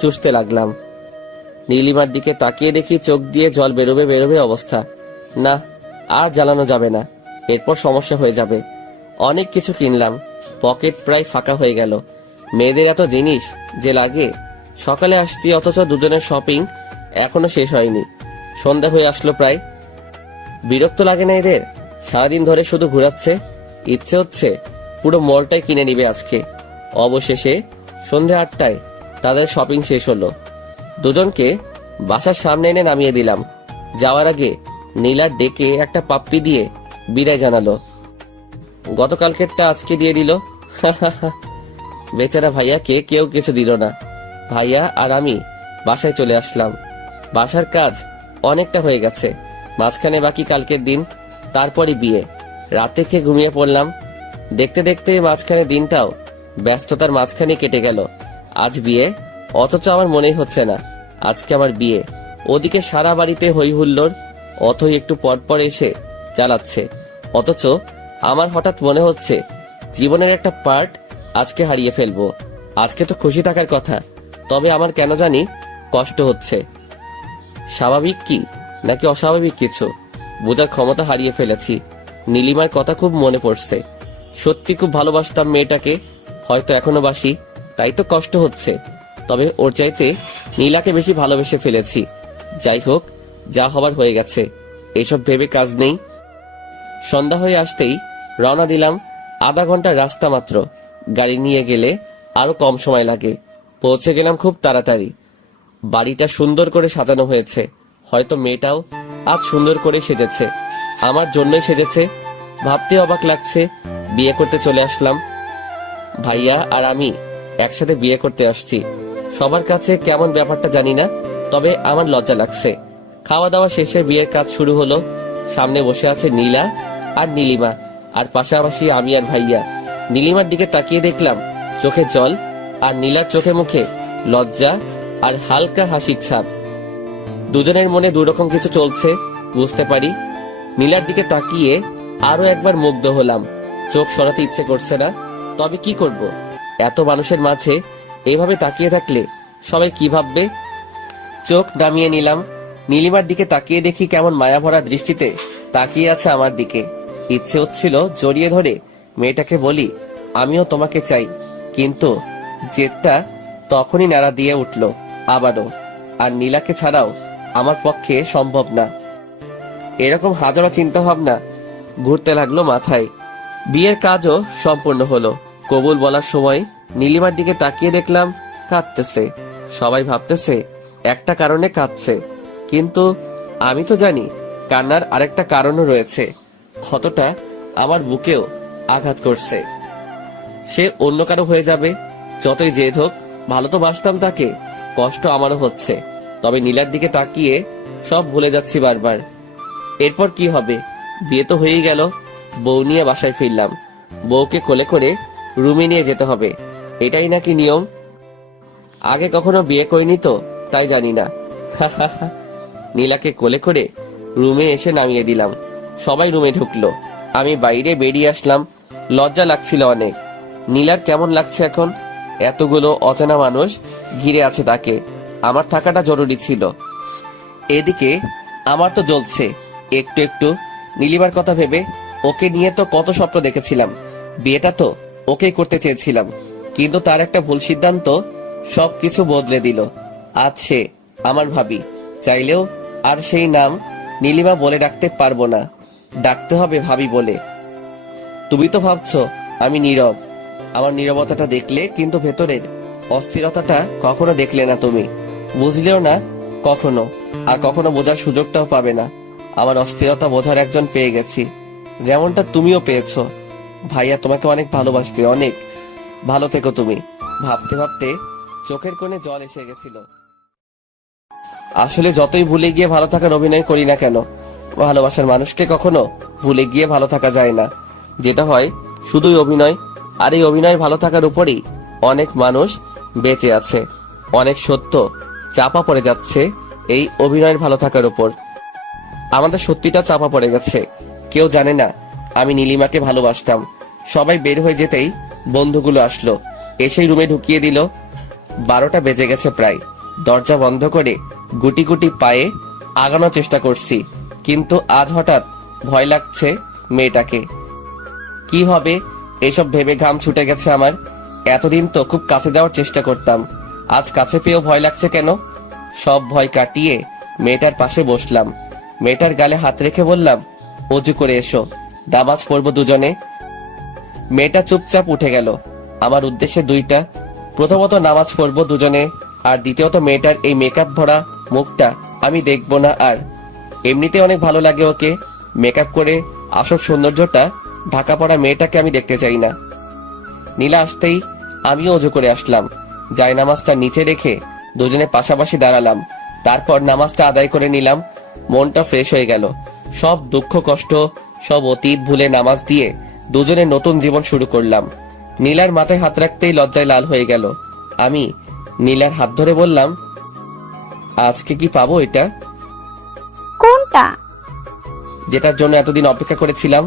চুষতে লাগলাম। নীলিমার দিকে তাকিয়ে দেখি চোখ দিয়ে জল বেরোবে বেরোবে অবস্থা। না, আর জ্বালানো যাবে না, এরপর সমস্যা হয়ে যাবে। অনেক কিছু কিনলাম, পকেট প্রায় ফাঁকা হয়ে গেল। মেয়েদের এত জিনিস যে লাগে। সকালে আসছি অথচ দুজনের শপিং এখনো শেষ হয়নি। সন্ধ্যা হয়ে আসলো প্রায়। বিরক্ত লাগে না এদের? সারাদিন ধরে শুধু ঘোরাচ্ছে। ইচ্ছে হচ্ছে পুরো মলটাই কিনে নিবে আজকে। অবশেষে সন্ধ্যা 8টায় তাদের শপিং শেষ হলো। দুজনকে বাসার সামনে এনে নামিয়ে দিলাম। যাওয়ার আগে নীলার ডেকে একটা পাপ্পি দিয়ে বিদায় জানালো। গতকালকেরটা আজকে দিয়ে দিল। বেচারা ভাইয়াকে কেউ কিছু দিল না। ভাইয়া আর আমি বাসায় চলে আসলাম। বাসার কাজ অনেকটা হয়ে গেছে, মাঝখানে বাকি কালকের দিন, তারপরে বিয়ে। রাতে খেয়ে ঘুমিয়ে পড়লাম। দেখতে দেখতে মাঝখানে দিনটাও ব্যস্ততার মাঝখানে কেটে গেল। আজ বিয়ে, অথচ আমার মনেই হচ্ছে না আজকে আমার বিয়ে। ওদিকে সারা বাড়িতে হই হুল্লোড়, অথই একটু পরপর এসে চালাচ্ছে। অথচ আমার হঠাৎ মনে হচ্ছে জীবনের একটা পার্ট আজকে হারিয়ে ফেলবো। আজকে তো খুশি থাকার কথা, তবে আমার কেন জানি কষ্ট হচ্ছে। স্বাভাবিক কি নাকি অস্বাভাবিক কিছু বোঝার ক্ষমতা হারিয়ে ফেলেছি। নীলিমার কথা খুব মনে পড়ছে। সত্যি খুব ভালোবাসতাম মেয়েটাকে, হয়তো এখনো বাসি, তাই তো কষ্ট হচ্ছে। তবে ওর চাইতে নীলাকে বেশি ভালোবেসে ফেলেছি। যাই হোক, যা হবার হয়ে গেছে, এসব ভেবে কাজ নেই। সন্ধ্যা হয়ে আসতেই রওনা দিলাম। আধা ঘন্টার রাস্তা মাত্র, গাড়ি নিয়ে গেলে আরো কম সময় লাগে। পৌঁছে গেলাম খুব তাড়াতাড়ি। বাড়িটা সুন্দর করে সাজানো হয়েছে, হয়তো মেয়েটাও আজ সুন্দর করে সেজেছে, আমার জন্যই সেজেছে। ভাবতে অবাক লাগছে, বিয়ে করতে চলে আসলাম। ভাইয়া আর আমি একসাথে বিয়ে করতে আসছি। সবার কাছে কেমন ব্যাপারটা জানি না, তবে আমার লজ্জা লাগছে। খাওয়া দাওয়া শেষে বিয়ের কাজ শুরু হলো। সামনে বসে আছে নীলা আর নীলিমা, আর পাশাপাশি আমি আর ভাইয়া। নীলিমার দিকে তাকিয়ে দেখলাম চোখে জল, আর নীলার চোখে মুখে লজ্জা আর হালকা হাসির ছাপ। দুজনের মনে দুরকম কিছু চলছে বুঝতে পারি। নীলার দিকে তাকিয়ে আরো একবার মুগ্ধ হলাম। চোখ সরাতে ইচ্ছে করছে না, তবে কি করব? এত মানুষের মাঝে এইভাবে তাকিয়ে থাকলে সবাই কি ভাববে? চোখ নামিয়ে নিলাম। নীলিমার দিকে তাকিয়ে দেখি কেমন মায়াভরা দৃষ্টিতে তাকিয়ে আছে আমার দিকে। ইচ্ছে হচ্ছিল জড়িয়ে ধরে মেয়েটাকে বলি, আমিও তোমাকে চাই, কিন্তু জেদটা তখনই নাড়া দিয়ে উঠল আবারও। আর নীলাকে ছাড়াও আমার পক্ষে সম্ভব না। এরকম হাজারো চিন্তা ভাবনা ঘুরতে লাগলো মাথায়। বিয়ের কাজও সম্পূর্ণ হলো। কবুল বলার সময় নীলিমার দিকে তাকিয়ে দেখলাম কাঁদতেছে। সবাই ভাবতেছে একটা কারণে কাঁদছে, কিন্তু আমি তো জানি কান্নার আরেকটা কারণও রয়েছে। ক্ষতটা আমার বুকেও আঘাত করছে। সে অন্য কারো হয়ে যাবে, যতই জেদ হোক। ভালো তো বাসতাম তাকে, কষ্ট আমারও হচ্ছে। তবে নীলার দিকে তাকিয়ে সব ভুলে যাচ্ছি বারবার। এরপর কি হবে? বিয়ে তো হয়েই গেল। বউ নিয়ে বাসায় ফিরলাম। বউকে কোলে করে রুমে নিয়ে যেতে হবে, এটাই নাকি নিয়ম। আগে কখনো বিয়ে করিনি তো, তাই জানি না। নীলাকে কোলে করে রুমে এসে নামিয়ে দিলাম। সবাই রুমে ঢুকলো, আমি বাইরে বেরিয়ে আসলাম। লজ্জা লাগছিল অনেক। নীলার কেমন লাগছে এখন? এতগুলো অচেনা মানুষ ঘিরে আছে তাকে। আমার থাকাটা জরুরি ছিল। এদিকে আমার তো জ্বলছে একটু একটু নীলিমার কথা ভেবে। ওকে নিয়ে তো কত স্বপ্ন দেখেছিলাম। বিয়েটা তো ওকেই করতে চেয়েছিলাম, কিন্তু তার একটা ভুল সিদ্ধান্ত সবকিছু বদলে দিল। আজ সে আমার ভাবি, চাইলেও আর সেই নাম নীলিমা বলে ডাকতে পারবো না, ডাকতে হবে ভাবি বলে। তুমি তো ভাবছো আমি নীরব। আমার নীরবতাটা দেখলে, কিন্তু ভেতরের অস্থিরতাটা কখনো দেখলে না তুমি, বুঝলেও না কখনো, আর কখনো বোঝার সুযোগটাও পাবে না। আমার অস্থিরতা বোঝার একজন পেয়ে গেছি, যেমনটা তুমিও পেয়েছো। ভাইয়া তোমাকে অনেক ভালোবাসবে, অনেক। ভালো থেকো তুমি। ভাবতে ভাবতে চোখের কোণে জল এসে গেছিল। আসলে যতই ভুলে গিয়ে ভালো থাকার অভিনয় করি না কেন, ভালোবাসার মানুষকে কখনো ভুলে গিয়ে ভালো থাকা যায় না। যেটা হয় শুধুই অভিনয়। আর এই অভিনয় ভালো থাকার উপরই অনেক মানুষ বেঁচে আছে। অনেক সত্য চাপা পড়ে যাচ্ছে এই অভিনয়ের ভালো থাকার উপর। আমাদের সত্যিটা চাপা পড়ে গেছে। কেউ জানে না আমি নীলিমাকে ভালোবাসতাম। সবাই বের হয়ে যেতেই বন্ধুগুলো আসলো, এসেই রুমে ঢুকিয়ে দিল। 12টা বেজে গেছে প্রায়। দরজা বন্ধ করে গুটি গুটি পায়ে আগানোর চেষ্টা করছি, কিন্তু আজ হঠাৎ ভয় লাগছে মেয়েটাকে। কি হবে এসব ভেবে ঘাম ছুটে গেছে আমার। এতদিন তো খুব কাছে যাওয়ার চেষ্টা করতাম, আজ কাছে পেয়েও ভয় লাগছে কেন? সব ভয় কাটিয়ে মেয়েটার পাশে বসলাম। মেয়েটার গালে হাত রেখে বললাম, অজু করে এসো, নামাজ পড়বো দুজনে। মেয়েটা চুপচাপ উঠে গেল। আমার উদ্দেশ্যে দুইটা, প্রথমত নামাজ পড়বো দুজনে, আর দ্বিতীয়ত মেয়েটার এই মেকআপ ভরা মুখটা আমি দেখবো না আর। এমনিতে অনেক ভালো লাগে ওকে, মেকআপ করে আসল সৌন্দর্যটা ঢাকা পড়া মেয়েটাকে আমি দেখতে চাই না। নীলা আসতেই আমিও অজু করে আসলাম। যাই নামাজটা নিচে রেখে দুজনে পাশাপাশি দাঁড়ালাম। তারপর নামাজটা আদায় করে নিলাম। মনটা ফ্রেশ হয়ে গেল। সব দুঃখ কষ্ট সব অতীত ভুলে নামাজ দিয়ে দুজনে নতুন জীবন শুরু করলাম। নীলার মাথায় হাত রাখতেই লজ্জায় লাল হয়ে গেল। আমি নীলার হাত ধরে বললাম, আজকে কি পাবো এটা? কোনটা? যেটার জন্য এতদিন অপেক্ষা করেছিলাম।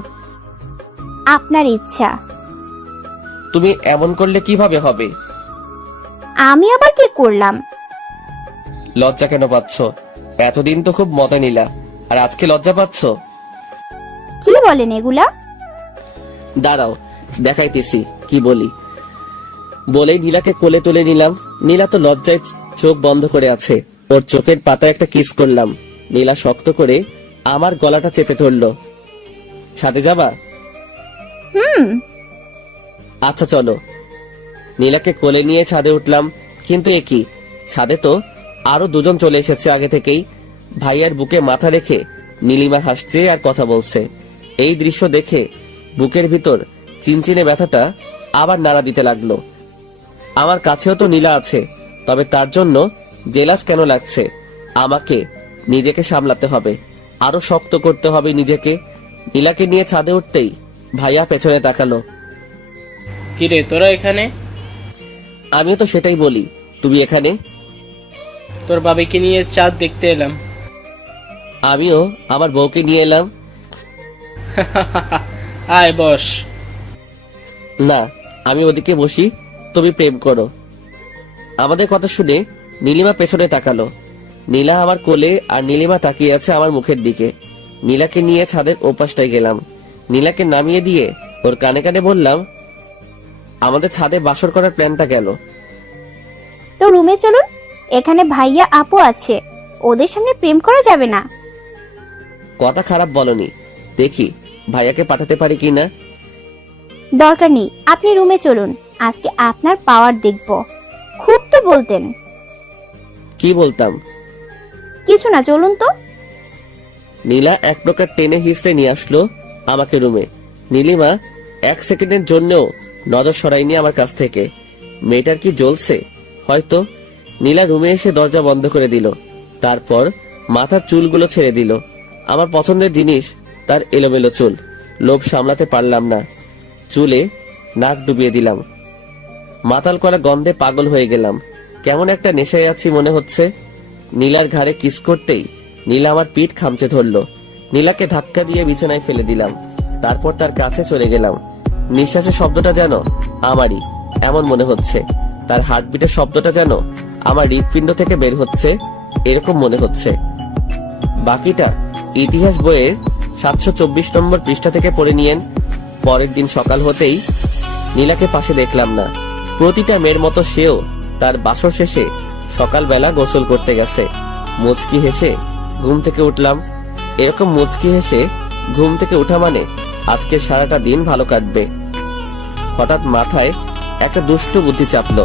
আপনার ইচ্ছা। তুমি এমন করলে কিভাবে হবে? আমি আবার কি করলাম? লজ্জা কেন পাচ্ছ? এতদিন তো খুব মজা নিলা, আর আজকে লজ্জা পাচ্ছ? কি বলেন এগুলা? দাঁড়াও দেখাইতেছি কি বলি। বলেই নীলাকে কোলে তুলে নিলাম। নীলা তো লজ্জায় চোখ বন্ধ করে আছে। ওর চোখের পাতায় একটা কিস করলাম। নীলা শক্ত করে আমার গলাটা চেপে ধরলো। ছাদে যাবা? আচ্ছা চলো। নীলাকে কোলে নিয়ে ছাদে উঠলাম। কিন্তু এ কি, ছাদে তো আরো দুজন চলে এসেছে আগে থেকেই। ভাইয়ার বুকে মাথা রেখে নীলিমা হাসছে আর কথা বলছে। এই দৃশ্য দেখে বুকের ভিতর চিনচিনে ব্যথাটা আবার নাড়া দিতে লাগলো। আমার কাছেও তো নীলা আছে, তবে তার জন্য জেলাস কেন লাগছে? আমাকে নিজেকে সামলাতে হবে, আরো শক্ত করতে হবে নিজেকে। নীলাকে নিয়ে ছাদে উঠতেই ভাইয়া পেছনে তাকালো। কিরে তোরা এখানে? আমিও তো সেটাই বলি, তুমি এখানে? তোর বাবাকে নিয়ে চাঁদ দেখতে এলাম। আমিও আমার বউকে নিয়ে এলাম। আয় বস। না, আমি ওদিকে বসি, তুমি প্রেম করো। আমাদের কথা শুনে নীলিমা পেছনে তাকালো। নীলা আমার কোলে আর নীলিমা তাকিয়ে আছে আমার মুখের দিকে। নীলাকে নিয়ে ছাদের ওপাশটায় গেলাম। নীলাকে নামিয়ে দিয়ে ওর কানে কানে বললাম, আমাদের ছাদে বাসর করার প্ল্যানটা গেল। তো রুমে চলুন, এখানে ভাইয়া আপু আছে, ওদের সামনে প্রেম করা যাবে না। কথা খারাপ বলনি, দেখি ভাইয়াকে পাঠাতে পারি কিনা। দরকার নেই, আপনি রুমে চলুন, আজকে আপনার পাওয়ার দেখব। খুব তো বলতেন। কি বলতাম? কিছু না, চলুন তো। নীলা এক প্রকার টেনে হিসড়ে নিয়ে আসলো আমাকে রুমে। নীলিমা এক সেকেন্ডের জন্যও নজর সরাইনি আমার কাছ থেকে। মেয়েটার কি জ্বলছে হয়তো। নীলা রুমে এসে দরজা বন্ধ করে দিল। তারপর মাথার চুলগুলো ছেড়ে দিল। আমার পছন্দের জিনিস তার এলোমেলো চুল। লোভ সামলাতে পারলাম না, চুলে নাক ডুবিয়ে দিলাম। মাতাল করা গন্ধে পাগল হয়ে গেলাম। কেমন একটা নেশায় আছি মনে হচ্ছে। নীলার ঘাড়ে কিস করতেই নীলা আমার পিঠ খামচে ধরলো। নীলাকে ধাক্কা দিয়ে বিছানায় ফেলে দিলাম। তারপর তার কাছে চলে গেলাম। নিঃশ্বাসের শব্দটা যেন আমারই এমন মনে হচ্ছে। তার হার্টবিটের শব্দটা যেন আমার হৃৎপিণ্ড থেকে বের হচ্ছে এরকম মনে হচ্ছে। বাকিটা ইতিহাস বইয়ের 724 নম্বর পৃষ্ঠা থেকে পড়ে নিয়েন। পরের দিন সকাল হতেই নীলাকে পাশে দেখলাম না। প্রতিটা মেয়ের মতো সেও তার বাসর শেষে সকালবেলা গোসল করতে গেছে। মুচকি হেসে ঘুম থেকে উঠলাম। এরকম মুচকি হেসে ঘুম থেকে উঠা মানে আজকে সারাটা দিন ভালো কাটবে। হঠাৎ মাথায় একটা দুষ্ট বুদ্ধি চাপলো।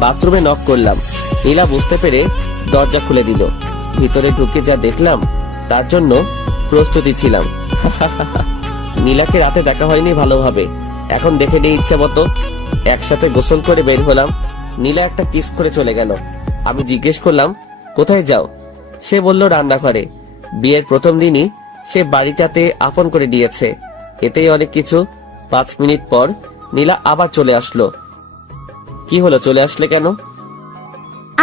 বাথরুমে নক করলাম। নীলা বুঝতে পেরে দরজা খুলে দিল। ভিতরে ঢুকে যা দেখলাম তার জন্য প্রস্তুতি ছিলাম। নীলাকে রাতে দেখা হয়নি ভালোভাবে, এখন দেখে নিয়ে ইচ্ছে মতো। একসাথে গোসল করে বের হলাম। নীলা একটা কিস করে চলে গেল। আমি জিজ্ঞেস করলাম, কোথায় যাও? সে বলল রান্নাঘরে। বিয়ের প্রথম দিনই সে বাড়িটাতে আপন করে দিয়েছে, এতেই অনেক কিছু। 5 মিনিট পর নীলা আবার চলে আসলো। কি হলো, চলে আসলে কেন?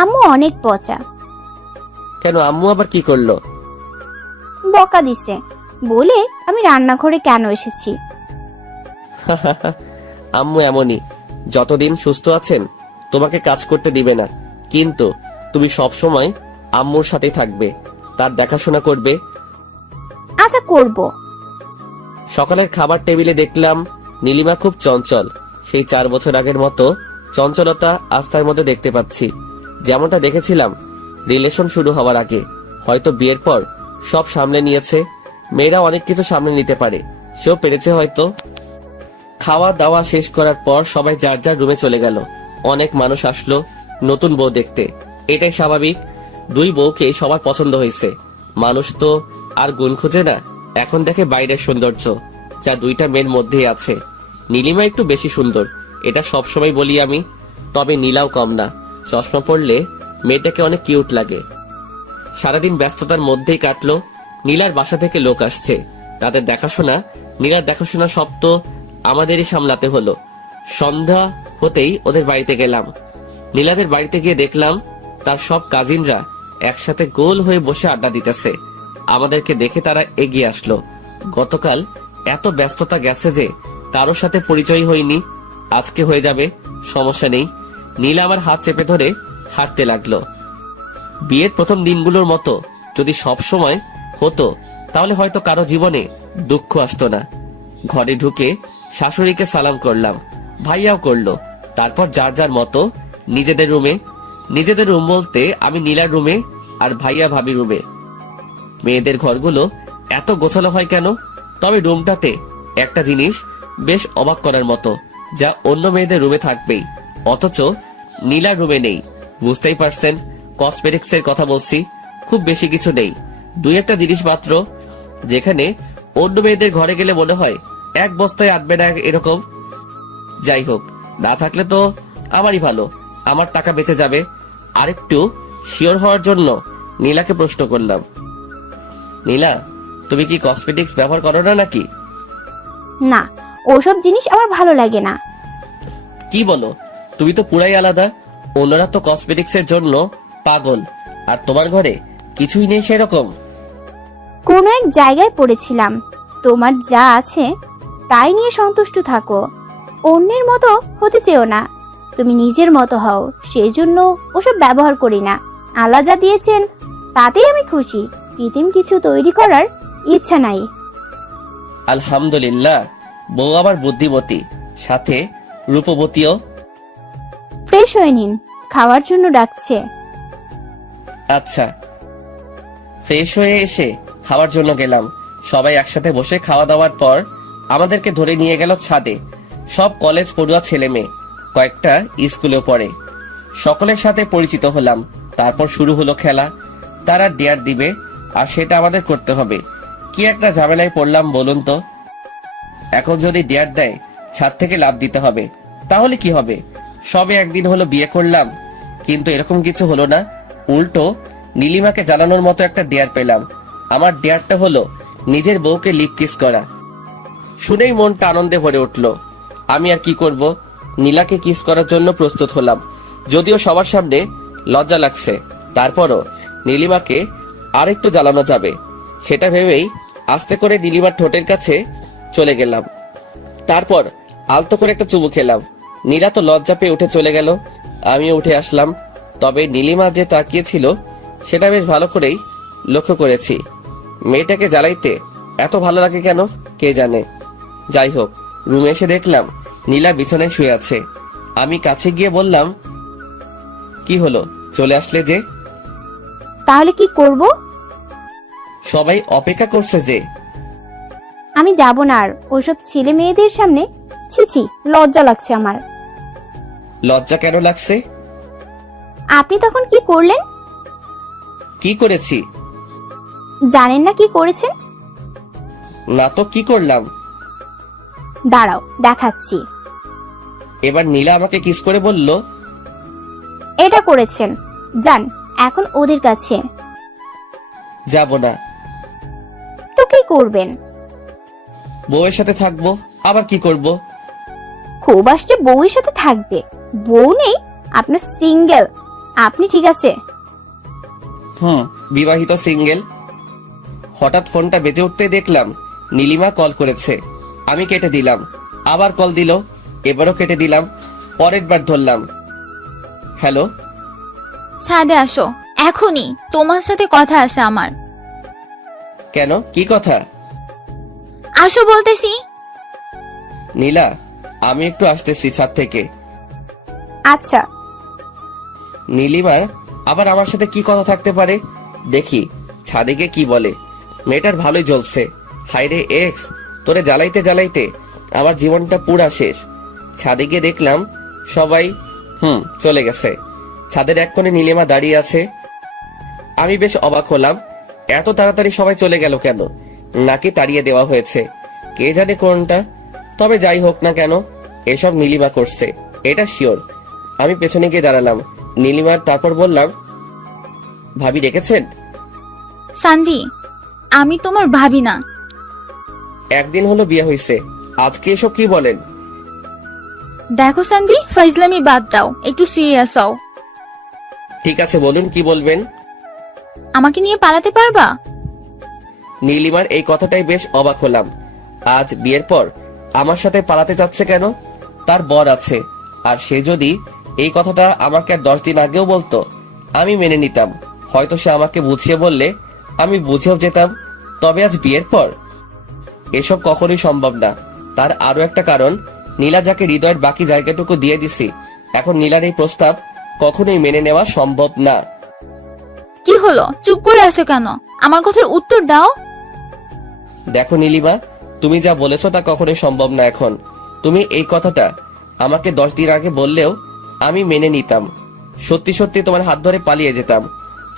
আম্মু অনেক পচা। কেন, আম্মু আবার কি করলো? বকা দিছে, বলে আমি রান্নাঘরে কেন এসেছি। আম্মু এমনই, যতদিন সুস্থ আছেন তোমাকে কাজ করতে দিবে না, কিন্তু তুমি সব সময় আম্মুর সাথেই থাকবে, তার দেখাশোনা করবে। আচ্ছা করব। সকালের খাবার টেবিলে দেখলাম নীলিমা খুব চঞ্চল। সেই 4 বছর আগের মতো চঞ্চলতা আজ তার মধ্যে দেখতে পাচ্ছি, যেমনটা দেখেছিলাম রিলেশন শুরু হওয়ার আগে। হয়তো বিয়ের পর সব সামলে নিয়েছে। মেয়েরা অনেক কিছু সামলে নিতে পারে, সেও পেরেছে হয়তো। খাওয়া দাওয়া শেষ করার পর সবাই যার যার রুমে চলে গেল। অনেক মানুষ আসলো নতুন বউ দেখতে, এটাই স্বাভাবিক। 2 বউকে সবার পছন্দ হয়েছে। মানুষ তো আর গুণ খুঁজে না, এখন দেখে বাইরের সৌন্দর্য, যা 2টা মেয়ের মধ্যেই আছে। নীলিমা একটু বেশি সুন্দর, এটা সবসময় বলি আমি। তবে নীলাও কম না, চশমা পরলে মেয়েটাকে অনেক কিউট লাগে। সারাদিন ব্যস্ততার মধ্যেই কাটলো। নীলার বাসা থেকে লোক আসছে, তাদের দেখাশোনা, নীলার দেখাশোনা সব তো আমাদেরই সামলাতে হলো। সন্ধ্যা হতেই ওদের বাড়িতে গেলাম। নীলাদের বাড়িতে গিয়ে দেখলাম তার সব কাজিনরা একসাথে গোল হয়ে বসে আড্ডা দিতেছে। আমাদেরকে দেখে তারা এগিয়ে আসলো। গতকাল এত ব্যস্ততা গেছে যে কারোর সাথে পরিচয় হয়নি, আজকে হয়ে যাবে, সমস্যা নেই। নীলা আমার হাত চেপে ধরে হাঁটতে লাগলো। বিয়ের প্রথম দিনগুলোর মতো যদি সব সময় হতো তাহলে হয়তো কারো জীবনে দুঃখ আসতো না। ঘরে ঢুকে শাশুড়িকে সালাম করলাম, ভাইয়াও করলো। তারপর যার যার মতো নিজেদের রুমে। নিজেদের রুম বলতে আমি নীলার রুমে আর ভাইয়া ভাবি রুমে। মেয়েদের ঘরগুলো এত গোছালো হয় কেন? তবে রুমটাতে একটা জিনিস বেশ অবাক করার মতো, যা অন্য মেয়েদের রুমে থাকবেই, অথচ নীলার রুমে নেই। বুঝতেই পারছেন, কসমেটিক্স এর কথা বলছি। খুব বেশি কিছু নেই, 2-1টা জিনিস মাত্র, যেখানে অন্য মেয়েদের ঘরে গেলে মনে হয় 1 বস্তায় আটবে না এরকম। যাই হোক, না থাকলে তো আমারই ভালো, আমার টাকা বেঁচে যাবে। আরেকটু শিওর হওয়ার জন্য নীলাকে প্রশ্ন করলাম, নীলা তুমি কি কসমেটিক্স ব্যবহার করো না নাকি? না, ওসব জিনিস আমার ভালো লাগে না। কি বলো, তুমি তো পুরাই আলাদা। অন্যরা তো কসমেটিক্স এর জন্য পাগল, আর তোমার ঘরে কিছুই নেই সেরকম। কোনো এক জায়গায় পড়েছিলাম, তোমার যা আছে তাই নিয়ে সন্তুষ্ট থাকো, অন্যের মতো হতে চেও না। তুমি নিজের মতো হও, সেই জন্য ওসব ব্যবহার করি না। আল্লাহ যা দিয়েছেন তাতেই আমি খুশি, কৃত্রিম কিছু তৈরি করার ইচ্ছা নাই। আলহামদুলিল্লাহ, বউ আবার বুদ্ধিমতী, সাথে রূপবতীও। ফ্রেশ হয়ে নিন, খাওয়ার জন্য ডাকছে। আচ্ছা। ফ্রেশ হয়ে এসে খাওয়ার জন্য গেলাম। সবাই একসাথে বসে খাওয়া দাওয়ার পর আমাদেরকে ধরে নিয়ে গেল ছাদে। সব কলেজ পড়ুয়া ছেলে মেয়ে, কয়েকটা স্কুলেও পড়ে। সকলের সাথে পরিচিত হলাম। তারপর শুরু হলো খেলা। তারা ডেয়ার দিবে আর সেটা আমাদের করতে হবে। কি একটা ঝামেলায় পড়লাম বলুন তো। এখন যদি ডেয়ার দেয় ছাদ থেকে লাফ দিতে হবে, তাহলে কি হবে? সবে একদিন হলো বিয়ে করলাম, কিন্তু এরকম কিছু হলো না। উল্টো নীলিমাকে জ্বালানোর মতো একটা ডেয়ার পেলাম। আমার ডেয়ারটা হলো নিজের বউকে লিপ কিস করা। শুনেই মনটা আনন্দে ভরে উঠল। আমি আর কি করব, নীলাকে কিস করার জন্য প্রস্তুত হলাম। যদিও সবার সামনে লজ্জা লাগছে, তারপরও নীলিমাকে আরেকটু জ্বালানো যাবে সেটা ভেবেই আস্তে করে নীলিমার ঠোঁটের কাছে চলে গেলাম। তারপর আলতো করে একটা চুমু খেলাম। নীলা তো লজ্জা পেয়ে উঠে চলে গেল, আমিও উঠে আসলাম। তবে নীলিমা যে তাকিয়েছিল সেটা বেশ ভালো করেই লক্ষ্য করেছি। মেয়েটাকে জ্বালাইতে এত ভালো লাগে কেন কে জানে। যাই হোক, রুমে এসে দেখলাম নীলা বিছানায় শুয়ে আছে। আমি কাছে গিয়ে বললাম, কি হলো, চলে আসলে যে? তাহলে কি করব? সবাই অপেক্ষা করছে যে। আমি যাব না আর ওসব ছেলে মেয়েদের সামনে। ছিছি, লজ্জা লাগছে আমার। লজ্জা কেন লাগছে? আপনি তখন কি করলেন? কি করেছি? জানেন না কি করেছেন? না তো, কি করলাম? দাঁড়াও, দেখাচ্ছি। এবার নীলা আমাকে কিস করে বলল, এটা করেছেন। যান এখন ওদের কাছে। যাব না। তো কি করবেন? বউয়ের সাথে থাকবো, আবার কি করব? খুব আসছে বউয়ের সাথে থাকবে? বউ নেই আপনার, সিঙ্গেল আপনি, ঠিক আছে? বিবাহিত সিঙ্গেল। হঠাৎ ফোনটা বেজে উঠতে দেখলাম নীলিমা কল করেছে। আমি কেটে দিলাম, আবার কল দিল, এবারও কেটে দিলাম। পরের বার ধরলাম, হ্যালো। ছাদে আসো এখনই, তোমার সাথে কথা আছে আমার। কেন, কি কথা? আসো বলতেছি। নীলা, আমি একটু আসতেছি ছাদ থেকে। আচ্ছা। নীলিমার আবার আমার সাথে কি কথা থাকতে পারে, দেখি ছাদে গিয়ে কি বলে। মেয়েটার ভালোই জ্বলছে। হায়রে এক্স, তোরে জ্বালাইতে জ্বালাইতে আমার জীবনটা পুরা শেষ। ছাদে গিয়ে দেখলাম সবাই চলে গেছে। ছাদের এক কোণে নীলিমা দাঁড়িয়ে আছে। আমি বেশ অবাক হলাম, এত তাড়াতাড়ি সবাই চলে গেল কেন? নাকি তাড়িয়ে দেওয়া হয়েছে, কে জানে কোনটা। তবে যাই হোক না কেন, এসব নীলিমা করছে, এটা শিওর। আমি পেছনে গিয়ে দাঁড়ালাম নীলিমার, তারপর বললাম, ভাবি ডেকেছেন? সান্দি, আমি তোমার ভাবি না। একদিন হলো বিয়ে হয়েছে, আজকে এসব কি বলেন? দেখো সান্দি, ফাইজলামি বাদ দাও, একটু সিরিয়াস হও। ঠিক আছে, বলুন কি বলবেন। আমাকে নিয়ে পালাতে পারবা? নীলিমার এই কথাটাই বেশ অবাক হলাম। আজ বিয়ের পর আমার সাথে পালাতে যাচ্ছে কেন? তার বর আছে, আর সে যদি এই কথাটা আমাকে আর 10 দিন আগেও বলতো আমি মেনে নিতাম। হয়তো সে আমাকে বুঝিয়ে বললে আমি বুঝেও যেতাম। তবে আজ বিয়ের পর এসব কখনোই সম্ভব না। তার আরো একটা কারণ, নীলা যাকে হৃদয়ের বাকি জায়গাটুকু দিয়ে দিছি, এখন নীলার এই প্রস্তাব কখনোই মেনে নেওয়া সম্ভব না। কি হলো, চুপ করে আছো কেন? আমার কথার উত্তর দাও। দেখো নীলিমা, তুমি যা বলেছো তা কখনোই সম্ভব না। এখন তুমি এই কথাটা আমাকে 10 দিন আগে বললেও আমি মেনে নিতাম। সত্যি সত্যি তোমার হাত ধরে পালিয়ে যেতাম।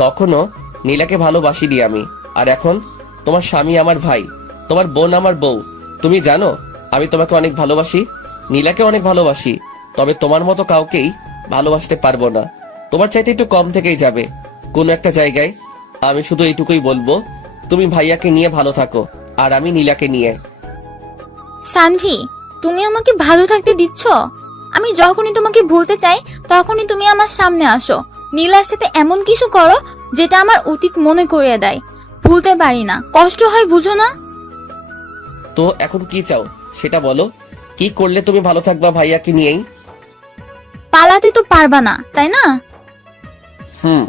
তখনও নীলাকে ভালোবাসিনি আমি। আর এখন তোমার স্বামী আমার ভাই, তোমার বোন আমার বউ। তুমি জানো আমি তোমাকে অনেক ভালোবাসি, নীলাকে অনেক ভালোবাসি। তবে তোমার মতো কাউকেই ভালোবাসতে পারবো না। তোমার চাইতে একটু কম থেকেই যাবে কোন একটা জায়গায়। আমি শুধু এইটুকুই বলবো, তুমি ভাইয়াকে নিয়ে ভালো থাকো, আর আমি নীলাকে নিয়ে। সান্ধি, তুমি আমাকে ভালো থাকতে দিচ্ছ? আমি যখনই তোমাকে ভুলতে চাই তখনই তুমি আমার সামনে আসো। নীলার সাথে এমন কিছু করো যেটা আমার অতীত মনে করিয়ে দেয়। ভুলতে পারি না, কষ্ট হয়, বুঝো না? তো এখন কি চাও সেটা বলো। কি করলে তুমি ভালো থাকবা ভাইয়াকে নিয়েই? পালাতে তো পারবা না, তাই না? হুম।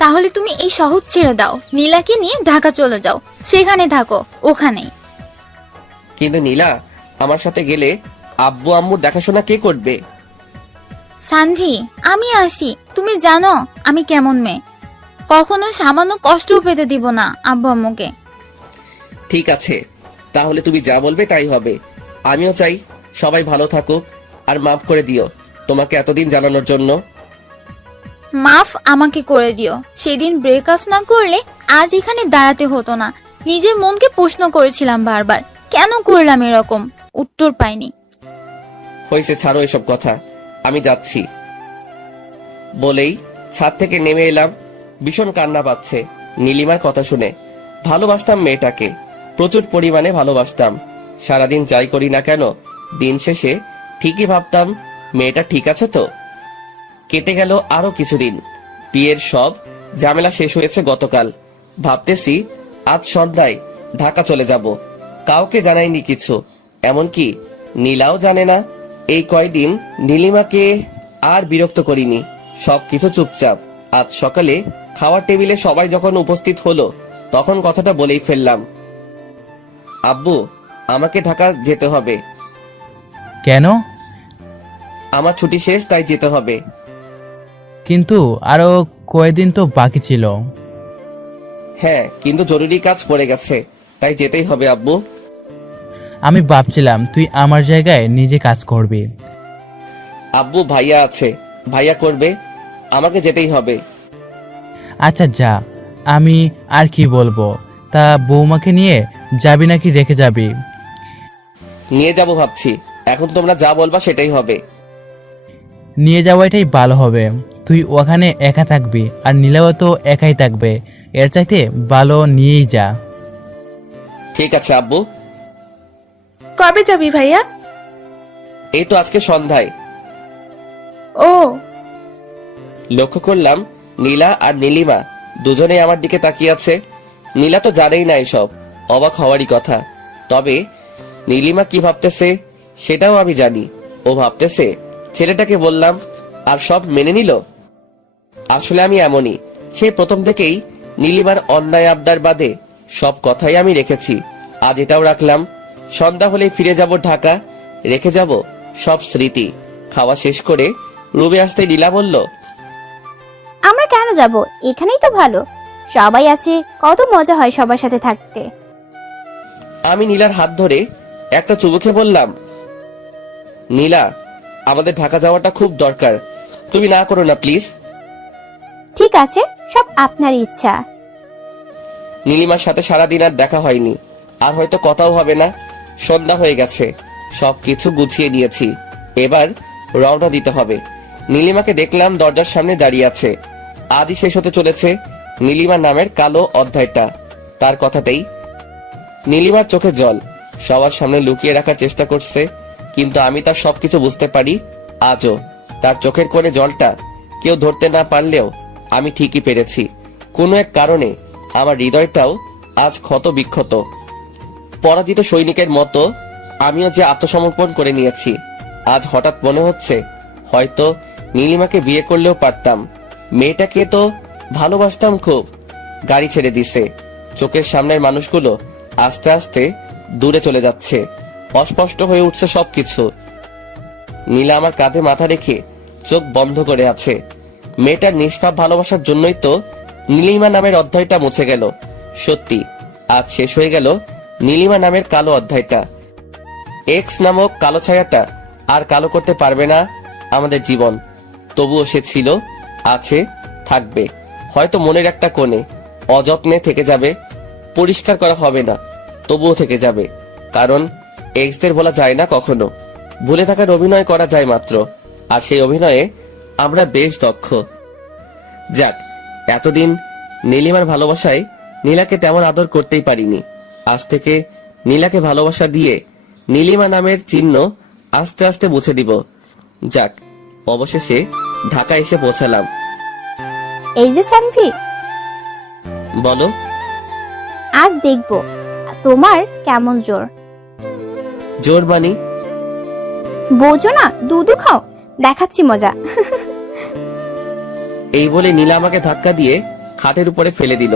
তাহলে তুমি এই শহর ছেড়ে দাও, নীলাকে নিয়ে ঢাকা চলে যাও, সেখানে থাকো, ওখানেই। কিন্তু নীলা আমার সাথে গেলে আব্বু আম্মুর দেখাশোনা কে করবে? সান্ধি, আমি আসি। তুমি জানো আমি কেমন মেয়ে, কখনো সামান্য কষ্ট পেতে দিব না আব্বু আম্মুকে। ঠিক আছে, তাহলে তুমি যা বলবে তাই হবে। আমিও চাই সবাই ভালো থাকুক। আর মাফ করে দিও তোমাকে এতদিন জানানোর জন্য। মাফ আমাকে করে দিও। সেদিন ব্রেকআপ না করলে আজ এখানে দাঁড়াতে হতো না। নিজের মনকে প্রশ্ন করেছিলাম বারবার, কেন করলাম এরকম, উত্তর পাইনি। হয়েছে, ছাড়ো এসব কথা, আমি যাচ্ছি। বলেই ছাদ থেকে নেমে এলাম। ভীষণ কান্না পাচ্ছে নীলিমার কথা শুনে। ভালোবাসতাম মেয়েটাকে, প্রচুর পরিমাণে ভালোবাসতাম। সারাদিন যাই করি না কেন, দিন শেষে ঠিকই ভাবতাম মেয়েটা ঠিক আছে তো। কেটে গেল আরো কিছুদিন। বিয়ের সব ঝামেলা শেষ হয়েছে গতকাল। ভাবতেছি আজ সন্ধ্যায় ঢাকা চলে যাব। কাউকে জানাইনি কিছু, এমনকি নীলাও জানে না। এই কয়দিন নীলিমাকে আর বিরক্ত করিনি, সবকিছু চুপচাপ। আজ সকালে খাওয়ার টেবিলে সবাই যখন উপস্থিত হলো তখন কথাটা বলেই ফেললাম, আব্বু আমাকে ঢাকা যেতে হবে। কেন? আমার ছুটি শেষ, তাই যেতে হবে। কিন্তু আরো কয়েকদিন তো বাকি ছিল। হ্যাঁ, কিন্তু জরুরি কাজ পড়ে গেছে, তাই যেতেই হবে আব্বু। আমি ভাবছিলাম তুই আমার জায়গায় নিজে কাজ করবি। আব্বু ভাইয়া আছে, ভাইয়া করবে, আমাকে যেতেই হবে। আচ্ছা যা, আমি আর কি বলবো। তা বৌমাকে নিয়ে যাবি নাকি রেখে যাবি? নিয়ে যাব ভাবছি, এখন তোমরা যা বলবা সেটাই হবে। নিয়ে যাওয়াটাই ভালো হবে। তুই ওখানে একা থাকবি আর নীলাও তো একাই থাকবে। এর চাইতে ভালো নিয়েই যা। ঠিক আছে আব্বু। কবে যাবি ভাইয়া? এই তো আজকে সন্ধ্যায়। ও, লক্ষ্য করলাম নীলা আর নীলিমা দুজনেই আমার দিকে তাকিয়ে আছে। নীলা তো জানেই না এসব, অবাক হওয়ারই কথা। তবে নীলিমা কি ভাবতেছে সেটাও আমি জানি। ও ভাবতেছে ছেলেটাকে বললাম আর সব মেনে নিল। আসলে আমি এমনই, সেই প্রথম থেকেই নীলিমার অন্যায় আবদার বাদে সব কথাই আমি রেখেছি। আজ এটাও রাখলাম। সন্ধ্যা হলেই ফিরে যাব ঢাকা, রেখে যাব সব স্মৃতি। খাওয়া শেষ করে রুমে আসতে নীলা বলল, আমরা কেন যাব, এখানেই তো ভালো, সবাই আছে, কত মজা হয় সবার সাথে থাকতে। আমি নীলার হাত ধরে একটা চুমুকে বললাম, নীলা, আমাদের ঢাকা যাওয়াটা খুব দরকার, তুমি না করো না প্লিজ। ঠিক আছে, সব আপনার ইচ্ছা। নীলিমার সাথে সারাদিন আর দেখা হয়নি, আর হয়তো কথাও হবে না। সন্ধ্যা হয়ে গেছে, সবকিছু গুছিয়ে নিয়েছি, এবার রওনা দিতে হবে। নীলিমাকে দেখলাম দরজার সামনে দাঁড়িয়ে আছে। আজই শেষ হতে চলেছে নীলিমা নামের কালো অধ্যায়টা। তার কথাতেই নীলিমার চোখে জল, সবার সামনে লুকিয়ে রাখার চেষ্টা করছে, কিন্তু আমি তার সবকিছু বুঝতে পারি। আজও তার চোখের কোণে জলটা কেউ ধরতে না পারলেও আমি ঠিকই পেরেছি। কোনো এক কারণে আমার হৃদয়টাও আজ ক্ষত বিক্ষত। পরাজিত সৈনিকের মতো আমিও যে আত্মসমর্পণ করে নিয়েছি। আজ হঠাৎ মনে হচ্ছে হয়তো নীলিমাকে বিয়ে করলেও পারতাম। মেয়েটাকে তো ভালোবাসতাম খুব। গাড়ি ছেড়ে দিছে, চোখের সামনের মানুষগুলো আস্তে আস্তে দূরে চলে যাচ্ছে। অস্পষ্ট হয়ে উঠছে সবকিছু। নীলা আমার কাঁধে মাথা রেখে চোখ বন্ধ করে আছে। মেয়েটার নিষ্পাপ ভালোবাসার জন্যই তো নীলিমা নামের অধ্যায়টা মুছে গেল। সত্যি, আজ শেষ হয়ে গেল নীলিমা নামের কালো অধ্যায়টা। এক্স নামক কালো ছায়াটা আর কালো করতে পারবে না আমাদের জীবন। তবুও সে ছিল, আছে, থাকবে, হয়তো মনের একটা কোণে অযত্নে থেকে যাবে। পরিষ্কার করা হবে না, তবুও থেকে যাবে। কারণ এক্সদের বলা যায় না কখনো, ভুলে থাকার অভিনয় করা যায় মাত্র। আর সেই অভিনয়ে আমরা বেশ দক্ষ। যাক, এতদিন নীলিমার ভালোবাসায় নীলাকে তেমন আদর করতেই পারিনি। আজ থেকে নীলাকে ভালোবাসা দিয়ে নীলিমা নামের চিহ্ন আস্তে আস্তে মুছে দিব। যাক, অবশেষে ঢাকা এসে পৌঁছালাম। এই যে সানভি, বলো। আজ দেখবো তোমার কেমন জোর। জোর বানি? বোঝো না, দুধু খাও, দেখাচ্ছি মজা। এই বলে নীলা আমাকে ধাক্কা দিয়ে খাটের উপরে ফেলে দিল।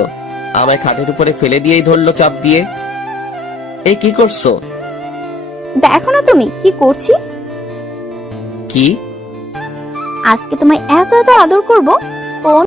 আমায় খাটের উপরে ফেলে দিয়েই ধরলো চাপ দিয়ে। এই কি করছো? দেখো না তুমি কি করছি। কি? আজকে তোমায় এত এত আদর করবো, কোন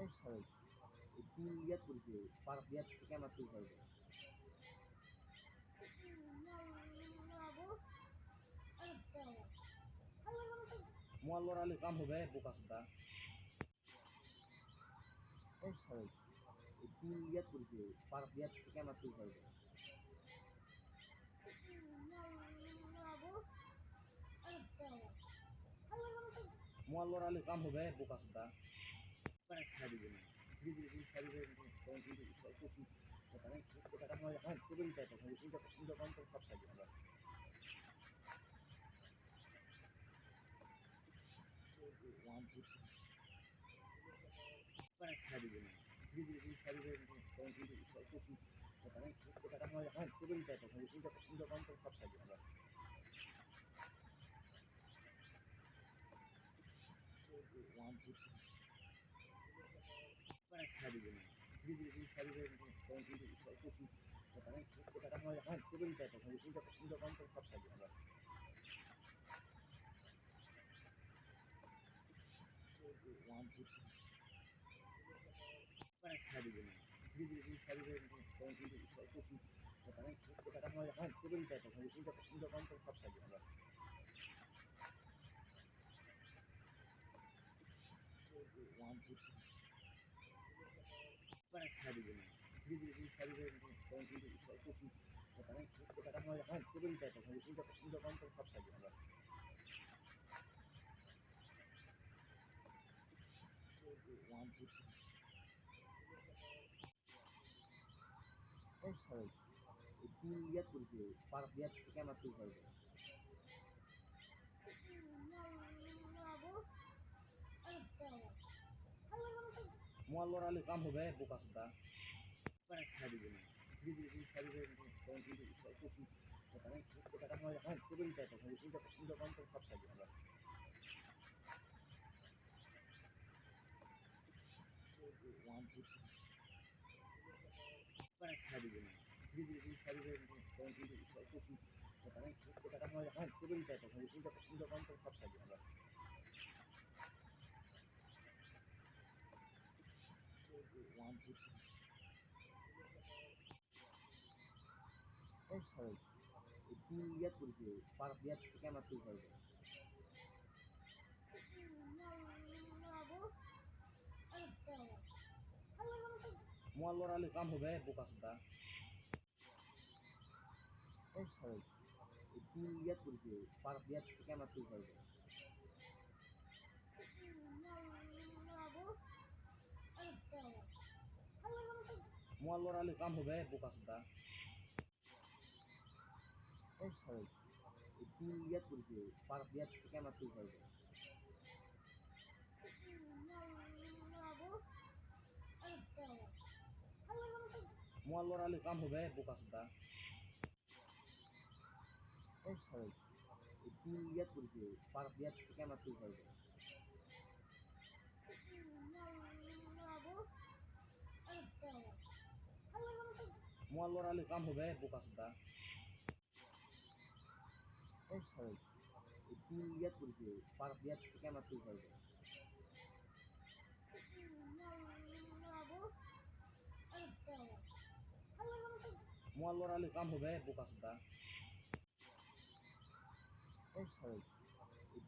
তুই ইয়াদ করিস পার বিয়ার থেকে আমার তুই হইবে মোয়াল্লার আলী কাম হবে বোকা খুদা তুই ইয়াদ করিস পার বিয়ার থেকে আমার তুই হইবে মোয়াল্লার আলী কাম হবে বোকা খুদা para sabe de mim. Diz sabe de mim, então diz isso aqui. Tá bem? Tá tá mas ah, tudo bem tá, mas ainda quanto só sabe agora. One two para sabe de mim. Diz sabe de mim, então diz isso aqui. Tá bem? Tá tá mas ah, tudo bem tá, mas ainda quanto só sabe agora. One two para sabe de mim. Diz sabe de mim, então diz isso aqui. Tá bem? Tá tá mas ah, tudo bem tá, mas ainda quanto só sabe agora. One two para sabe de mim. Diz sabe de mim, então diz isso aqui. Tá bem? Tá tá mas ah, tudo bem tá, mas ainda quanto só sabe agora. One two para sabe de mim. Diz sabe de mim, então diz isso aqui. Tá bem? Tá tá mas ah, tudo bem tá, mas ainda quanto só sabe agora. One two তুই ইয়াদ করিস পার বিয়ার থেকে আমার তুই হইবে মোয়াল্লার আলী কাম হবে বোকা খুদা para sabe de mim. Diz sabe de mim, então diz isso aqui. Tá bem? Tá tá mas ah, tudo bem tá, mas ainda quanto só sabe agora. One two para sabe de mim. Diz sabe de mim, então diz isso aqui. Tá bem? Tá tá mas ah, tudo bem tá, mas ainda quanto só sabe agora. One two তুই ইয়াদ করিস পার বিয়ার থেকে আমার তুই হইবে মোয়াল্লার আলী কাম হবে বোকা খুদা তুই ইয়াদ করিস পার বিয়ার থেকে আমার তুই হইবে মোয়াল্লার আলী কাম হবে বোকা খুদা তুই ইয়াদ করিস পার বিয়ার থেকে আমার তুই হইবে মোয়াল্লার আলী কাম হবে বোকা খুদা তুই ইয়াদ করিস পার বিয়ার থেকে আমার তুই হইবে মোয়াল্লার আলী কাম হবে বোকা খুদা তুই ইয়াদ করিস পার বিয়ার থেকে আমার তুই হইবে মোয়াল্লার আলী কাম হবে বোকা খুদা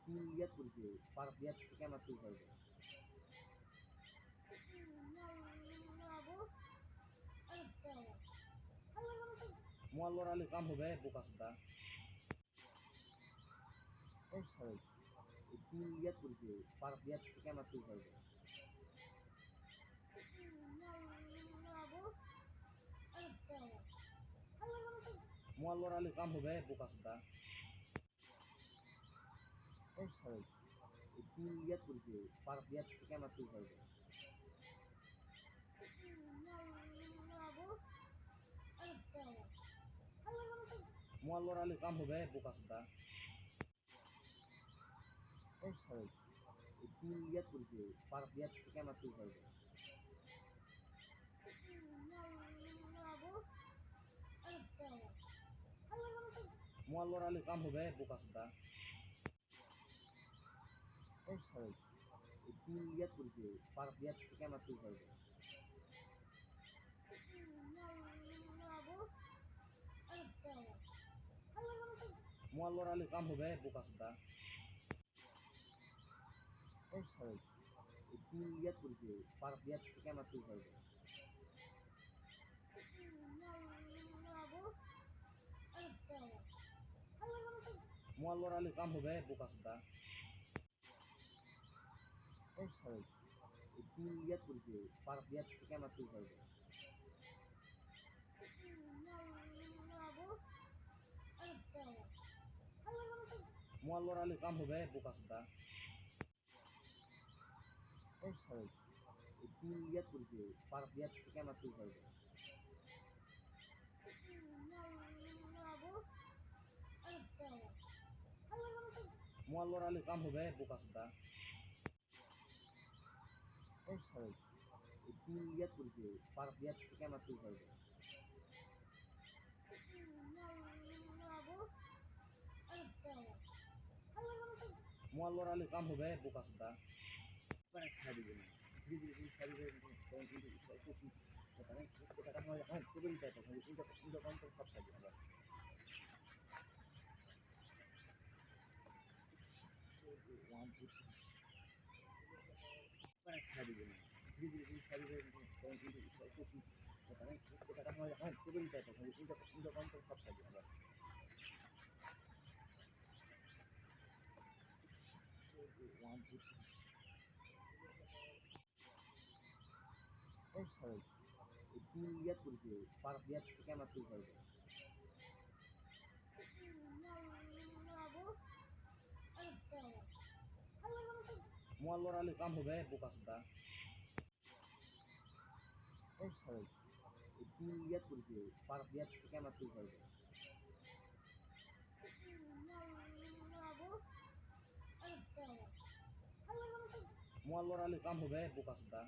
তুই ইয়াদ করিস পার বিয়ার থেকে আমার তুই হইবে মোয়াল্লার আলী কাম হবে বোকা খুদা তুই ইয়াদ করিস পার বিয়ার থেকে আমার তুই হইবে মোয়াল্লার আলী কাম হবে বোকা খুদা তুই ইয়াদ করিস পার বিয়ার থেকে আমার তুই হইবে মোয়াল্লার আলী কাম হবে বোকা খুদা তুই ইয়াদ করিস পার বিয়ার থেকে আমার তুই হইবে মোয়াল্লার আলী কাম হবে বোকা খুদা তুই ইয়াত করেছে পার ইয়াত থেকে আমার তুই হয়ে মোয়াল লড়ালে কাম হবে বোকা সুদা এই সবাই তুই ইয়াত করেছে পার ইয়াত থেকে আমার তুই হয়ে মোয়াল লড়ালে কাম হবে বোকা সুদা এই সবাই তুই ইয়াত করেছে পার ইয়াত থেকে আমার তুই হয়ে মোয়াল লড়ালে কাম হবে বোকা সুদা এই সবাই তুই ইয়াত করেছে পার ইয়াত থেকে আমার তুই হয়ে মোয়াল লড়ালে কাম হবে বোকা সুদা এই সবাই তুই ইয়াত করেছে পার ইয়াত থেকে আমার তুই হয়ে মোয়াল লড়ালে কাম হবে বোকা সুদা খাই দিবে না ধীরে ধীরে তুমি খাই দিবে তখন কিন্তু টাকা হয় হ্যাঁ করে দিতে হয় তখন কিন্তু কম করে সব খাই দিবে খাই দিবে না ধীরে ধীরে তুমি খাই দিবে তখন কিন্তু টাকা হয় হ্যাঁ করে দিতে হয় তখন কিন্তু কম করে সব খাই দিবে এই সবাই তুই ইয়াত করেছে পার ইয়াত থেকে আমার তুই হয়ে মোয়াল লড়ালে কাম হবে বোকা সুদা এই সবাই তুই ইয়াত করেছে পার ইয়াত থেকে আমার তুই হয়ে মোয়াল লড়ালে কাম হবে বোকা সুদা